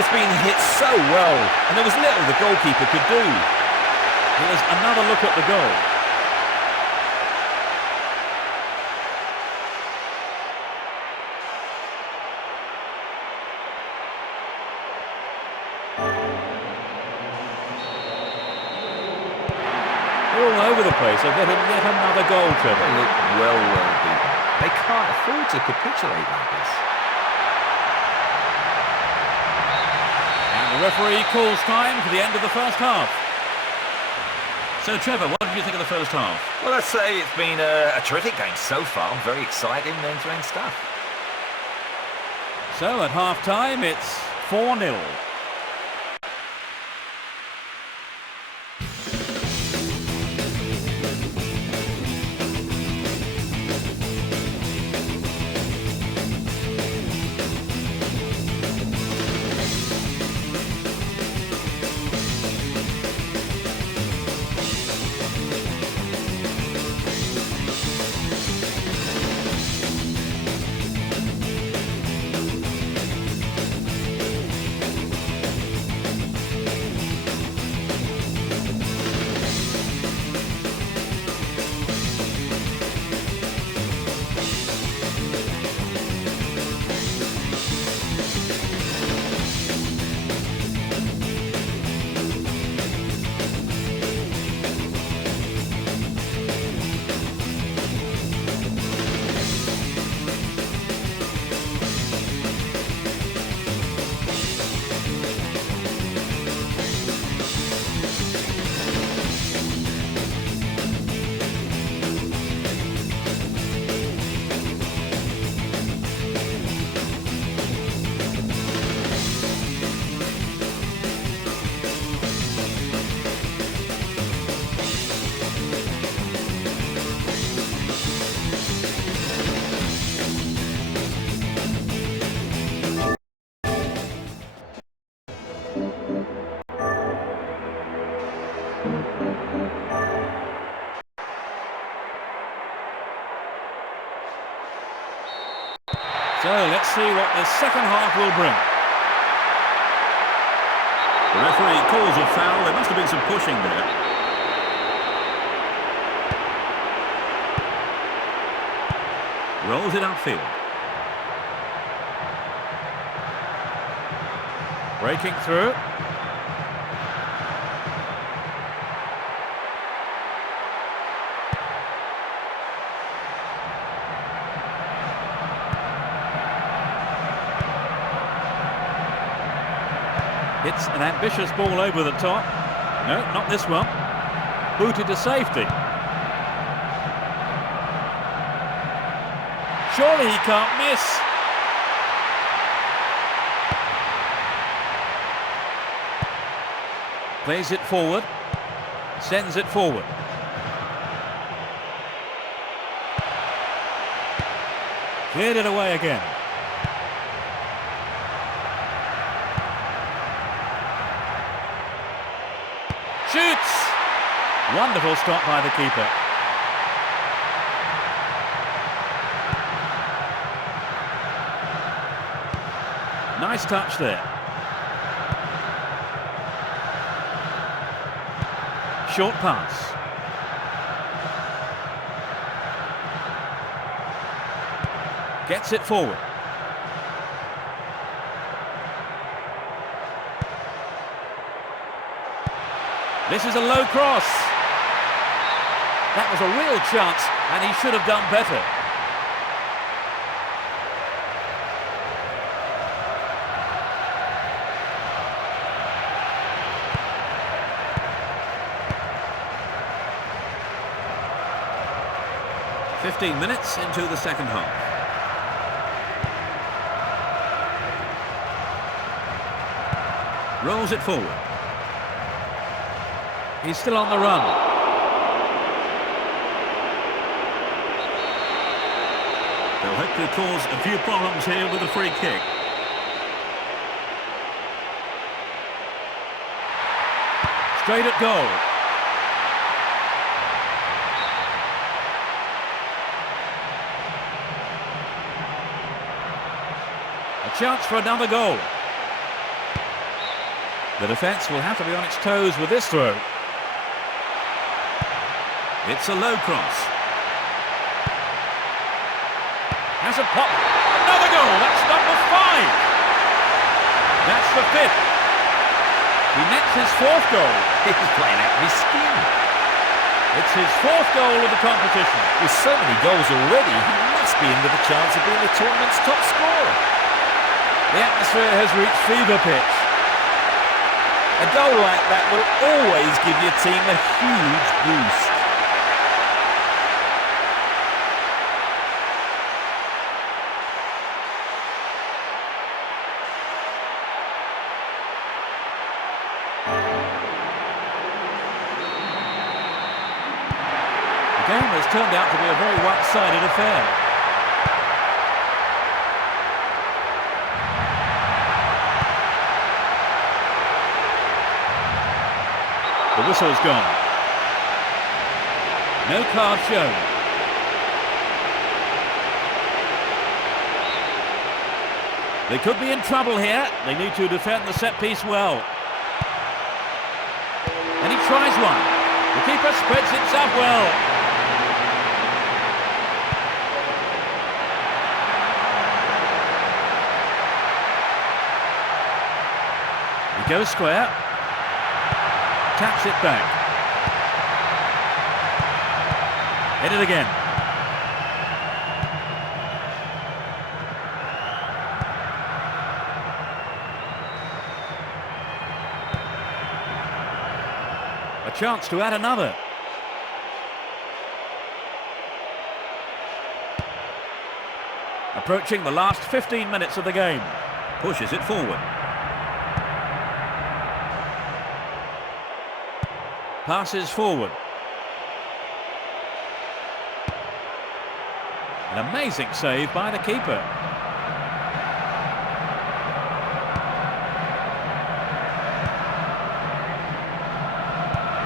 It's been hit so well, and there was little the goalkeeper could do. Here's another look at the goal. They're all over the place. They're getting yet another goal, Trevor. They look well beaten. They can't afford to capitulate like this. And the referee calls time for the end of the first half. So, Trevor, what did you think of the first half? Well, I'd say it's been a terrific game so far. Very exciting end-to-end stuff. So, at half-time, it's 4-0. So let's see what the second half will bring. The referee calls a foul. There must have been some pushing there. Rolls it upfield. Breaking through. It's an ambitious ball over the top. No, not this one. Booted to safety. Surely he can't miss. Plays it forward. Sends it forward. Cleared it away again. Shoots! Wonderful stop by the keeper. Nice touch there. Short pass. Gets it forward. This is a low cross. That was a real chance, and he should have done better. "15 minutes into the second half. Rolls it forward. He's still on the run. They'll hopefully cause a few problems here with a free kick. Straight at goal. A chance for another goal. The defence will have to be on its toes with this throw. It's a low cross. Has a pop. Another goal. That's number 5. That's the 5th. He nets his 4th goal. He's playing out of his skin. It's his 4th goal of the competition. With so many goals already, he must be in with a chance of being the tournament's top scorer. The atmosphere has reached fever pitch. A goal like that will always give your team a huge boost. The game has turned out to be a very one-sided affair. The whistle's gone. No card shown. They could be in trouble here. They need to defend the set piece well. And he tries one. The keeper spreads himself well. He goes square. Taps it back. Hit it again. A chance to add another. Approaching the last 15 minutes of the game. Pushes it forward. Passes forward. An amazing save by the keeper.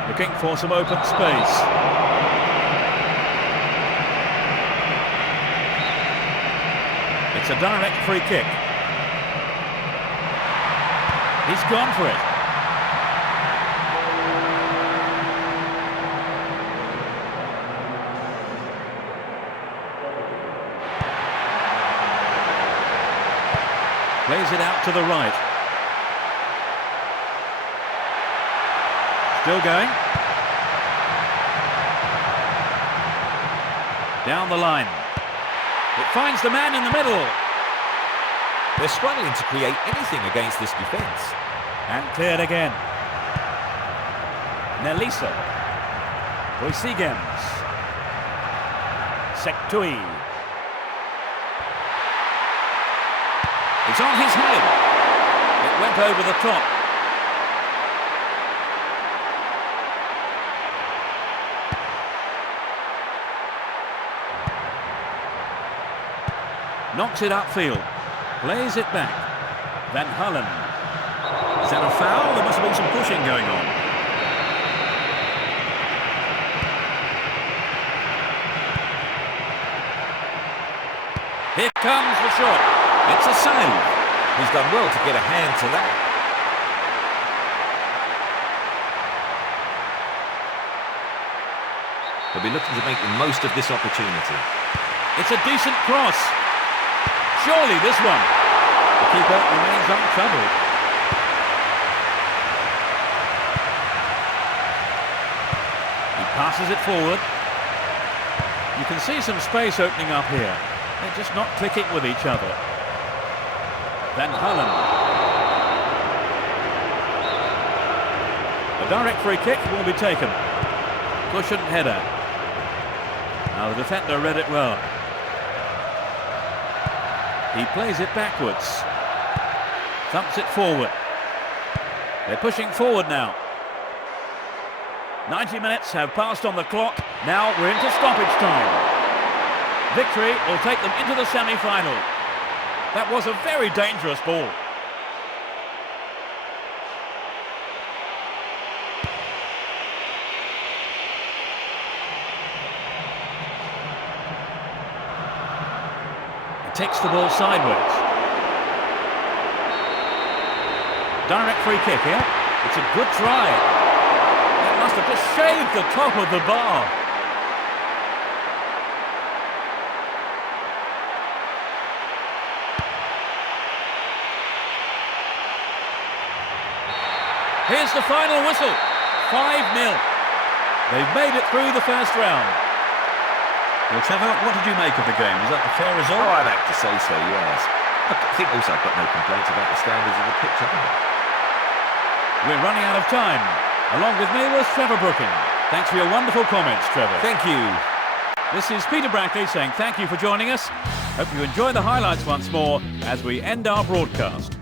Looking for some open space. It's a direct free kick. He's gone for it. Plays it out to the right. Still going. Down the line. It finds the man in the middle. They're struggling to create anything against this defence. And cleared again. Nelisa. Boisigams. Sektui. It's on his head. It went over the top. Knocks it upfield. Plays it back. Van Hullen. Is that a foul? There must have been some pushing going on. Here comes the shot. It's a save. He's done well to get a hand to that. They'll be looking to make the most of this opportunity. It's a decent cross. Surely this one. The keeper remains untroubled. He passes it forward. You can see some space opening up here. They're just not clicking with each other. Van Hullen. A direct free kick will be taken. Cushioned header. Now the defender read it well. He plays it backwards. Thumps it forward. They're pushing forward now. 90 minutes have passed on the clock. Now we're into stoppage time. Victory will take them into the semi-final. That was a very dangerous ball. He takes the ball sideways. Direct free kick here. It's a good try. That must have just shaved the top of the bar. Here's the final whistle. 5-0. They've made it through the first round. Well, Trevor, what did you make of the game? Was that a fair result? Oh, I'd have to say so, yes. I think also I've got no complaints about the standards of the pitch, have I? We're running out of time. Along with me was Trevor Brooking. Thanks for your wonderful comments, Trevor. Thank you. This is Peter Brackley saying thank you for joining us. Hope you enjoy the highlights once more as we end our broadcast.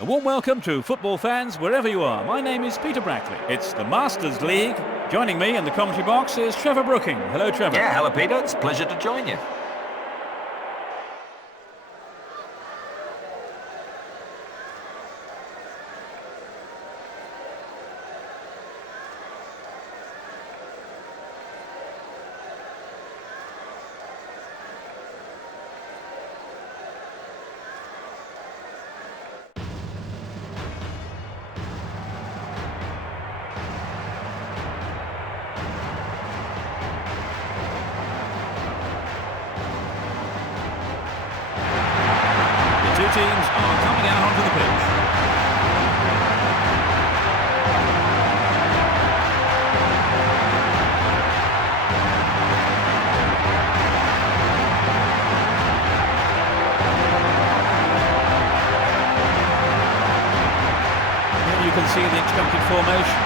A warm welcome to football fans wherever you are. My name is Peter Brackley. It's the Masters League. Joining me in the commentary box is Trevor Brooking. Hello, Trevor. Yeah, hello, Peter. It's a pleasure to join you. Two teams are coming out onto the pitch. Here you can see the expected formation.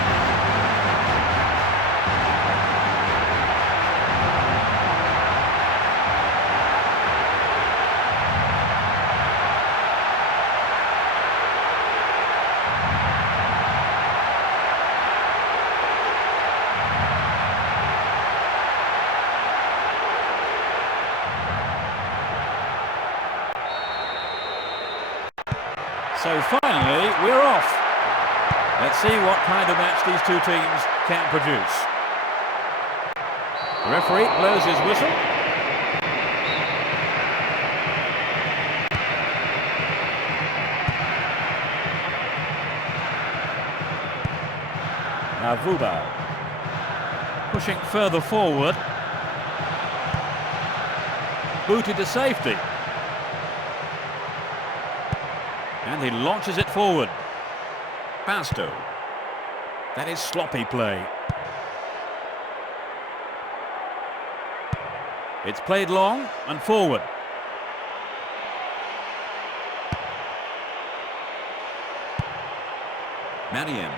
So finally, we're off. Let's see what kind of match these two teams can produce. The referee blows his whistle. Now Vuba pushing further forward. Booted to safety. And he launches it forward. Basto. That is sloppy play. It's played long and forward. Mariam.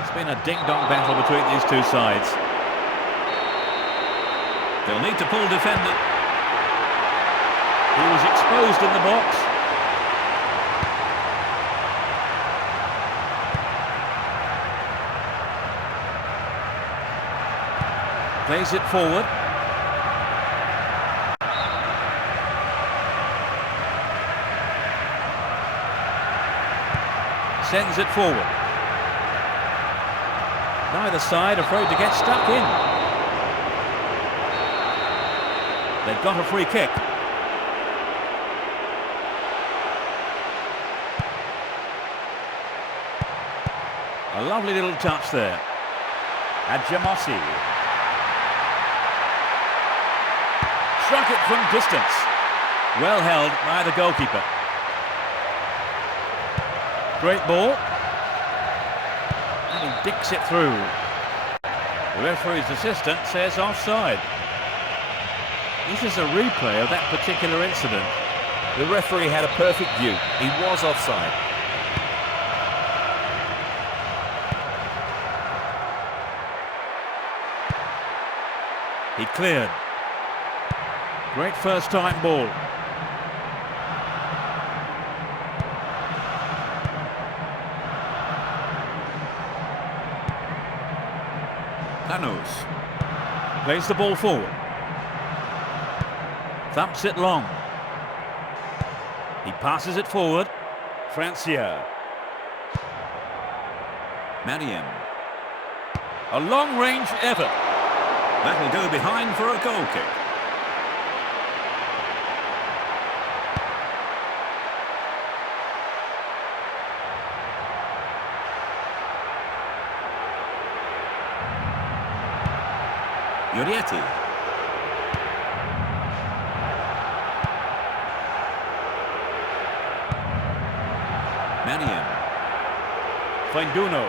It's been a ding-dong battle between these two sides. They'll need to pull defender. He was exposed in the box. Plays it forward. Sends it forward. Neither side afraid to get stuck in. They've got a free kick. A lovely little touch there. Adjamossi. Struck it from distance. Well held by the goalkeeper. Great ball. And he dicks it through. The referee's assistant says offside. This is a replay of that particular incident. The referee had a perfect view. He was offside. He cleared. Great first time ball. Panos. Plays the ball forward. Thumps it long. He passes it forward. Francia. Mariem. A long-range effort. That'll go behind for a goal kick. Urietti. Mariem. Fainduno.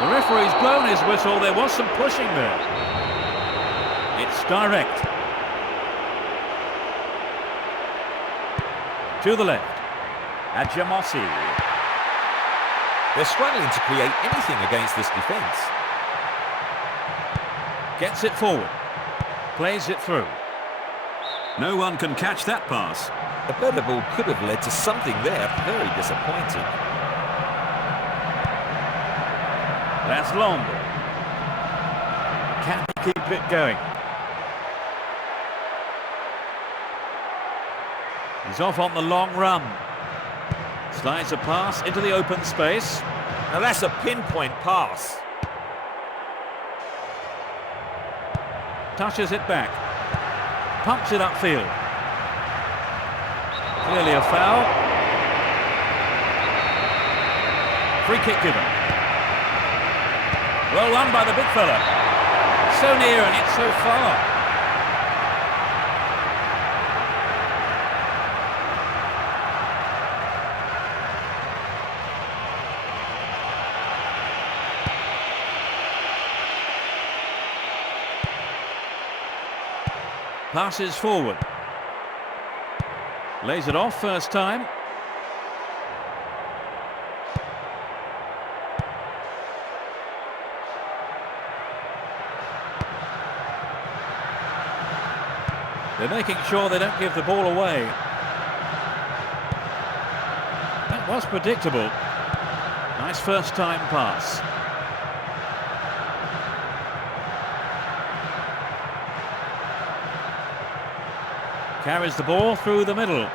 The referee's blown his whistle. There was some pushing there. It's direct. To the left. Adjamossi. They're struggling to create anything against this defence. Gets it forward. Plays it through. No one can catch that pass. A better ball could have led to something there. Very disappointing. That's long. Can he keep it going? He's off on the long run. Slides a pass into the open space. Now that's a pinpoint pass. Touches it back. Pumps it upfield. Clearly a foul. Free kick given. Well won by the big fella. So near and it's so far. Passes forward. Lays it off first time. They're making sure they don't give the ball away. That was predictable. Nice first time pass. Carries the ball through the middle.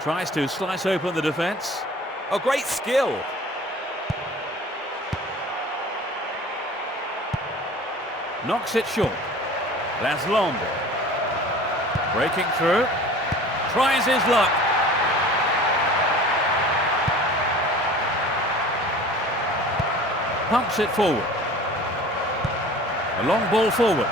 Tries to slice open the defence. Oh, great skill. Knocks it short. Laszlombe. Breaking through. Tries his luck. Pumps it forward. A long ball forward.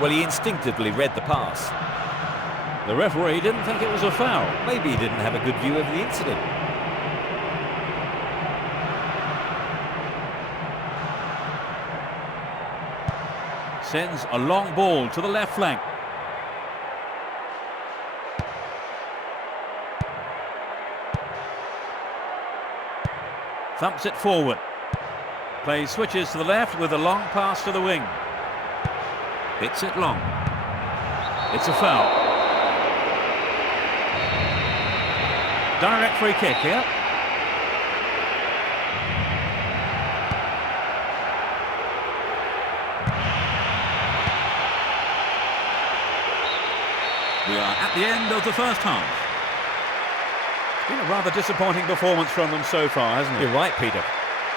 Well, he instinctively read the pass. The referee didn't think it was a foul. Maybe he didn't have a good view of the incident. Sends a long ball to the left flank. Thumps it forward. Play switches to the left with a long pass to the wing. Hits it long. It's a foul. Direct free kick here. are at the end of the first half. It's been a rather disappointing performance from them so far, hasn't it? You're right, Peter.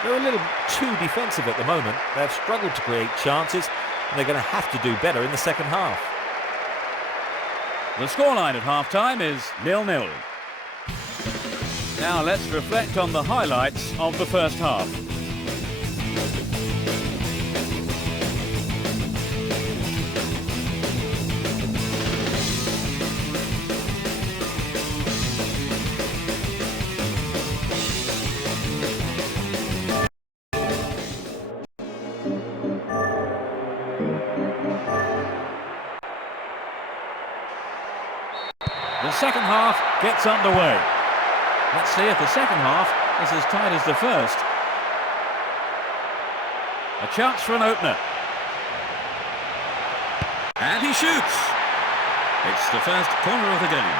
They're a little too defensive at the moment. They've struggled to create chances, and they're going to have to do better in the second half. The scoreline at half-time is 0-0. Now let's reflect on the highlights of the first half. The second half gets underway. Let's see if the second half is as tight as the first. A chance for an opener. And he shoots. It's the first corner of the game.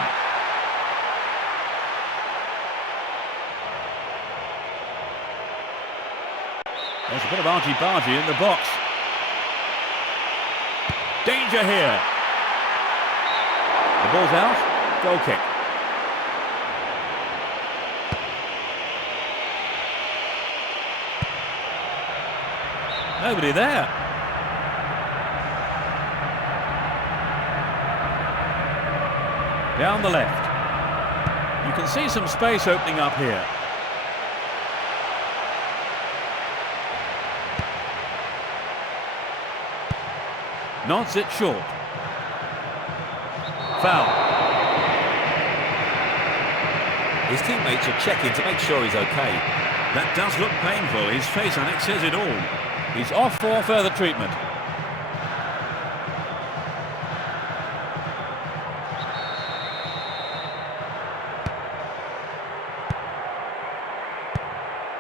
There's a bit of argy-bargy in the box. Danger here. The ball's out. Goal kick. Nobody there. Down the left. You can see some space opening up here. Nods it short. Foul. His teammates are checking to make sure he's okay. That does look painful. His face, I think, says it all. He's off for further treatment.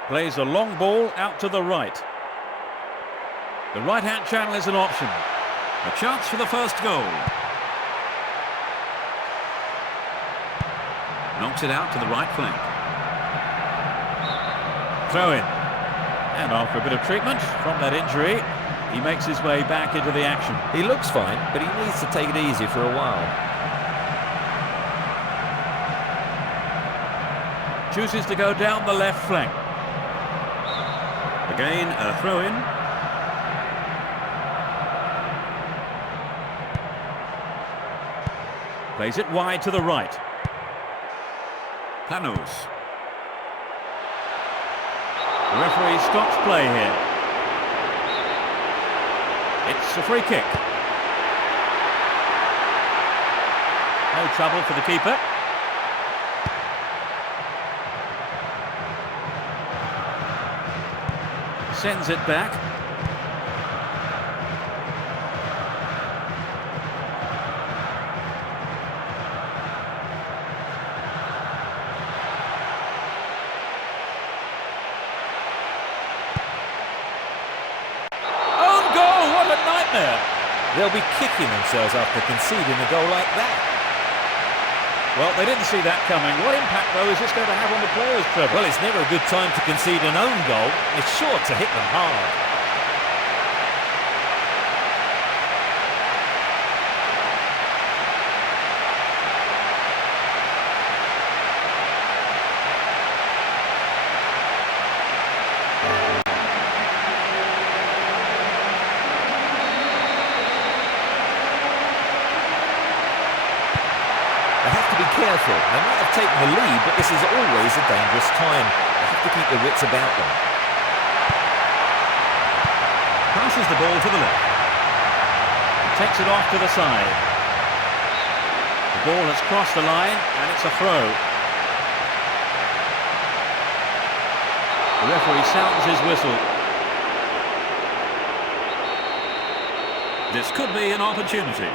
Plays a long ball out to the right. The right-hand channel is an option. A chance for the first goal. Knocks it out to the right flank. Throw in. And after a bit of treatment from that injury, he makes his way back into the action. He looks fine, but he needs to take it easy for a while. Chooses to go down the left flank. Again, a throw-in. Plays it wide to the right. Panos. The referee stops play here. It's a free kick. No trouble for the keeper. Sends it back. They'll be kicking themselves after conceding a goal like that. Well, they didn't see that coming. What impact, though, is this going to have on the players, Trevor? Well, it's never a good time to concede an own goal. It's sure to hit them hard. Careful. They might have taken the lead, but this is always a dangerous time. They have to keep their wits about them. Passes the ball to the left. Takes it off to the side. The ball has crossed the line, and it's a throw. The referee sounds his whistle. This could be an opportunity.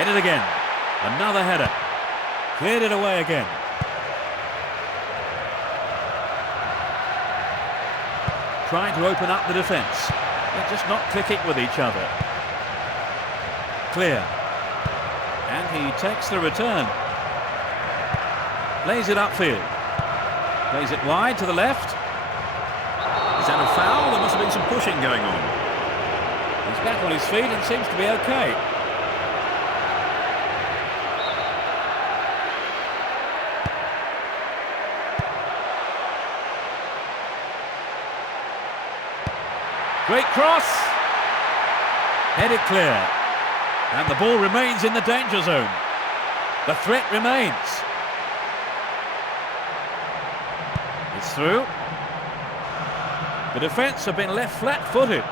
Headed again. Another header. Cleared it away again. Trying to open up the defence. They're just not clicking with each other. Clear. And he takes the return. Plays it upfield. Plays it wide to the left. Is that a foul? There must have been some pushing going on. He's back on his feet and seems to be okay. Great cross. Headed clear. And the ball remains in the danger zone. The threat remains. It's through. The defence have been left flat-footed.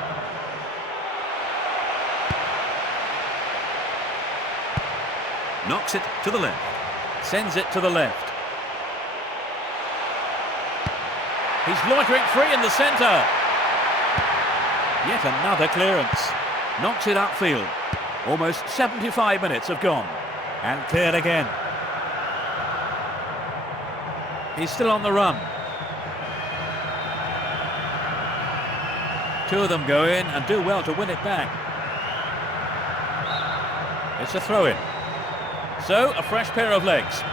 Knocks it to the left. Sends it to the left. He's loitering free in the centre. Yet another clearance. Knocks it upfield. Almost 75 minutes have gone. And cleared again. He's still on the run. Two of them go in and do well to win it back. It's a throw-in. So, a fresh pair of legs.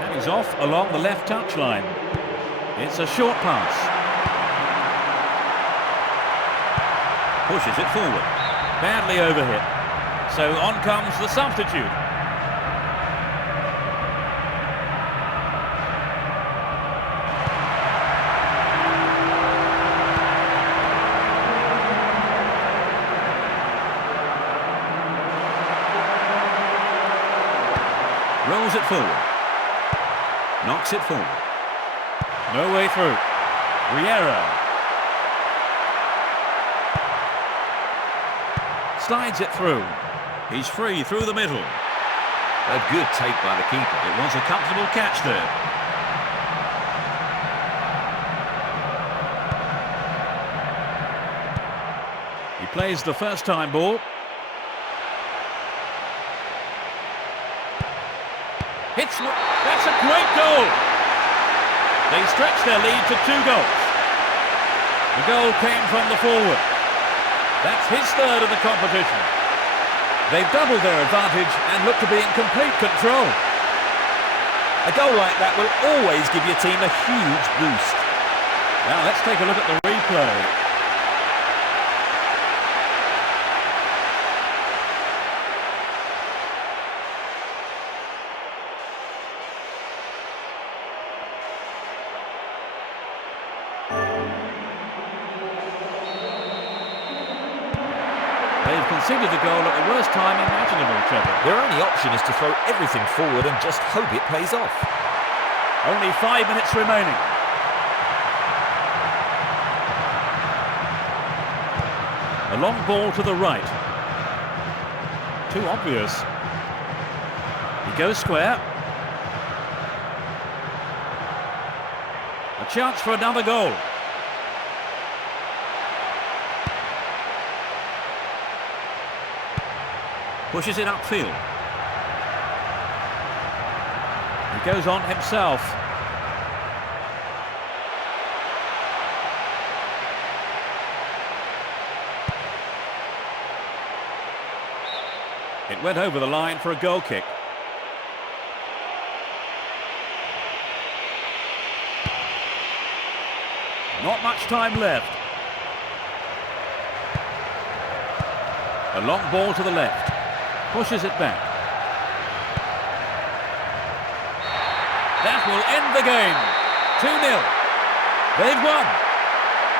And he's off along the left touchline. It's a short pass. Pushes it forward. Badly overhit. So on comes the substitute. Rolls it forward. Knocks it forward. No way through. Riera. Slides it through. He's free through the middle. A good take by the keeper. It was a comfortable catch there. He plays the first time ball. Hits. That's a great goal. They stretch their lead to 2 goals. The goal came from the forward. That's his third of the competition. They've doubled their advantage and look to be in complete control. A goal like that will always give your team a huge boost. Now let's take a look at the replay. They've conceded the goal at the worst time imaginable, Trevor. Their only option is to throw everything forward and just hope it pays off. Only 5 minutes remaining. A long ball to the right. Too obvious. He goes square. A chance for another goal. Pushes it upfield. He goes on himself. It went over the line for a goal kick. Not much time left. A long ball to the left. Pushes it back. That will end the game. 2-0. They've won.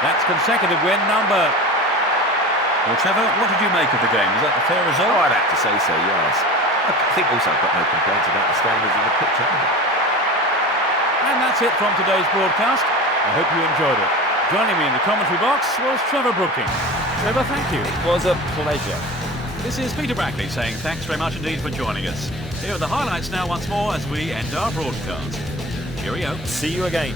That's consecutive win number. Well, Trevor, what did you make of the game? Is that a fair result? Oh, I'd have to say so, yes. I think also I've got no complaints about the standards of the pitch either. And that's it from today's broadcast. I hope you enjoyed it. Joining me in the commentary box was Trevor Brooking. Trevor, thank you. It was a pleasure. This is Peter Brackley saying thanks very much indeed for joining us. Here are the highlights now once more as we end our broadcast. Cheerio. See you again.